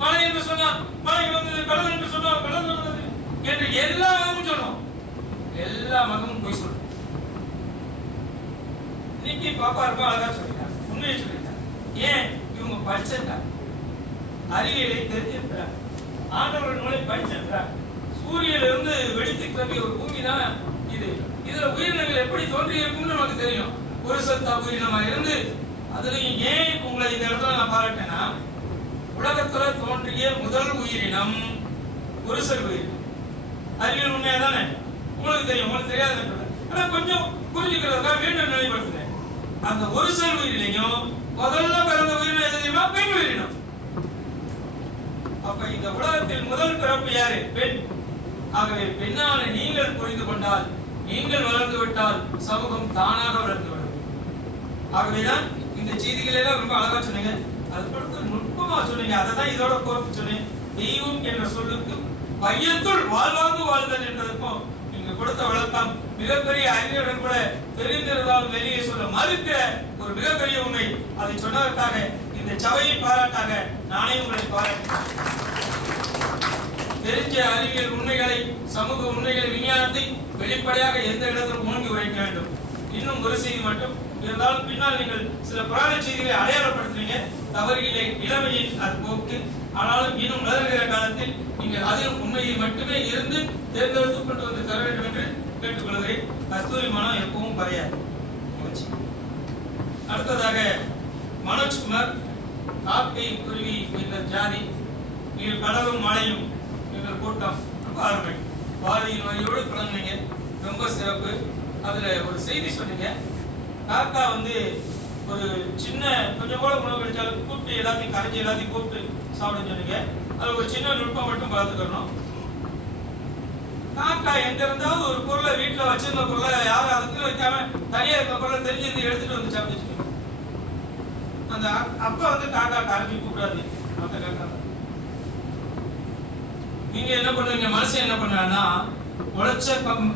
மழை என்று சொன்னான், மழை வந்தது. கடல் என்று சொன்னான், கடல் வந்தது என்று எல்லா மதமும் சொன்னோம். எல்லா மதமும் போய் சொல்லும். இன்னைக்கு பாப்பா ரொம்ப அழகா சொல்லிட்டாங்க, உண்மையை சொல்லிட்டாங்க. ஏன்? இவங்க படிச்சிருக்காங்க, அறிவியலை தெரிஞ்சிருக்கிறாங்க, ஆண்டவர்கள் நூலை படிச்சிருக்கிறாங்க. சூரியனிலிருந்து வெடித்து கிளம்பிய ஒரு பூமி தான் இது. இதுல உயிரினங்கள் எப்படி தோன்றி இருக்கும்னு நமக்கு தெரியும். ஒரு சத்தா உயிரினமா இருந்து அதுலயும் ஏன் உங்களை இந்த இடத்துல நான் பாராட்டேன்னா, உலகத்துல தோன்றிய முதல் உயிரினம் ஒரு செல் உயிரினம். அறிவியல் உண்மையா தானே? உங்களுக்கு தெரியும், உங்களுக்கு தெரியாது. ஆனா கொஞ்சம் புரிஞ்சுக்கிறதுக்காக மீண்டும் நினைவுபடுத்துறேன். அந்த ஒரு செல் உயிரினையும் முதல்ல பிறந்த உயிரினம் எது தெரியுமா? பெண் உயிரினம். அப்ப இந்த உலகத்தில் முதல் பிறப்பு யாரு? பெண். ஆகவே பெண்ணான நீங்கள் புரிந்து கொண்டால், நீங்கள் வளர்ந்து விட்டால் சமூகம் தானாக வளர்ந்து விடும். ஆகவேதான் இந்த செய்திகளை எல்லாம் ரொம்ப அழகா சொன்னீங்க. அது கொடுத்து நுட்பமா சொன்னீங்க. அதை தான் இதோட கோர்த்து சொன்னேன். தெய்வம் என்ற சொல்லுக்கு பையத்துள் வாழ்வாங்கு வாழ்தல் என்பதற்கும் நீங்க கொடுத்த விளக்கம் மிகப்பெரிய அறிஞர்கள் கூட தெரிந்திருந்தாலும் வெளியே சொல்ல மறுக்கிற ஒரு மிகப்பெரிய உண்மை. அதை சொன்னதற்காக இந்த சபையை பாராட்டாக நானே உங்களை பாராட்டுகிறேன். தெரிஞ்ச அறிவியல் உண்மைகளை, சமூக உண்மைகளை, விஞ்ஞானத்தை வெளிப்படையாக எந்த இடத்திலும் மூழ்கி உரைக்க வேண்டும். இன்னும் ஒரு செய்தி மட்டும் இருந்தாலும் பின்னால் நீங்கள் சில புராண செய்திகளை அடையாளப்படுத்துறீங்க. தவறிலே இளமையின் அது போக்கு. ஆனாலும் இன்னும் வளர்கிற காலத்தில் நீங்கள் அதில் உண்மையை மட்டுமே இருந்து தேர்ந்தெடுத்துக் கொண்டு வந்து தர வேண்டும் என்று கேட்டுக்கொள்கிறேன். கஸ்தூரி மனம் எப்பவும் பறையாது. அடுத்ததாக மனோஜ்குமார், காக்கை குருவி என்ற ஜாதி, நீங்கள் கடலும் மழையும் எங்கள் கூட்டம் ரொம்ப அருமை. பாரதியின் வரியோடு தொடங்கினீங்க, ரொம்ப சிறப்பு. அதுல ஒரு செய்தி சொன்னீங்க. காக்கா ஒரு சின்ன கொஞ்சம் கூட உணவு கிடைச்சாலும் கூப்பிட்டு எல்லாத்தையும் கரைஞ்சி எல்லாத்தையும் கூப்பிட்டு சாப்பிடுன்னு சொன்னீங்க. அது ஒரு சின்ன நுட்பம் மட்டும் பார்த்துக்கணும். காக்கா எங்க இருந்தாவது ஒரு பொருளை வீட்டுல வச்சிருந்த பொருளை யாரும் அதுக்குள்ள வைக்காம தனியா இருந்த பொருளை தெரிஞ்சிருந்து எடுத்துட்டு வந்து சாப்பிட்டு அந்த அப்ப காக்கா கரைஞ்சி கூப்பிடாது. மற்ற காக்கா நீங்க என்ன பண்ணுவீங்க? மனுஷன் என்ன பண்ணான்னா உழைச்ச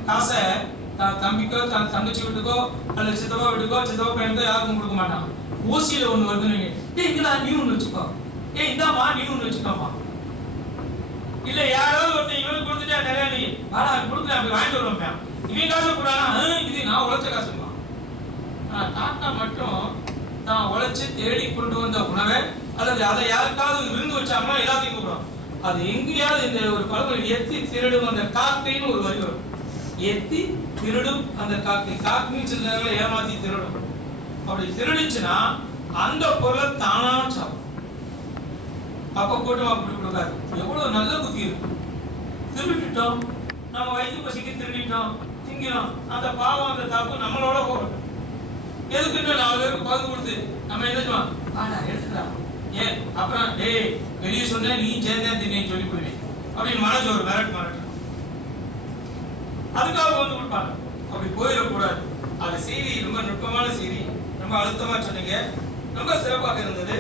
காசை தம்பிக்கோ தங்கச்சி வீட்டுக்கோ அல்லது சித்தப்பா வீட்டுக்கோ சித்தப்பா பையனுக்கோ யாருக்கும் கொடுக்க மாட்டான். ஊசியில ஒண்ணு வருதுன்னு, இங்கடா நீ ஒண்ணு வச்சுக்கோ, இந்தாமா நீ ஒண்ணு வச்சுக்கோமா. இல்ல யாராவது ஒருத்தன் இவனுக்கு கொடுத்துட்டா நிறைய நீ வாடா கொடுக்குறேன் அப்படி வாங்கிட்டு வருவேன். இவன் காசு கூடானா இது நான் உழைச்ச காசுமா. தாத்தா மட்டும் தான் உழைச்சு தேடி கொண்டு வந்த உணவை அல்லது அதை யாருக்காவது விருந்து வச்சாமா எல்லாத்தையும் கூப்பிடும். அது எங்கேயாவது இந்த ஒரு பழமொழி, எத்தி திருடும் அந்த காக்கைன்னு ஒரு வரி வரும். எத்தி திருடும் அந்த காக்கை, காக்கைன்னு சில ஏமாத்தி திருடும். அப்படி திருடிச்சுன்னா அந்த பொருளை தானா சாப்பிடும். அப்ப கூட்டமா அப்படி கொடுக்காது. எவ்வளவு நல்ல புத்தி இருக்கு. திருடிட்டோம், நம்ம வயிற்று பசிக்கு திருடிட்டோம், திங்கிறோம், அந்த பாவம் அந்த தாப்பு நம்மளோட போகணும். எதுக்குன்னு 4 பேருக்கு பங்கு கொடுத்து நம்ம என்ன செய்வோம்? எடுத்துக்கலாம் ஏன் அப்புறம் டேய் வெளியே சொன்ன நீ சேர்ந்தேன் தின்னு சொல்லி போயிடுவேன் அப்படின்னு மனசு ஒரு மிரட்டு. அதுக்காக வந்து கொடுப்பாங்க. அப்படி போயிடக்கூடாது. அது செய்தி ரொம்ப நுட்பமான செய்தி, ரொம்ப அழுத்தமா சொன்னீங்க, ரொம்ப சிறப்பாக இருந்தது.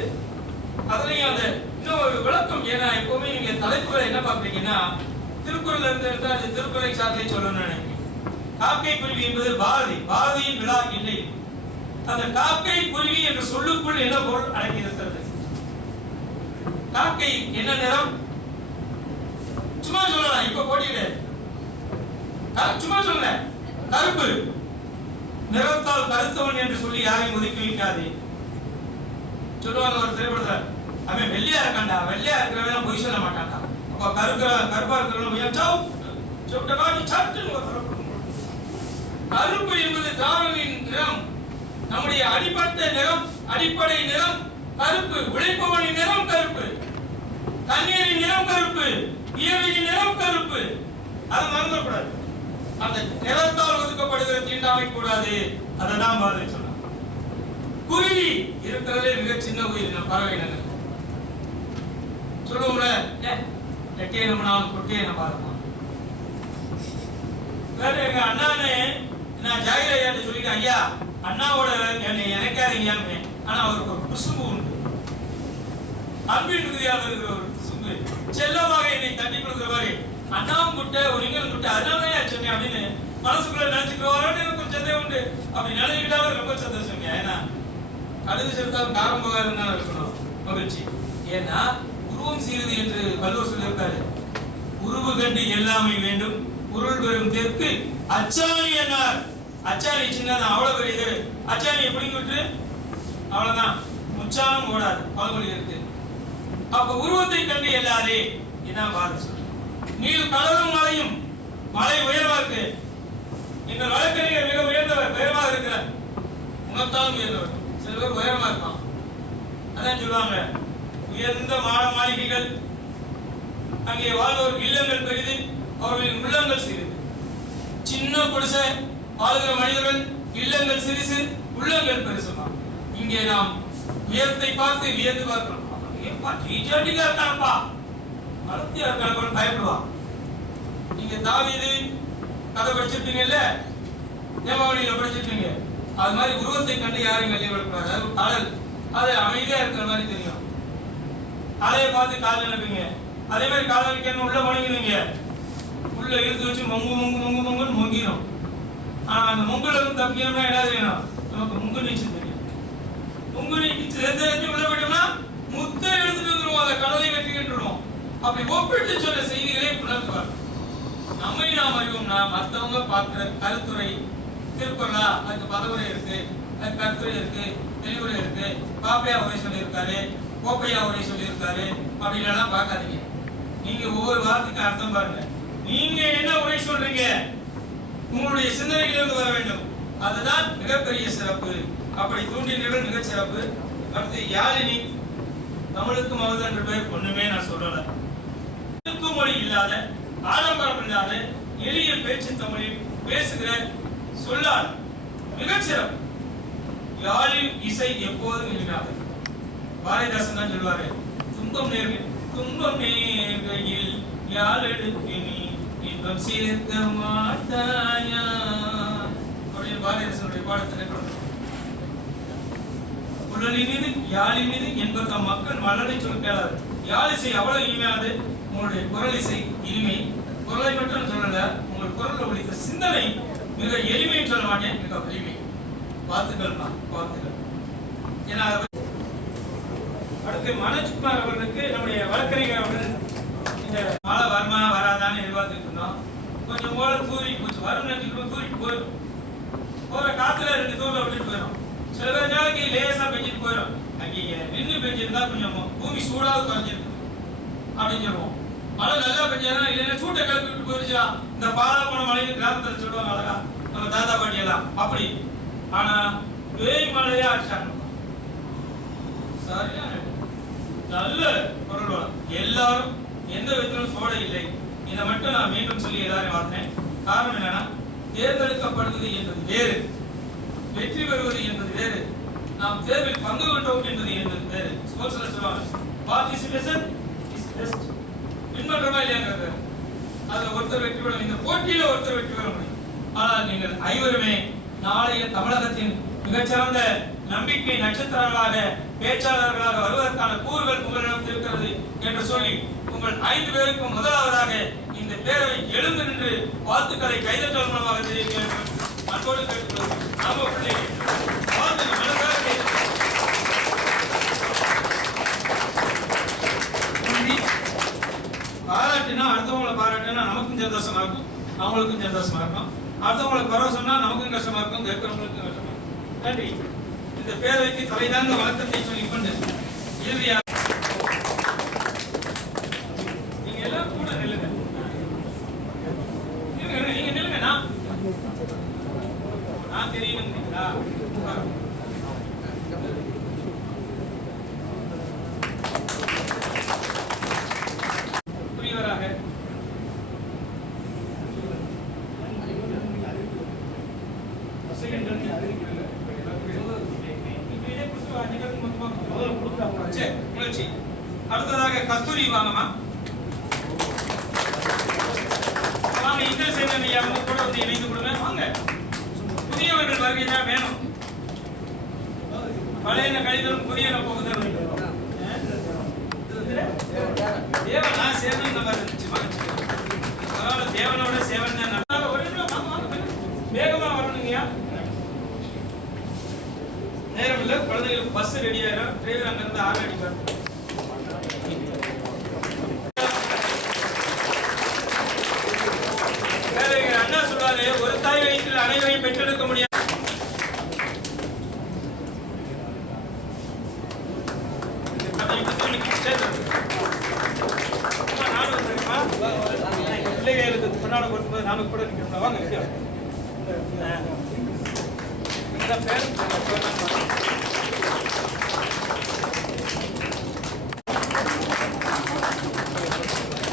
அதுலயும் அந்த இன்னும் ஒரு விளக்கம். ஏன்னா எப்பவுமே நீங்க தலைப்புகளை என்ன பாக்குறீங்கன்னா திருக்குறள் இருந்து அது திருக்குறளை சார்ந்தே சொல்லணும்னு நினைக்கிறேன். காக்கை குருவி என்பது பாரதியின் விழா இல்லை. அந்த காக்கை குருவி என்ற சொல்லுக்குள் என்ன பொருள் அடங்கி இருக்கிறது? காக்கை என்ன நிறம்? சும்மா சொல்லலாம், இப்ப போட்டியிட சும்மா சொல்ல கருப்பு. நிறத்தால் கருத்தவன் என்று சொல்லி யாரையும் ஒதுக்கி வைக்காது சொல்லுவாங்க ஒரு திரைப்படத்துல. அவன் வெள்ளையா இருக்காண்டா, வெள்ளையா இருக்கிறவன் பொய் சொல்ல மாட்டான்டா. அப்ப கருப்பா இருக்கிறவன் கருப்பு என்பது திராவிடின் நிறம். நம்முடைய அடிப்பட்ட நிறம், அடிப்படை நிறம் கருப்பு. உழைப்பவனின் நிறம் கருப்பு, தண்ணீரின் நிறம் கருப்பு, இயற்கையின் நிறம் கருப்பு. அது மறந்துடக்கூடாது. அந்த நிறத்தால் ஒதுக்கப்படுகிற தீண்டாமை கூடாது. அதான் பாரதி சொன்னார். குருவி இருக்கிறதே மிக சின்ன உயிரினம், பறவை இனங்கள். சொல்லுவோம்ல, எட்டே நம்மளால் கொட்டே நம்ம பார்க்கலாம். எங்க அண்ணானே நான் ஜாகிர் ஐயாட்ட சொல்லிட்டேன், ஐயா அண்ணாவோட என்னை இணைக்காதீங்க. ஆனா அவருக்கு ஒரு குசும்பு உண்டு. அன்பின் மிகுதியாக இருக்கிற ஒரு குசும்பு. செல்லமாக என்னை தட்டி கொடுக்கிற மாதிரி அண்ணாவும் குட்டை ஒருங்களும் குட்டை அதனாலதான் சொன்னேன் அப்படின்னு மனசுக்குள்ள நினைச்சுக்கிறோன்னு எனக்கு கொஞ்சம் சந்தேகம் உண்டு. அப்படி நினைக்கிட்டாலும் ரொம்ப சந்தோஷம். ஏன்னா கடுகு செலுத்தாலும் காரம் போகாதுன்னு இருக்கணும் மகிழ்ச்சி. ஏன்னா உருவம் சீருது என்று வள்ளுவர் சொல்லியிருக்காரு. உருவு கண்டு எல்லாமே வேண்டும், உருள் பெறும் தெற்கு அச்சாணி என்னார். அச்சாணி சின்னதான், அவ்வளவு பெரியது. அச்சாணியை பிடிங்கி விட்டு அவ்வளவுதான், முச்சாலும் ஓடாது. பழமொழி இருக்கு. அப்ப உருவத்தை கண்டு எல்லாரே இதான் பாரதி சொல்ற. நீர் கடலும் மலையும், மலை உயர்வா இருக்கு. இந்த வழக்கறிஞர் மிக உயர்ந்தவர், உயர்வாக இருக்கிறார். உணர்த்தாலும் உயர்ந்தவர். சில பேர் உயரமா இருப்பான். அதான் சொல்லுவாங்க, உயர்ந்த மாளிகைகள் அங்கே வாழ்வோர் இல்லங்கள் பெரிது, அவர்களின் உள்ளங்கள் சிறிது. சின்ன குடிசை வாழ்கிற மனிதர்கள் இல்லங்கள் சிறிது, உள்ளங்கள் பெருசுமா. இங்கே நாம் உயரத்தை பார்த்து வியந்து பார்க்கிறோம். இருக்கானப்பா, வளர்த்தியா இருக்கான பயப்படுவான். நீங்க தாவீது கதை படிச்சிருப்பீங்கல்ல, தேவாவளியில படிச்சிருப்பீங்க. அது மாதிரி உருவத்தை கண்டு யாரையும் வெளியே விடக்கூடாது. அது கடல், அது அமைதியா இருக்கிற மாதிரி தெரியும். அலையை பார்த்து கால் நினைப்பீங்க. அதே மாதிரி கால் வைக்கணும், உள்ள முழங்கினீங்க, உள்ள இழுத்து வச்சு மொங்குன்னு மொங்கிடும். ஆனா அந்த மொங்குல இருந்து தப்பிக்கணும்னா என்ன தெரியும்? நமக்கு முங்கு நீச்சல் தெரியும். முங்கு நீச்சல் உள்ள போயிட்டோம்னா முத்தை எடுத்துட்டு வந்துருவோம், அந்த கடலை வெற்றிக்கிட்டுருவோம். அப்படி ஒப்பிட்டு சொன்ன செய்திகளை உணர்த்துவார். நம்மை நாம் அறிவோம்னா மற்றவங்க பார்க்கிற கருத்துரை திருக்குறளா, அதுக்கு பதவுரை இருக்கு, அதுக்கு கருத்துரை இருக்கு, தெளிவுரை இருக்கு, பாப்பையா உரை சொல்லியிருக்காரு, கோப்பையா உரை சொல்லியிருக்காரு அப்படின்லாம் பார்க்காதீங்க. நீங்க ஒவ்வொரு வார்த்தைக்கு அர்த்தம் பாருங்க. நீங்க என்ன உரை சொல்றீங்க, உங்களுடைய சிந்தனையிலிருந்து வர வேண்டும். அதுதான் மிகப்பெரிய சிறப்பு. அப்படி தூண்டினீர்கள் மிக சிறப்பு. அடுத்து யாழினி, தமிழுக்கும் அமுது என்ற பெயர் ஒண்ணுமே நான் சொல்லல. மொழி இல்லாத, ஆடம்பரம் இல்லாத எளிய பேச்சு தமிழில் பேசுகிற சொல்லால் மிகச் சிறப்பு. யாழில் இசை எப்போதும் இல்லாது. பாரதிதாசன் தான் சொல்வாரு, துன்பம் நேர்கையில் யாழ் எடுத்து நீ இன்பம் சேர்க்க மாட்டாயா அப்படின்னு பாரதிதாசனுடைய பாடத்திலே கொடுத்தார். குழலினிது யாழினிது என்பது மக்கள் மலரை சொல் கேளாது. யாழிசை அவ்வளவு இனிமையானது, உங்களுடைய குரல் இசை இனிமை, குரலை மட்டும் சொல்லல, உங்கள் குரல் ஒழித்த சிந்தனை மிக எளிமைன்னு சொல்ல மாட்டேன், மிக வலிமை. வாழ்த்துக்கள் தான், வாழ்த்துக்கள். ஏன்னா அடுத்து மனோஜ்குமார் அவர்களுக்கு நம்முடைய வழக்கறிஞர் அவர்கள் இந்த மழை வருமா வராதான்னு எதிர்பார்த்துட்டு இருந்தோம். கொஞ்சம் போல தூரி போச்சு, வரும் நினைச்சுட்டு தூரிட்டு போயிடும். போற காத்துல 2 தூரம் விட்டுட்டு போயிடும். சில பேர் நாளைக்கு லேசா பெஞ்சிட்டு போயிடும். அங்கே நின்று பெஞ்சிருந்தா கொஞ்சம் பூமி சூடாக குறைஞ்சிருக்கு அப்படின்னு சொல்லுவோம். மழை நல்லா பெஞ்சா இல்லைன்னா சூட்டை கிளப்பி விட்டு போயிருச்சா, இந்த பாலா போன மழைன்னு கிராமத்தில் சொல்லுவாங்க அழகா நம்ம தாத்தா பாட்டி எல்லாம் அப்படி. ஆனா பேய் மழையா அடிச்சாங்க. சரியா நல்ல பொருள் வளம். எல்லாரும் எந்த விதத்திலும் சோட இல்லை. இதை மட்டும் நான் மீண்டும் சொல்லி எல்லாரும் பார்த்தேன். காரணம் என்னன்னா, தேர்ந்தெடுக்கப்படுவது என்பது வேறு, வெற்றி பெறுவது என்பது வேறு, நாம் தேர்வில் பங்கு கொண்டோம் என்பது வேறு. ஸ்போர்ட்ஸ்ல சொல்லுவாங்க பார்ட்டிசிபேஷன் இஸ் பெஸ்ட். பின்பற்றமா இல்லையாங்கிறது அதுல ஒருத்தர் வெற்றி பெற, இந்த போட்டியில ஒருத்தர் வெற்றி பெற முடியும். ஆனால் நீங்கள் ஐவருமே நாளைய தமிழகத்தின் மிகச்சிறந்த நம்பிக்கை நட்சத்திரங்களாக பேச்சாளர்களாக வருவதற்கான கூறுகள் உங்களிடம் இருக்கிறது என்று சொல்லி உங்கள் 5 பேருக்கும் முதலாவதாக இந்த பேரவை எழுந்து நின்று வாழ்த்துக்களை கைதட்டல் மூலமாக தெரிவிக்க அன்போடு கேட்டுக்கொள்கிறோம். நம்ம பிள்ளைகள் பாராட்டினா, அடுத்தவங்களை பாராட்டினா நமக்கும் சந்தோஷமா இருக்கும், அவங்களுக்கும் சந்தோஷமா இருக்கும். அடுத்தவங்களை குறை சொன்னா நமக்கும் கஷ்டமா இருக்கும், கேட்கிறவங்களுக்கும் கஷ்டமா இருக்கும். நன்றி. இந்த பேரவைக்கு தலைதாங்க வழக்கத்தை சொல்லிக் கொண்டு இறுதியாக நீங்க எல்லாம் கூட நில்லுங்க. நீங்க நில்லுங்க. நான் தெரியணுங்களா? புரியவராக அடுத்ததாக கஸ்தூரி வாங்கம்மா. வாங்க, இன்னும் சேர்ந்த ஐயா வந்து கூட வந்து இணைந்து கொடுங்க. வாங்க, புதியவர்கள் வருகை தான் வேணும். பழைய கழிதலும் புதிய போகுதல் தேவன் நான் சேவன் இந்த மாதிரி இருந்துச்சு. பரவாயில்ல, தேவனோட சேவன் தான் நல்லா. ஒரு வேகமா வரணுங்கய்யா, நேரம் இல்லை. குழந்தைகளுக்கு பஸ் ரெடி ஆயிரும். டிரைவர் அங்க இருந்து ஆறு அடிப்பார். அண்ணா சொல்றாரு, ஒரு தாய் வயிற்றில் அனைவரையும் பெற்றெடுக்க முடியாது. பிள்ளைகளுக்கு பின்னாடி கொடுக்கும்போது நாம கூட நிற்கிறோம். வாங்க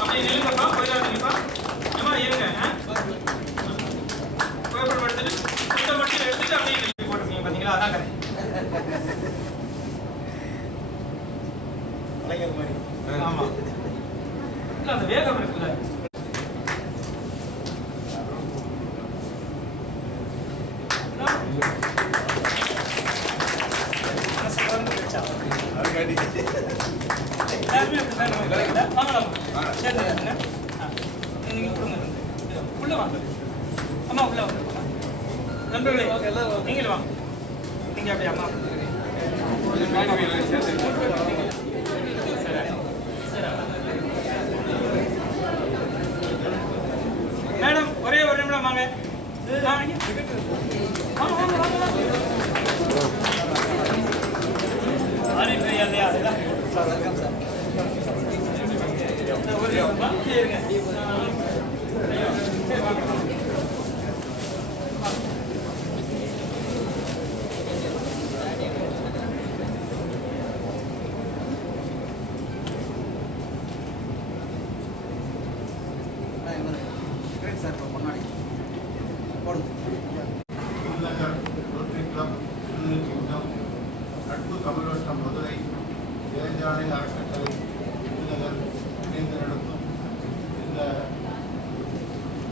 அப்படி நிலுங்கப்பா, போயிடாதீங்கப்பா. ஏமா இருங்க, புகைப்படம் எடுத்துட்டு இந்த மட்டும் எடுத்துட்டு அப்படியே போட்டுருக்கீங்க பாத்தீங்களா? அதான் கரெக்ட். ஆமா, இல்ல அந்த வேகம் இருக்குல்ல. உள்ள வாங்க அம்மா, உள்ள வாங்க நண்பர்களே, நீங்களும் வாங்க. நீங்க அப்படியே அம்மா மேடம், ஒரே ஒரு நிமிடம் வாங்க. நட்பு தமிழகம் மதுரை இளைஞானை அறக்கட்டளை விருதுநகர் இணைந்து நடத்தும் இந்த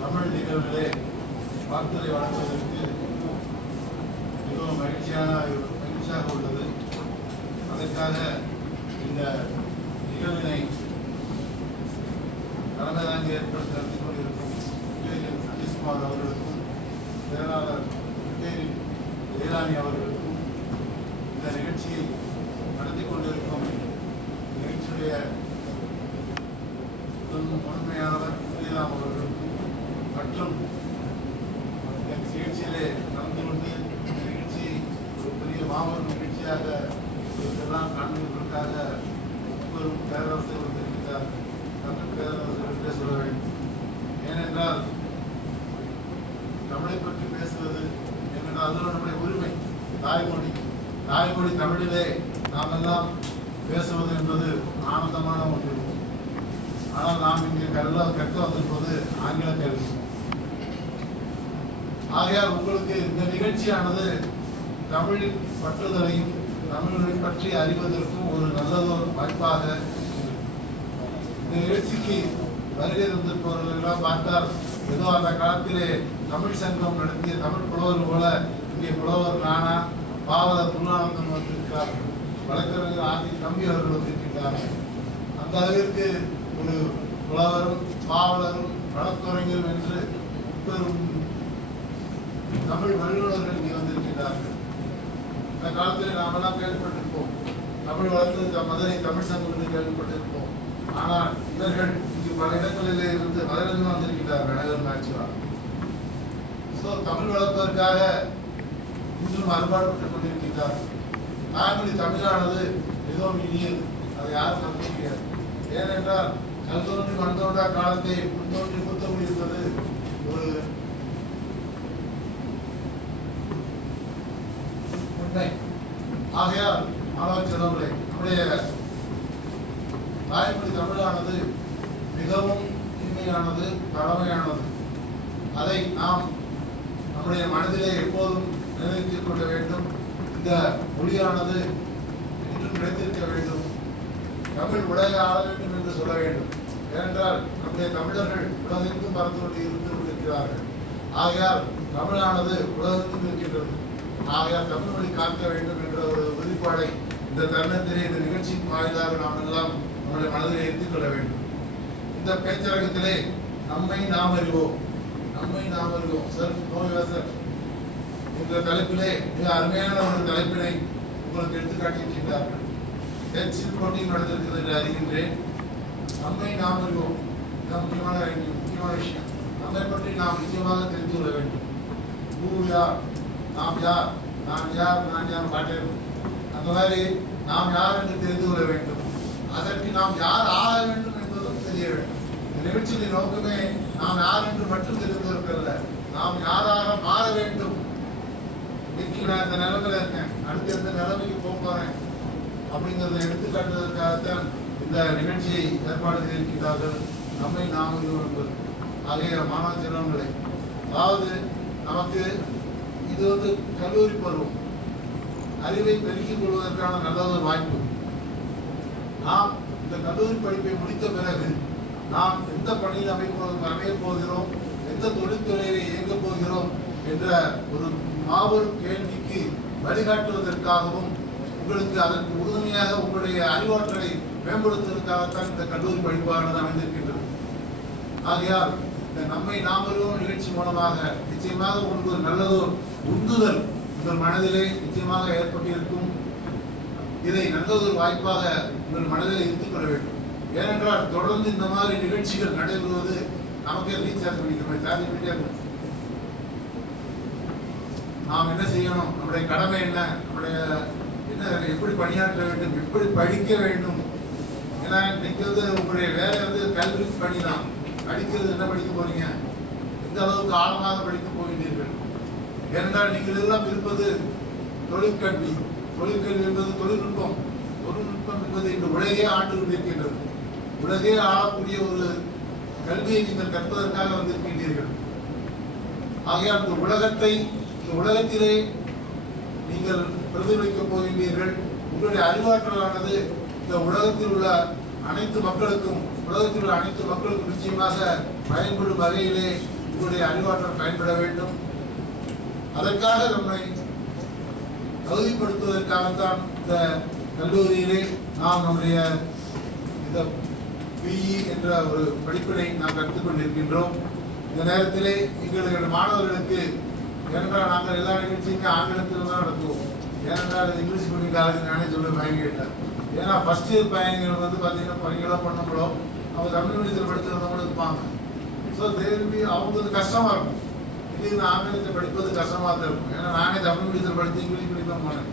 தமிழ் நிகழ்விலே வாக்குறுதி வழங்குவதற்கு மிகவும் மகிழ்ச்சியாக உள்ளது. அதற்காக இந்த நிகழ்வினை தலைமை தாங்கி ஏற்படுத்தி நடத்தி கொண்டிருக்கும் சதீஷ்குமார் அவர்களுக்கும் செயலாளர் ஜெயராணி அவர்களுக்கும் இந்த நிகழ்ச்சியை நடத்தி கொண்டிருக்கும் நிகழ்ச்சியுடைய முதன்மையானவர் ஸ்ரீராம் அவர்களுக்கும் மற்றும் இந்த நிகழ்ச்சியிலே கலந்து கொண்டு இந்த நிகழ்ச்சியை ஒரு பெரிய மாபெரும் நிகழ்ச்சியாக இதெல்லாம் காண்பதற்காக பெரும் பேரரசர் வந்திருக்கிறார். தமிழ் பேரரசர்கிட்ட சொல்ல வேண்டும். ஏனென்றால் தமிழை பற்றி பேசுவது என்றால் அதுவும் நம்முடைய உரிமை. தாய்மொழி தமிழிலே நாம் எல்லாம் பேசுவது என்பது ஆனந்தமான ஒன்று. ஆனால் நாம் இங்கே கற்க வந்திருப்பது ஆங்கில கல்வி. ஆகையால் உங்களுக்கு இந்த நிகழ்ச்சியானது தமிழின் பற்றுதலையும் தமிழை பற்றி அறிவதற்கும் ஒரு நல்லதொரு வாய்ப்பாக இந்த நிகழ்ச்சிக்கு வருகை தந்திருப்பவர்களெல்லாம் பார்த்தால் ஏதோ அந்த காலத்திலே தமிழ் சங்கம் நடத்திய தமிழ் புலவர் போல இங்கே புலவர் நானா பாவலர் முருகானந்தம் வந்திருக்கிறார்கள், வழக்கறிஞர் ஆதி தம்பி அவர்கள் வந்திருக்கிறார்கள். அந்த அளவிற்கு ஒரு புலவரும் பாவலரும் வழக்குரைஞரும் என்று பெரும் தமிழ் வல்லுநர்கள் இங்கே வந்திருக்கிறார்கள். இந்த காலத்தில் நாம் எல்லாம் கேள்விப்பட்டிருப்போம், தமிழ் வளர்த்து மதுரை தமிழ் சங்கம் என்று கேள்விப்பட்டிருப்போம். ஆனால் இவர்கள் இங்கு பல இடங்களிலே இருந்து மதுரையிலிருந்து வந்திருக்கிறார்கள். அனைவரும் மேட்சுவா தமிழ் வளர்ப்பதற்காக இன்றும் அறுபாடுபட்டுக் கொண்டிருக்கிறார்கள். தாய்மொழி தமிழானது மிகவும் இனியது, அதை யாரும் நம்ப முடியாது. ஏனென்றால் கல்தோன்றி மண்தோன்றா காலத்தை முன்தோன்றி மூத்த முடிந்தது ஒரு உண்மை. ஆகையால் மாணவ செல்வங்களே, நம்முடைய தாய்மொழி தமிழானது மிகவும் இனிமையானது, பழமையானது. அதை நாம் நம்முடைய மனதிலே எப்போதும் நினைத்துக் கொள்ள வேண்டும். இந்த மொழியானது இன்றும் கிடைத்திருக்க வேண்டும். தமிழ் உலக ஆள வேண்டும் என்று சொல்ல வேண்டும். ஏனென்றால் நம்முடைய தமிழர்கள் உலகெங்கும் பறந்து இருந்து கொண்டிருக்கிறார்கள். ஆகையால் தமிழானது உலகெங்கும் இருக்கின்றது. ஆகையால் தமிழ் மொழி காக்க வேண்டும் என்ற ஒரு உறுதிப்பாடை இந்த தருணத்திலே இந்த நிகழ்ச்சியின் வாயிலாக நாம் எல்லாம் நம்முடைய மனதிலே எடுத்துக் கொள்ள வேண்டும். இந்த பேச்சரங்கத்திலே நம்மை நாம் அறிவோம் செல்ஃப் நோ யுவர்செல்ஃப் என்ற தலைப்பிலே மிக அருமையான ஒரு தலைப்பினை உங்களுக்கு எடுத்துக்காட்டியிருக்கிறார்கள். ஹெச்சில் போட்டியில் நடந்திருக்கிறது என்று அறிகின்றேன். நம்மை நாம் அறிவோம், முக்கியமான விஷயம். நம்மை பற்றி நாம் நிச்சயமாக தெரிந்து கொள்ள வேண்டும். நாம் யார், நான் யார் பாட்டேன். அந்த மாதிரி நாம் யார் என்று தெரிந்து கொள்ள வேண்டும். அதற்கு நாம் யார் ஆக வேண்டும் என்பதும் தெரிய வேண்டும். இந்த நிகழ்ச்சியின் நோக்கமே நாம் யார் என்று மட்டும் தெரிந்திருக்கல, நாம் யாராக மாற வேண்டும். இன்னைக்கு நான் இந்த நிலைமையில இருக்கேன், அடுத்த எந்த நிலைமைக்கு போறேன் அப்படிங்கிறத எடுத்துக்காட்டுவதற்காகத்தான் இந்த நிகழ்ச்சியை ஏற்பாடு செய்திருக்கிறார்கள். நம்மை நாம் என்பது. ஆகிய மாணவ செல்வங்களே, அதாவது நமக்கு இது கல்லூரி பருவம், அறிவை பெருக்கிக் கொள்வதற்கான நல்ல ஒரு வாய்ப்பு. நாம் இந்த கல்லூரி படிப்பை முடித்த பிறகு நாம் எந்த பணியில் அமையப் போகிறோம், எந்த தொழில்துறையை இயங்கப் போகிறோம் என்ற ஒரு மாபெரும் கேள்விக்கு வழிகாட்டுவதற்காகவும் உங்களுக்கு அதற்கு உறுதுணையாக உங்களுடைய அறிவாற்றலை மேம்படுத்துவதற்காகத்தான் இந்த கல்லூரி படிப்பானது அமைந்திருக்கின்றது. ஆகையால் இந்த நம்மை நாம் அறிவோம் நிகழ்ச்சி மூலமாக நிச்சயமாக உங்களுக்கு ஒரு நல்லதோர் உந்துதல் உங்கள் மனதிலே நிச்சயமாக ஏற்பட்டிருக்கும். இதை நல்லதொரு வாய்ப்பாக உங்கள் மனதில் இருத்துக் கொள்ள வேண்டும். ஏனென்றால் தொடர்ந்து இந்த மாதிரி நிகழ்ச்சிகள் நடைபெறுவது நமக்கே ரீசார்ஜ் பண்ணிக்கிறோம். நாம் என்ன செய்யணும், நம்முடைய கடமை என்ன, நம்முடைய என்ன, எப்படி பணியாற்ற வேண்டும், எப்படி படிக்க வேண்டும். ஏன்னா இன்னைக்கு உங்களுடைய வேலை கல்வி பணி தான். படிக்கிறது என்ன படிக்க போறீங்க, எந்த அளவுக்கு ஆழமாக படிக்க போகின்றீர்கள். ஏனென்றால் நீங்கள் எல்லாம் இருப்பது தொழிற்கல்வி. தொழிற்கல்வி என்பது தொழில்நுட்பம் என்பது இந்த உலகே ஆண்டு கொண்டிருக்கின்றது. உலகே ஆளக்கூடிய ஒரு கல்வியை நீங்கள் கற்பதற்காக வந்திருக்கின்றீர்கள். ஆகையால் இந்த உலகத்திலே நீங்கள் பிரதிபலிக்கப் போகின்றீர்கள். உங்களுடைய அறிவாற்றலானது இந்த உலகத்தில் உள்ள அனைத்து மக்களுக்கும் நிச்சயமாக பயன்படும் வகையிலே உங்களுடைய அறிவாற்றல் பயன்பட வேண்டும். அதற்காக நம்மை தகுதிப்படுத்துவதற்காகத்தான் இந்த கல்லூரியிலே நாம் நம்முடைய இந்த பிஇ என்ற ஒரு படிப்பினை நாம் கற்றுக்கொண்டிருக்கின்றோம். இந்த நேரத்திலே எங்களுடைய மாணவர்களுக்கு, ஏனென்றால் நாங்கள் எல்லா நிகழ்ச்சியுமே ஆங்கிலத்தில் தான் நடத்துவோம். ஏனென்றால் இங்கிலீஷ் ஸ்பீக்கிங் காலேஜ் நானே சொல்லி பயங்கிட்டேன். ஏன்னா ஃபர்ஸ்ட் இயர் பையன்கள் வந்து பார்த்தீங்கன்னா பையங்களோ பொண்ணுங்களோ அவங்க தமிழ் மீடியத்தில் படிச்சிருந்தவங்களும் இருப்பாங்க. ஸோ தேர்வி அவங்களுக்கு கஷ்டமாக இருக்கும். இது ஆங்கிலத்தில் படிப்பது கஷ்டமாக தான் இருக்கும். ஏன்னா நானே தமிழ் மீடியத்தில் படித்து இங்கிலீஷ் மீடியம் தான் போனேன்.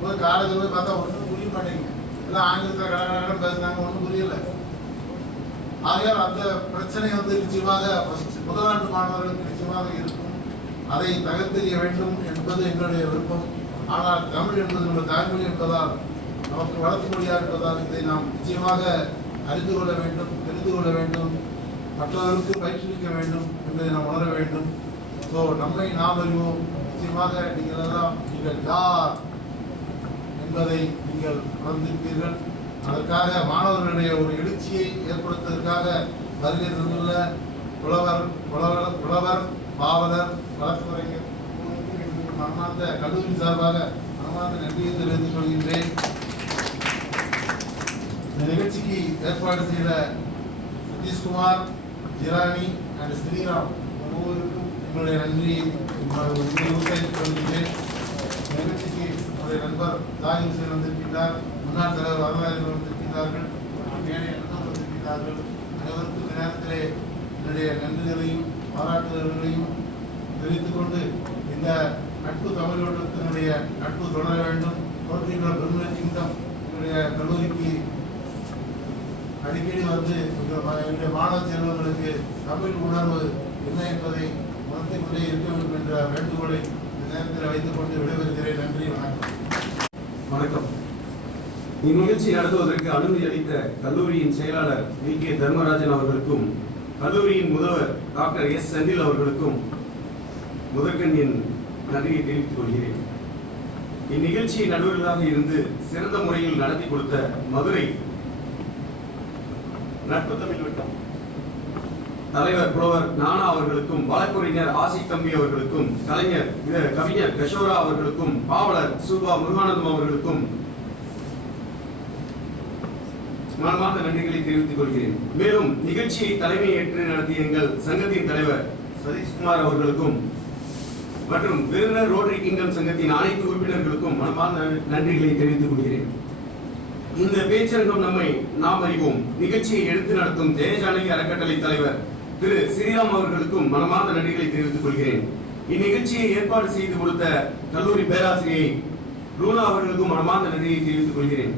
போய் காலேஜில் போய் பார்த்தா ஒன்றும் புரிய மாட்டேங்குது. எல்லாம் ஆங்கிலத்தில் கடற்கரை பேசுனாங்க, ஒன்றும் புரியலை. ஆகையால் அந்த பிரச்சனை வந்து நிச்சயமாக முதலாண்டு மாணவர்களுக்கு நிச்சயமாக இருக்கும். அதை தகர்த்தெறிய வேண்டும் என்பது எங்களுடைய விருப்பம். ஆனால் தமிழ் என்பது நம்ம தாய்மொழி என்பதால், நமக்கு வளர்த்து மொழியாக இருப்பதால் இதை நாம் நிச்சயமாக அறிந்து கொள்ள வேண்டும், தெரிந்து கொள்ள வேண்டும், மற்றவர்களுக்கு பயிற்றுவிக்க வேண்டும் என்பதை நாம் உணர வேண்டும். ஸோ நம்மை நாம் அறிவோம். நிச்சயமாக நீங்கள் எல்லாம் நீங்கள் யார் என்பதை நீங்கள் உணர்ந்திருப்பீர்கள். அதற்காக மாணவர்களுடைய ஒரு எழுச்சியை ஏற்படுத்துவதற்காக வருகை தந்துள்ள புலவர், பாவலர், வழக்குரைஞர் மனமார்ந்த கல்லூரி சார்பாக மனமார்ந்த நன்றியை தெரிவித்துக் கொள்கின்றேன். இந்த நிகழ்ச்சிக்கு ஏற்பாடு செய்த சதீஷ்குமார், ஜிரானி அண்ட் ஸ்ரீராம் ஒவ்வொருவருக்கும் எங்களுடைய நன்றியை தெரிவித்துக் கொள்கின்றேன். நிகழ்ச்சிக்கு நம்முடைய நண்பர் ஜாகிர் ஹுசேன் வந்திருக்கின்றார், முன்னாள் தலைவர் வரலாறு வந்திருக்கின்றார்கள், வந்திருக்கின்றார்கள். அனைவருக்கும் இந்த நேரத்திலே என்னுடைய நன்றிகளையும் பாராட்டுதல்களையும் தெரிவித்துக் கொண்டு இந்த நட்பு தமிழகத்தினுடைய நட்பு தொடர வேண்டும். தோற்றுகின்ற பெருமிழ் சிங்கம் என்னுடைய கல்லூரிக்கு அடிக்கடி வந்து என்னுடைய மாணவ செல்வங்களுக்கு தமிழ் உணர்வு என்ன என்பதை உணர்த்தி கொண்டே இருக்க வேண்டும் என்ற வேண்டுகோளை இந்த நேரத்தில் வைத்துக் கொண்டு விடைபெறுகிறேன். நன்றி, வணக்கம். வணக்கம். இந்நிகழ்ச்சி நடத்துவதற்கு அனுமதி அளித்த கல்லூரியின் செயலாளர் வி.கே. தர்மராஜன் அவர்களுக்கும், கல்லூரியின் முதல்வர் டாக்டர் எஸ். செந்தில் அவர்களுக்கும் முதற்கண் என் நன்றியை தெரிவித்துக் கொள்கிறேன். இந்நிகழ்ச்சியை நடுவர்களாக இருந்து சிறந்த முறையில் நடத்தி கொடுத்த மதுரை நட்பு தமிழ் வட்டம் தலைவர் புலவர் நானா அவர்களுக்கும், வழக்குரைஞர் ஆசிக் தம்பி அவர்களுக்கும், கவிஞர் கஷோரா அவர்களுக்கும், பாவலர் சூபா முருகானந்தம் அவர்களுக்கும் மனமார்ந்த நன்றிகளை தெரிவித்துக் கொள்கிறேன். மேலும் நிகழ்ச்சியை தலைமை ஏற்று நடத்திய எங்கள் சங்கத்தின் தலைவர் சதீஷ்குமார் அவர்களுக்கும் மற்றும் விருந்தினர் ரோட்டரி கிங்டம் சங்கத்தின் அனைத்து உறுப்பினர்களுக்கும் மனமார்ந்த நன்றிகளை தெரிவித்துக் கொள்கிறேன். இந்த பேச்சரங்கம் நம்மை நாம் அறிவோம் நிகழ்ச்சியை எடுத்து நடத்தும் ஜெயஜானகி அறக்கட்டளை தலைவர் திரு ஸ்ரீராம் அவர்களுக்கும் மனமார்ந்த நன்றிகளை தெரிவித்துக் கொள்கிறேன். இந்நிகழ்ச்சியை ஏற்பாடு செய்து கொடுத்த கல்லூரி பேராசிரியை ரூனா அவர்களுக்கும் மனமார்ந்த நன்றியை தெரிவித்துக் கொள்கிறேன்.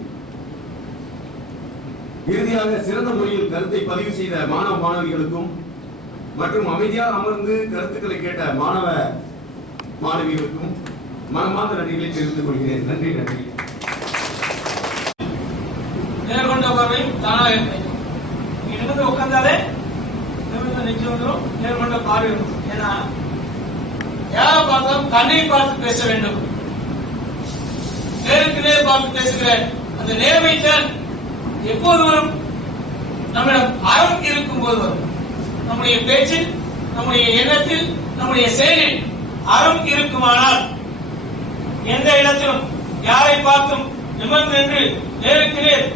இறுதியாக சிறந்த முறையில் கருத்தை பதிவு செய்த மாணவ மாணவிகளுக்கும் மற்றும் அமைதியாக அமர்ந்து கருத்துக்களை கேட்ட மாணவ மாணவிகளுக்கும் மனமார்ந்த நன்றிகளை தெரிவித்துக் கொள்கிறேன். நன்றி. நேர்கொண்ட பார்வை தானாக இருந்தேன். நீங்க நிமிர்ந்து உட்கார்ந்தாலே நிமிர்ந்து நிச்சயம் வந்துடும். நேர்கொண்ட பார்வை இருக்கும். ஏன்னா யாரை பார்த்தாலும் கண்ணை பார்த்து பேச வேண்டும். நேருக்கு நேர் பார்த்து பேசுகிற அந்த நேர்மைத்தான் எப்போது வரும்? நம்மிடம் அறம் இருக்கும் போது வரும். நம்முடைய பேச்சில், நம்முடைய எண்ணத்தில், நம்முடைய செயலில் அறம் இருக்குமானால் எந்த இடத்திலும் யாரை பார்த்தும் நிமிர்ந்து நின்று நேருக்கு நேர்